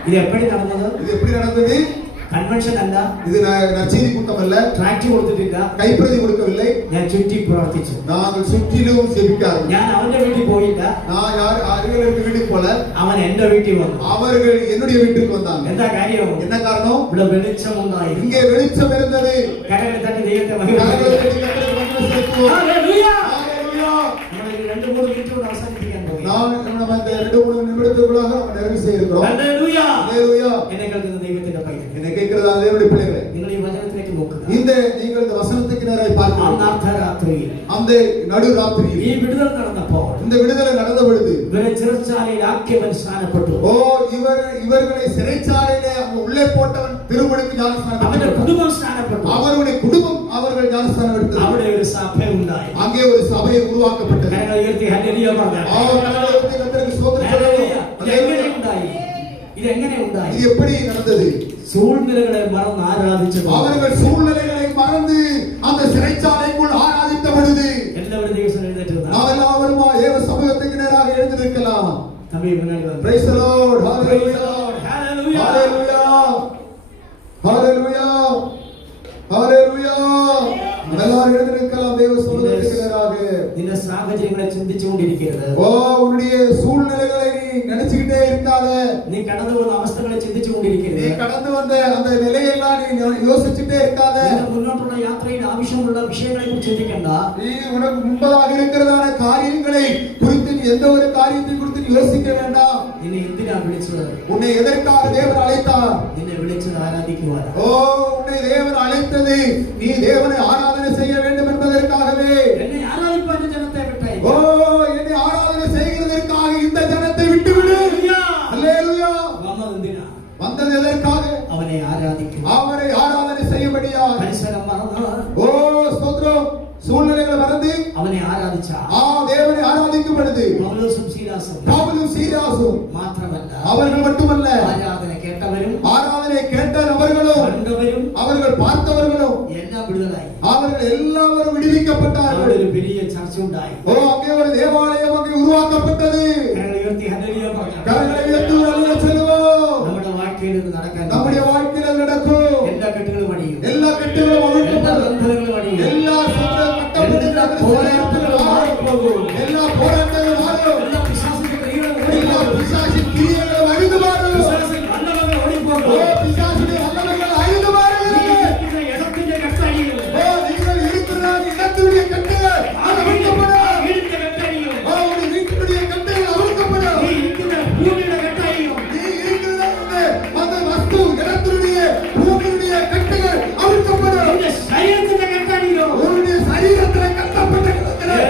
ഇത് എപ്പോഴും നടന്നത്? இது எப்படி நடந்தது? കൺവെൻഷൻ അല്ല, இது நற்செய்தி கூட்டம் அல்ல, ട്രാക്ട് കൊടുത്തിട്ടില്ല, கைப்பிரதி கொடுக்கவில்லை. ഞാൻ ചുറ്റി പ്രവർത്തിച്ചു. நாங்கள் சுற்றிலும் செபிக்கார். ഞാൻ അവന്റെ വീട്ടിൽ പോയില്ല, நான் யார் அருகில் வீட்டுக்கு போல, അവൻ എന്റെ വീട്ടിൽ വന്നു. அவர்கள் என்னுடைய வீட்டுக்கு வந்தாங்க. എന്താ കാര്യം? என்ன காரணம்? ഇവിടെ വെളിച്ചമുണ്ടായി. இங்கே வெளிச்சம் இருந்தது. കരങ്ങൾ തട്ടി ദൈവത്തെ கரங்களை മഹിമപ്പെടുത്തുക. தட்டி கர்த்தருக்கு நன்றி செலுத்துவோம். ഹല്ലേലൂയ. ஹல்லேலூயா. നമ്മൾ 2-3 മിനിറ്റ് കൊണ്ട് അവസാനിപ്പിക്കാൻ പോകുന്നു. நம்ம இந்த 2-3 நிமிடத்துக்குள்ளாக நம்ம நிறைவு செய்கிறோம். ഹല്ലേലൂയ. ஹல்லேலூயா. എന്നെ കേൾക്കുന്ന ദൈവത്തിന്റെ പൈതൽ, என்னை கேட்கிறதா தேவனுடைய பிள்ளைகளே, നിങ്ങൾ ഈ വചനത്തിലേക്ക് നോക്കുക. நீங்கள் இந்த வசனத்துக்கு நேராய் பார்க்கிறீர்கள். അന്ന് അർദ്ധരാത്രിയിൽ அந்த நடு ராத்திரியில் ഈ വിടുതൽ നടന്നപ്പോൾ இந்த விடுதலை நடந்த பொழுது ഇവരെ ചിറച്ചാലയിൽ ആക്കിയവൻ സ്നാനപ്പെട്ടു. இவர்களை சிறைச்சாலையிலே அங்க உள்ளே போட்டவன் திருமுழுக்கு ஞானஸ்நானம் അവന്റെ எடுத்தார். കുടുംബം സ്നാനപ്പെട്ടു. அவருடைய குடும்பம் அவர்கள் ஞானஸ்நானம் எடுத்தது. അവിടെ ഒരു സഭ ഉണ്ടായി. அங்கே ஒரு சபை உருவாக்கப்பட்டது. കരങ്ങൾ ഉയർത്തി ഹല്ലേലൂയ പറഞ്ഞാൽ கர்த்தருக்கு ஸ்தோத்திரம் சொல்லுவோம். ഇതെങ്ങനെ ഉണ്ടായി? ഇതെങ്ങനെ ഉണ്ടായി? இது எப்படி நடந்தது? സൂഴ്നിലകളെ മറന്ന് ആരാധിച്ചത്. அவர்கள் சூழ்நிலைகளை மறந்து அந்த சிறைச்சாலைக்குள் ஆராதித்த பொழுது എല്ലാവരും ദിവസം എഴുന്നേറ്റ് நாம் எல்லாரும் தேவ சமூகத்துக்கு நேராக எழுந்து நிற்கலாம். തമ്മിൽ മുന്നാടി വന്നു. Praise the Lord. Hallelujah. Hallelujah. Hallelujah. Hallelujah. Hallelujah. எல்லாரும் எழுந்து நிற்கலாம் தேவ சமூகத்துக்கு நேராக. നിന്റെ സാഹചര്യങ്ങളെ ചിന്തിച്ചുകൊണ്ടിരിക്കരുത്. உன்னுடைய சூழ்நிலைகளை நீ நினைச்சுக்கிட்டே இருக்காத. നീ കടന്നു പോകുന്ന അവസ്ഥകളെ ചിന്തിച്ചുകൊണ്ടിരിക്കരുത്. நீ கடந்து வந்த அந்த நிலையெல்லாம் நீ யோசிச்சுட்டே இருக்காத. മുന്നോട്ടുള്ള യാത്രയിൽ ആവശ്യമുള്ള വിഷയങ്ങളെ കുറിച്ച് ചിന്തിക്കണ്ട. நீ உனக்கு முன்பதாக இருக்கிறதான காரியங்களை குறித்து நீ எந்த ஒரு காரியத்தை குறித்து நீ யோசிக்க வேண்டாம். നിന്നെ എന്തിനാ വിളിച്ചത്? உன்னை எதற்காக தேவன் அழைத்தார்? നിന്നെ വിളിച്ചത് ആരാധിക്കുവാനാ. ஓ, உன்னை தேவன் அழைத்தது நீ தேவனை ஆராதனை செய்ய வேண்டும் என்பதற்காகவே. എന്നെ ആരാധിപ്പാൻ ജനത്തെ വിട്ടേ. ஓ, என்னை ஆராதனை செய்கிறதற்காக இந்த ஜனத்தை விட்டுவிடு. அல்லேலூயா. വന്നത് എന്തിനാ? வந்தது எதற்காக? അവനെ ആരാധിക്കും. அவரை ஆராதனை செய்யும்படியா. പരിസരം മറന്ന്, ஓ ஸ்தோத்திரம், சூழ்நிலைகளை மறந்து അവനെ ആരാധിച്ച தேவனை ஆராதிக்கும் பொழுது പൗലോസും ശീലാസും பவுலும் சீலாசும் മാത്രമല്ല, அவர்கள் மட்டுமல்ல, ആരാധന കേട്ടവരും ஆராதனை கேட்ட நபர்களும் കണ്ടവരും அவர்கள் பார்த்தவர்களும் എല്ലാം വിടുതലായി. அவர்கள் எல்லாரும் விடுவிக்கப்பட்டார்கள். അവിടെ ഒരു വലിയ ചർച്ച ഉണ്ടായി. ஓ, அங்கே ஒரு தேவாலயம் அங்கே உருவாக்கப்பட்டது. കരങ്ങൾ ഉയർത്തി ഹല്ലേലൂയ പറഞ്ഞു. கரங்களை உயர்த்தி அல்லேலூயா சொல்லுவோம். നമ്മുടെ வாழ்க்கைയിൽ ഇത് നടക്കാൻ நம்முடைய வாழ்க்கையில் அது நடக்கும். എല്ലാ കെട്ടുകളും അടിയും, எல்லா கட்டுகளும் എല്ലാ அவிழ்க்கப்படும். ബന്ധനങ്ങളും അടിയും, எல்லா എല്ലാ പോരാട്ടങ്ങളും മാറിപ്പോകും, எல்லா போராட்டங்களும் மாறும். എല്ലാ പിശാചിന്റെ ക്രിയകളും எல்லா ഓടിപ്പോകും, பிசாசின் கிரியைகளும் அழிந்து மாறும். പിശാചിൻ വല്ലവരും ஓ, ഓടിപ്പോകും. பிசாசுடைய வல்லமைகள் அழிந்து மாறும். നീ ഇരിക്കുന്ന ഇടത്തിന്റെ കെട്ടടിയും, ஓ, நீங்கள் இருக்கிற இடத்துடைய கட்டுகள் அவிழ்க்கப்படும். വീടിന്റെ കെട്ടടിയും, ஓ, உங்கள் வீட்டுடைய கட்டுகள் அவிழ்க்கப்படும். നീ ഇരിക്കുന്ന ഭൂമിയുടെ കെട്ടടിയും, நீ இருக்கிற அந்த വസ്തു இடத்துடைய பூமியுடைய கட்டுகள் அவிழ்க்கப்படும். നിന്റെ ശരീരത്തിന്റെ കെട്ടടിയും, உன்னுடைய சரீரத்தில் கட்டப்பட்ட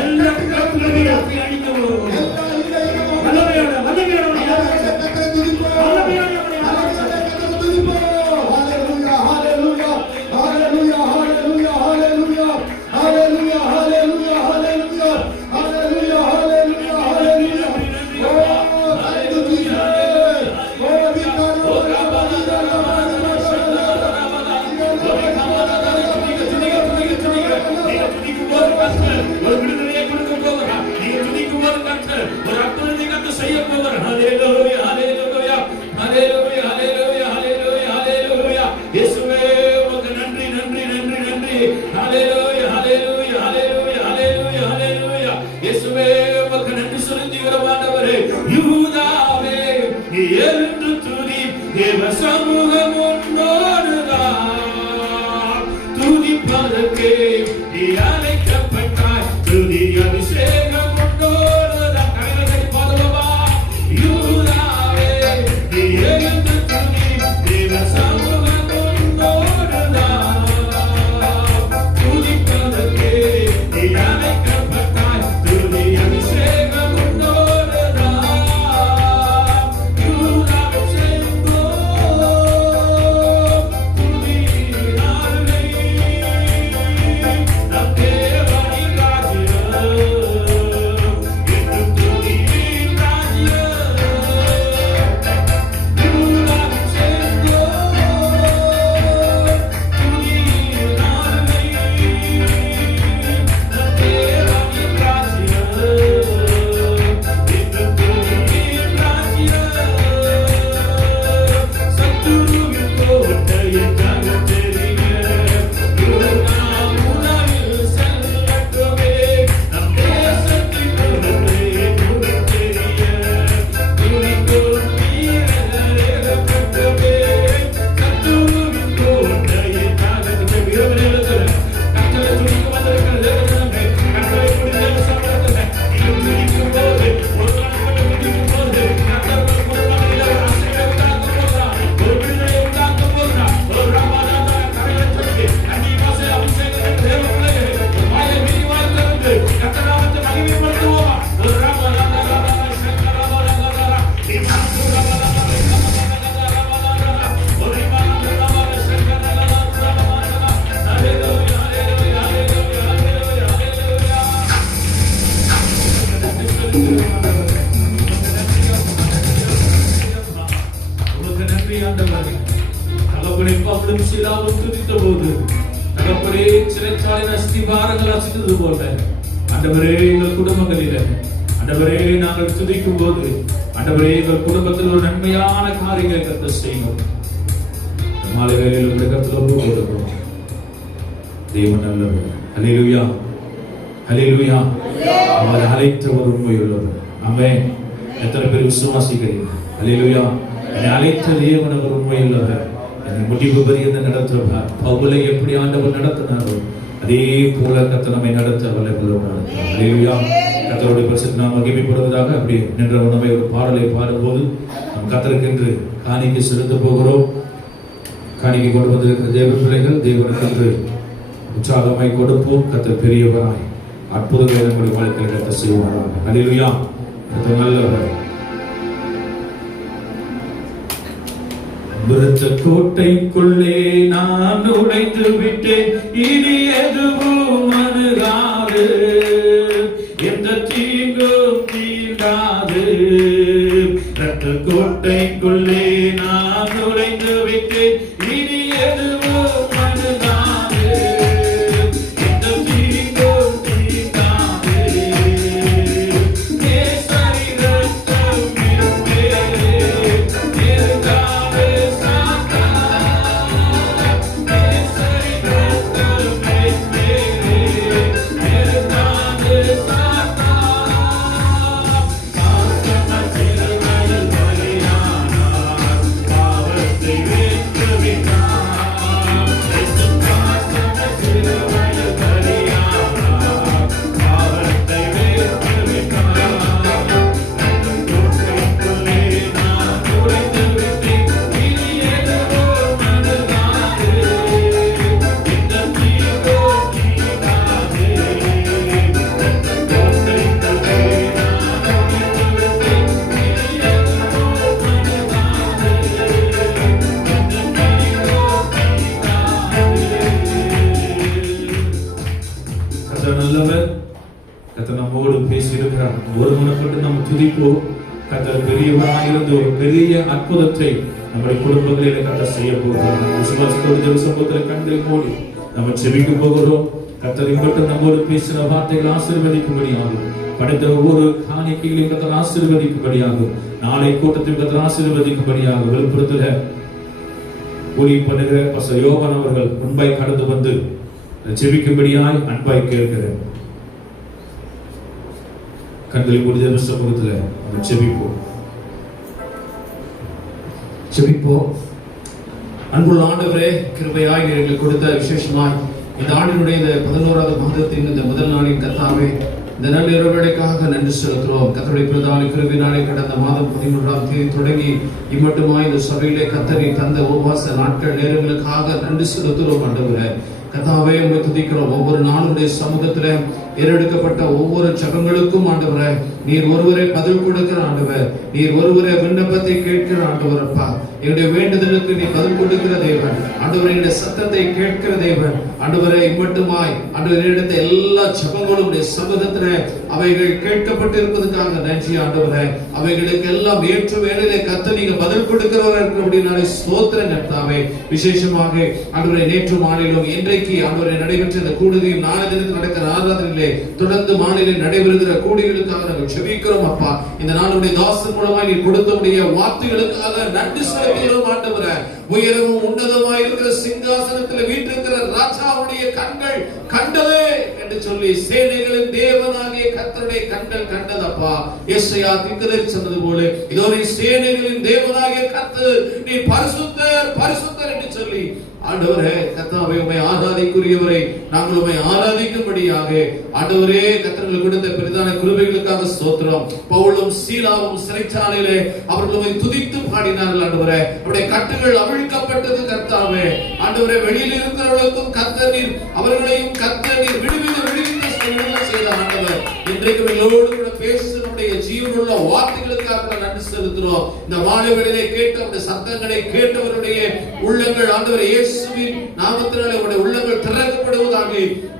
എല്ലാ കെട്ടുകളും ഈ രാത്രി അടിഞ്ഞു പോകും. எல்லா இடங்களும் വല്ലവയോടെ വല്ലവയോടെ கத்தரை துதிப்போம். വല്ലവയോടെ അവനെ ആരാധിച്ചു. கத்தரை துதிப்போம். ஹalleluya, ஹalleluya, ஹalleluya, ஹalleluya, ஹalleluya, ஹalleluya, ஹalleluya, ஹalleluya, ஹalleluya, ஹalleluya, ஹalleluya. ஓ, thank you Jesus. ஓ, விகாரோ ஒரு விடுதலையை கொடுக்க போகிறார். நீங்க துதிக்கும் போது கர்த்தர் ஒரு அற்புதத்தை கர்த்தர் செய்ய போகிறார். ஹல்லேலூயா, ஹல்லேலூயா, ஹல்லேலூயா, ஹல்லேலூயா, ஹல்லேலூயா, ஹல்லேலூயா. இயேசுவே உமக்கு நன்றி, நன்றி, நன்றி, நன்றி. ஹல்லேலூயா, ஹல்லேலூயா, ஹல்லேலூயா, ஹல்லேலூயா, ஹல்லேலூயா. இயேசுவே உமக்கு நன்றி செலுத்துகிறோம் ஆண்டவரே. யூதாவே நீ எழுந்து துதி, தேவ சமூகம் உன்னோடுதான். துதிப்பதற்கே நீ அழைக்கப்பட்டாய். துதி அபிஷேகம் உன்னோடுதான். கரங்களை பாடுவோமா? யூதாவே நீ எழுந்து துதி, தேவ சமூகம் உன்னோடுதான். துதிப்பதற்கே நீ அழைக்கப்பட்டாய். துதி அபிஷேகம் உன்னோடுதான். யூதாவே செங்கோ துதியினாலே நம் தேவனின் ராஜ்யம் என்றும் துதியின் ராஜ்யம். யூதாவே செங்கோ துதியினாலே நம் தேவனின் ராஜ்யம் என்றும் துதியின் ராஜ்யம். சத்துருவின் கோட்டையை தகர்த்தெறிய யூதாம் உணவில் செல்லட்டுமே. நம் தேசத்தின் குணத்தை குணத்தெறிய துணிகொள் வீரர் ஏகப்பட்டமே. சத்துருவின் கோட்டையை தகர்த்த வீரர்கள் கட்டளை துணிக்கு வந்திருக்கிற தேவனமே. கட்டளை புரிந்த சம்பளத்தை நீங்கள் துணிக்கும் போது ஒரு நாட்கள் துணிக்கும் போது கட்டளை ஒரு நாளில் ஆசையை உண்டாக்க போகிறார். ஒரு விடுதலை உண்டாக்க போகிறார். ஒரு ராமாராதா கரையை சொல்லி அன்னிவாச அபிஷேகத்தின் தேவர்களே வாயை விரிவாய் திறந்து கர்த்தராமத்தை மகிமைப்படுத்துவோமா? ஒரு ராமாராதா சங்கராமராதா நீ மாசு ராமாராதா ஒரு ராமாராதா சங்கராமராதா. ஹல்லேலூயா, ஹல்லேலூயா, ஹல்லேலூயா, ஹல்லேலூயா, ஹல்லேலூயா. உமக்கு நன்றி ஆண்டவரே. தகப்பனே பவுலும் சீலாவும் துதித்த போது தகப்பனே சிறைச்சாலையின் அஸ்திபாரங்கள் அசைந்தது போல ஆண்டவரே எங்கள் குடும்பங்களில் ஆண்டவரே நாங்கள் துதிக்கும் போது ஆண்டவரே எங்கள் குடும்பத்தில் ஒரு நன்மையான காரியங்களை கர்த்தர் செய்யும். மாலை வேளையில் உடைய கர்த்தரோடு கொடுக்கிறோம். தேவன் நல்லவர். ஹல்லேலூயா, ஹல்லேலூயா. அவர் அழைத்தவர் உண்மையுள்ளவர். ஆமென். எத்தனை பேர் விசுவாசிக்கிறீர்கள்? ஹல்லேலூயா. என்னை அழைத்த தேவன் அவர் உண்மையுள்ளவர். என்னை முடிவு பரியந்த நடத்துவார். பவுலை எப்படி ஆண்டவர் நடத்தினாரோ அதே போல கர்த்தர் நம்மை நடத்த வல்லவராக. அல்லேலூயா. கர்த்தருடைய பரிசுத்த நாமம் மகிமைப்படுவதாக. அப்படியே நின்ற உணவை ஒரு பாடலை பாடும்போது நாம் கர்த்தருக்கென்று காணிக்கை செலுத்த போகிறோம். காணிக்கை கொண்டு வந்திருக்கிற தேவ பிள்ளைகள் தேவனுக்கென்று உற்சாகமாய் கொடுப்போம். கர்த்தர் பெரியவராய் அற்புதங்களை நம்முடைய வாழ்க்கையில் கர்த்தர் செய்வாராக. அல்லேலூயா. கர்த்தர் நல்லவர். விருத்த கோட்டைக்குள்ளே நான் நுழைந்து விட்டேன், இனி எதுவும் அணுகாது, எந்த தீங்கும் தீண்டாது. இரத்த கோட்டைக்குள்ளே நான் நுழைந்து விட்டேன், இனி எதுவும் அணுகாது, எந்த தீங்கும் தீண்டாது. நேசரி ரத்தம் இருந்தே நெருங்காது துதிப்போம். கர்த்தர் பெரியவராயிருந்து ஒரு பெரிய அற்புதத்தை நம்முடைய குடும்பங்களில் கர்த்தர் செய்ய போகிறார். விசுவாசத்தோடு தேவ சமூகத்தில் கண்களை மூடி நம்ம ஜெபிக்க போகிறோம். கர்த்தர் இங்கட்டும் நம்மோடு பேசின வார்த்தைகள் ஆசீர்வதிக்கும்படியாகும். படைத்த ஒவ்வொரு காணிக்கைகளையும் கர்த்தர் ஆசீர்வதிக்கும்படியாகும். நாளை கூட்டத்தில் கர்த்தர் ஆசீர்வதிக்கும்படியாகும். விழுப்புரத்தில் ஊழியம் பண்ணுகிற பாஸ்டர் யோவான் அவர்கள் முன்பாய் கடந்து வந்து ஜெபிக்கும்படியாய் அன்பாய் கேட்கிறேன். கண்களை முடிஞ்ச சமூகத்தில் நம்ம ஜெபிப்போம். அன்புள்ள ஆண்டவரே, கிருபையாய் எங்களுக்கு கொடுத்த விசேஷமாய் இந்த ஆண்டினுடைய இந்த 11வது மாதத்தின் இந்த முதல் நாளின் கர்த்தாவே, இந்த நல்ல இரவுகளுக்காக நன்றி செலுத்துகிறோம். கர்த்தருடைய பிரதான கிருபையினாலே கடந்த மாதம் 13ஆம் தேதி தொடங்கி இம்மட்டுமாய் இந்த சபையிலே கர்த்தரை தந்த உபவாச நாட்கள் நேரங்களுக்காக நன்றி செலுத்துகிறோம். ஆண்டவரே கர்த்தாவே, உம்மை துதிக்கிறோம். ஒவ்வொரு நாளுடைய சமூகத்திலே ஏறெடுக்கப்பட்ட ஒவ்வொரு ஜெபங்களுக்கும் ஆண்டவரே நீர் ஒருவரே பதில் கொடுக்கிற ஆண்டவர், நீர் ஒருவரே விண்ணப்பத்தை கேட்கிற ஆண்டவர். அப்பா, என்னுடைய வேண்டுதலுக்கு நீ பதில் கொடுக்கிற தேவன் ஆண்டவரே, என்னுடைய சத்தத்தை கேட்கிற தேவன் ஆண்டவரே. இம்மட்டுமாய் ஆண்டவரே எடுத்த எல்லா ஜெபங்களும் சமூகத்திலே அவைகள் கேட்கப்பட்டு இருப்பதற்காக நன்றி ஆண்டவரே. அவைகளுக்கு எல்லாம் ஏற்ற வேளையிலே கர்த்தர் நீங்க பதில் கொடுக்கிறவராக இருக்கிறபடினாலே ஸ்தோத்திரம் கர்த்தாவே. விசேஷமாக ஆண்டவரே நேற்று மாலையிலும் இன்றைக்கு ஆண்டவரே நடைபெற்ற இந்த கூடுகையும் நாளை தினத்தில் நடக்கிற ஆராதனையிலே தொடர்ந்து மாலையில் நடைபெறுகிற கூடிகளுக்காக நாங்கள் ஜெபிக்கிறோம். அப்பா, இந்த நாளுடைய தாசன் மூலமாய் நீ கொடுத்தவுடைய வார்த்தைகளுக்காக நன்றி செலுத்துகிறோம் ஆண்டவரே. உயரமும் உன்னதமாய் இருக்கிற சிங்காசனத்தில் வீற்றிருக்கிற ராஜாவுடைய கண்கள் கண்டதே என்று சொல்லி சேனைகளின் தேவனாகிய கர்த்தருடைய கண்கள் கண்டதப்பா. எஸ்ஐயா தீர்க்கதரிசி சொன்னது போல இதோ நீ சேனைகளின் தேவனாகிய கர்த்தர், நீ பரிசுத்தர் பரிசுத்தர் என்று சொல்லி ஆண்டவரே கர்த்தாவே உம்மை ஆராதிக்குரியவரை நாங்கள் உம்மை ஆராதிக்கும்படியாக ஆண்டவரே கர்த்தர்கள் கொடுத்த பிரதான கிருபைகளுக்காக ஸ்தோத்திரம். பவுலும் சீலாவும் சிறைச்சாலையிலே அவர்கள் உம்மை துதித்து பாடினார்கள் ஆண்டவரே. அவருடைய கட்டுகள் அவிழ்க்கப்பட்டது கர்த்தாவே. ஆண்டவரே, வெளியில் இருக்கிறவர்களுக்கும் கர்த்தர் நீர் அவர்களையும் கர்த்தர் நீர் விடுவித்து செய்த ஆண்டவர். இன்றைக்கு எல்லோரோடு கூட பேசுவனுடைய ஜீவனுள்ள வார்த்தைகளுக்காக நன்றி செலுத்துகிறோம். இந்த மாலை வேளையிலே கேட்ட அந்த சத்தங்களை கேட்டவருடைய உள்ளங்கள் ஆண்டவரே இயேசுவின் நாமத்தினாலே உங்களுடைய உள்ளங்கள் திறக்கப்படுவதாக.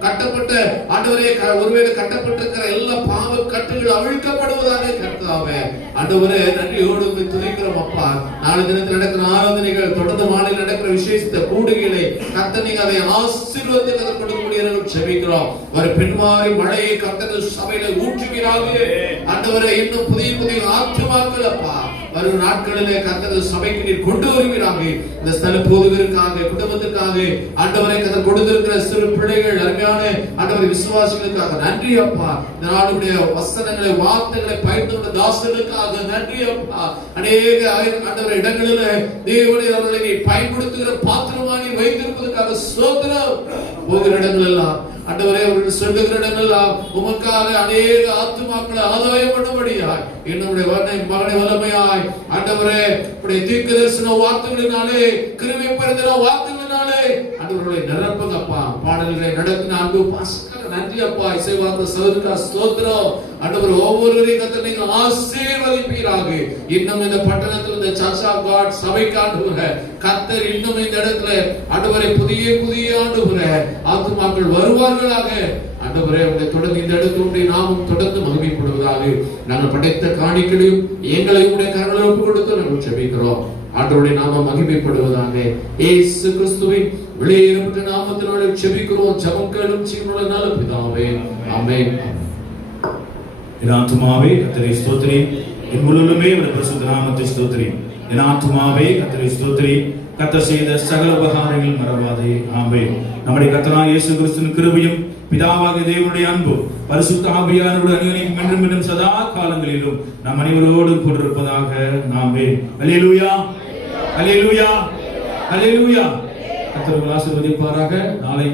கட்டப்பட்ட ஆண்டவரே ஒருவேளை கட்டப்பட்டிருக்கிற எல்லா பாவ கட்டுகள் அவிழ்க்கப்படுவதாக கர்த்தாவே. ஆண்டவரே நன்றியோடு துதிக்கிறோம் அப்பா. நாளை தினத்தில் நடக்கிற ஆராதனைகள் தொடர்ந்து மாலையில் நடக்கிற விசேஷத்தை கூடுகளை கர்த்தர் நீங்க அதை ஆசீர்வாதத்தை கொடுக்கக்கூடிய ஜெபிக்கிறோம். ஒரு பெண்மாரி மழையை கர்த்தர் சபையில ஊற்றுகிறார்கள் ஆண்டவரே. இன்னும் புதிய புதிய ஆத்துமாக்கள் அப்பா வரும் நாட்களிலே கர்த்தர் சபைக்கு நீர் கொண்டு வருவீராக. இந்த ஸ்தல போதுவதற்காக, குடும்பத்திற்காக ஆண்டவரை கர்த்தர் கொடுத்திருக்கிற சிறு பிள்ளைகள், அருமையான ஆண்டவரை விசுவாசிகளுக்காக நன்றி அப்பா. இந்த நாளுடைய வசனங்களை, வார்த்தைகளை பயிர்ந்துள்ள தாசர்களுக்காக நன்றி அப்பா. அநேக ஆண்டவரை இடங்களிலே தேவனை அவர்களை நீ பயன்படுத்துகிற பாத்திரமானி வைத்திருப்பதற்காக ஸ்தோத்திரம். போகிற இடங்கள் எல்லாம் ஆண்டவரே, அவர்கள் சொல்லுகிற இடங்கள்லாம் உமக்காக அநேக ஆத்துமாக்களை ஆதாயம் பண்ணும்படியாய் என்னுடைய மகனை வல்லமையாய் ஆண்டவரே உடைய தீர்க்கதரிசன வார்த்தைகளினாலே, கிருபை பெறுகிற வார்த்தைகளினாலே ஆண்டவர்களை நிரப்புங்கப்பா. பாடல்களை நடத்தின அன்பு பாஸ்கர் நன்றி அப்பா. இசைவார்த்த சகோதரா ஸ்தோத்திரம். ஆண்டவர் ஒவ்வொருவரையும் கர்த்தர் நீங்க ஆசீர்வதிப்பீராக. இன்னும் இந்த பட்டணத்தில் இந்த சர்ச் ஆஃப் காட் சபைக்கு ஆண்டவரே கர்த்தர் இன்னும் இந்த இடத்துல ஆண்டவரே புதிய புதிய ஆண்டவரே ஆத்துமாக்கள் வருவார்களாக. ஆண்டவரே உங்களை தொடர்ந்து இந்த இடத்துல நாமும் தொடர்ந்து மகிமைப்படுவதாக. நாங்கள் படைத்த காணிக்களையும் எங்களையும் உடைய கரங்களில் ஒப்புக் கொடுத்து நாங்கள் ஜெபிக்கிறோம். ஆண்டவருடைய நாமம் மகிமைப்படுவதாக. இயேசு கிறிஸ்துவின் வெளியேறப்பட்ட நாமத்தினாலே ஜெபிக்கிறோம். ஜெபம் கேளும் ஜீவனுள்ள நல்ல பிதாவே, ஆமென். என் ஆத்துமாவே கர்த்தரை ஸ்தோத்திரி, என் முழுவதுமே அவருடைய பரிசுத்த நாமத்தை ஸ்தோத்திரி. என் ஆத்துமாவே கர்த்தரை ஸ்தோத்திரி, கர்த்தர் செய்த சகல உபகாரங்கள் மறவாதே. ஆமென். நம்முடைய கர்த்தராகிய இயேசு கிறிஸ்துவின் கிருபையும் பிதாவாகிய தேவனுடைய அன்பு பரிசுத்த ஆவியானவருடைய அந்யோன்யம் என்றும் என்றும் சதா காலங்களிலும் நம் அனைவரோடும் கொண்டிருப்பதாக. ஆமென். அல்லேலூயா, அல்லேலூயா, அல்லேலூயா. கர்த்தர் உங்களை ஆசீர்வதிப்பாராக. நாளை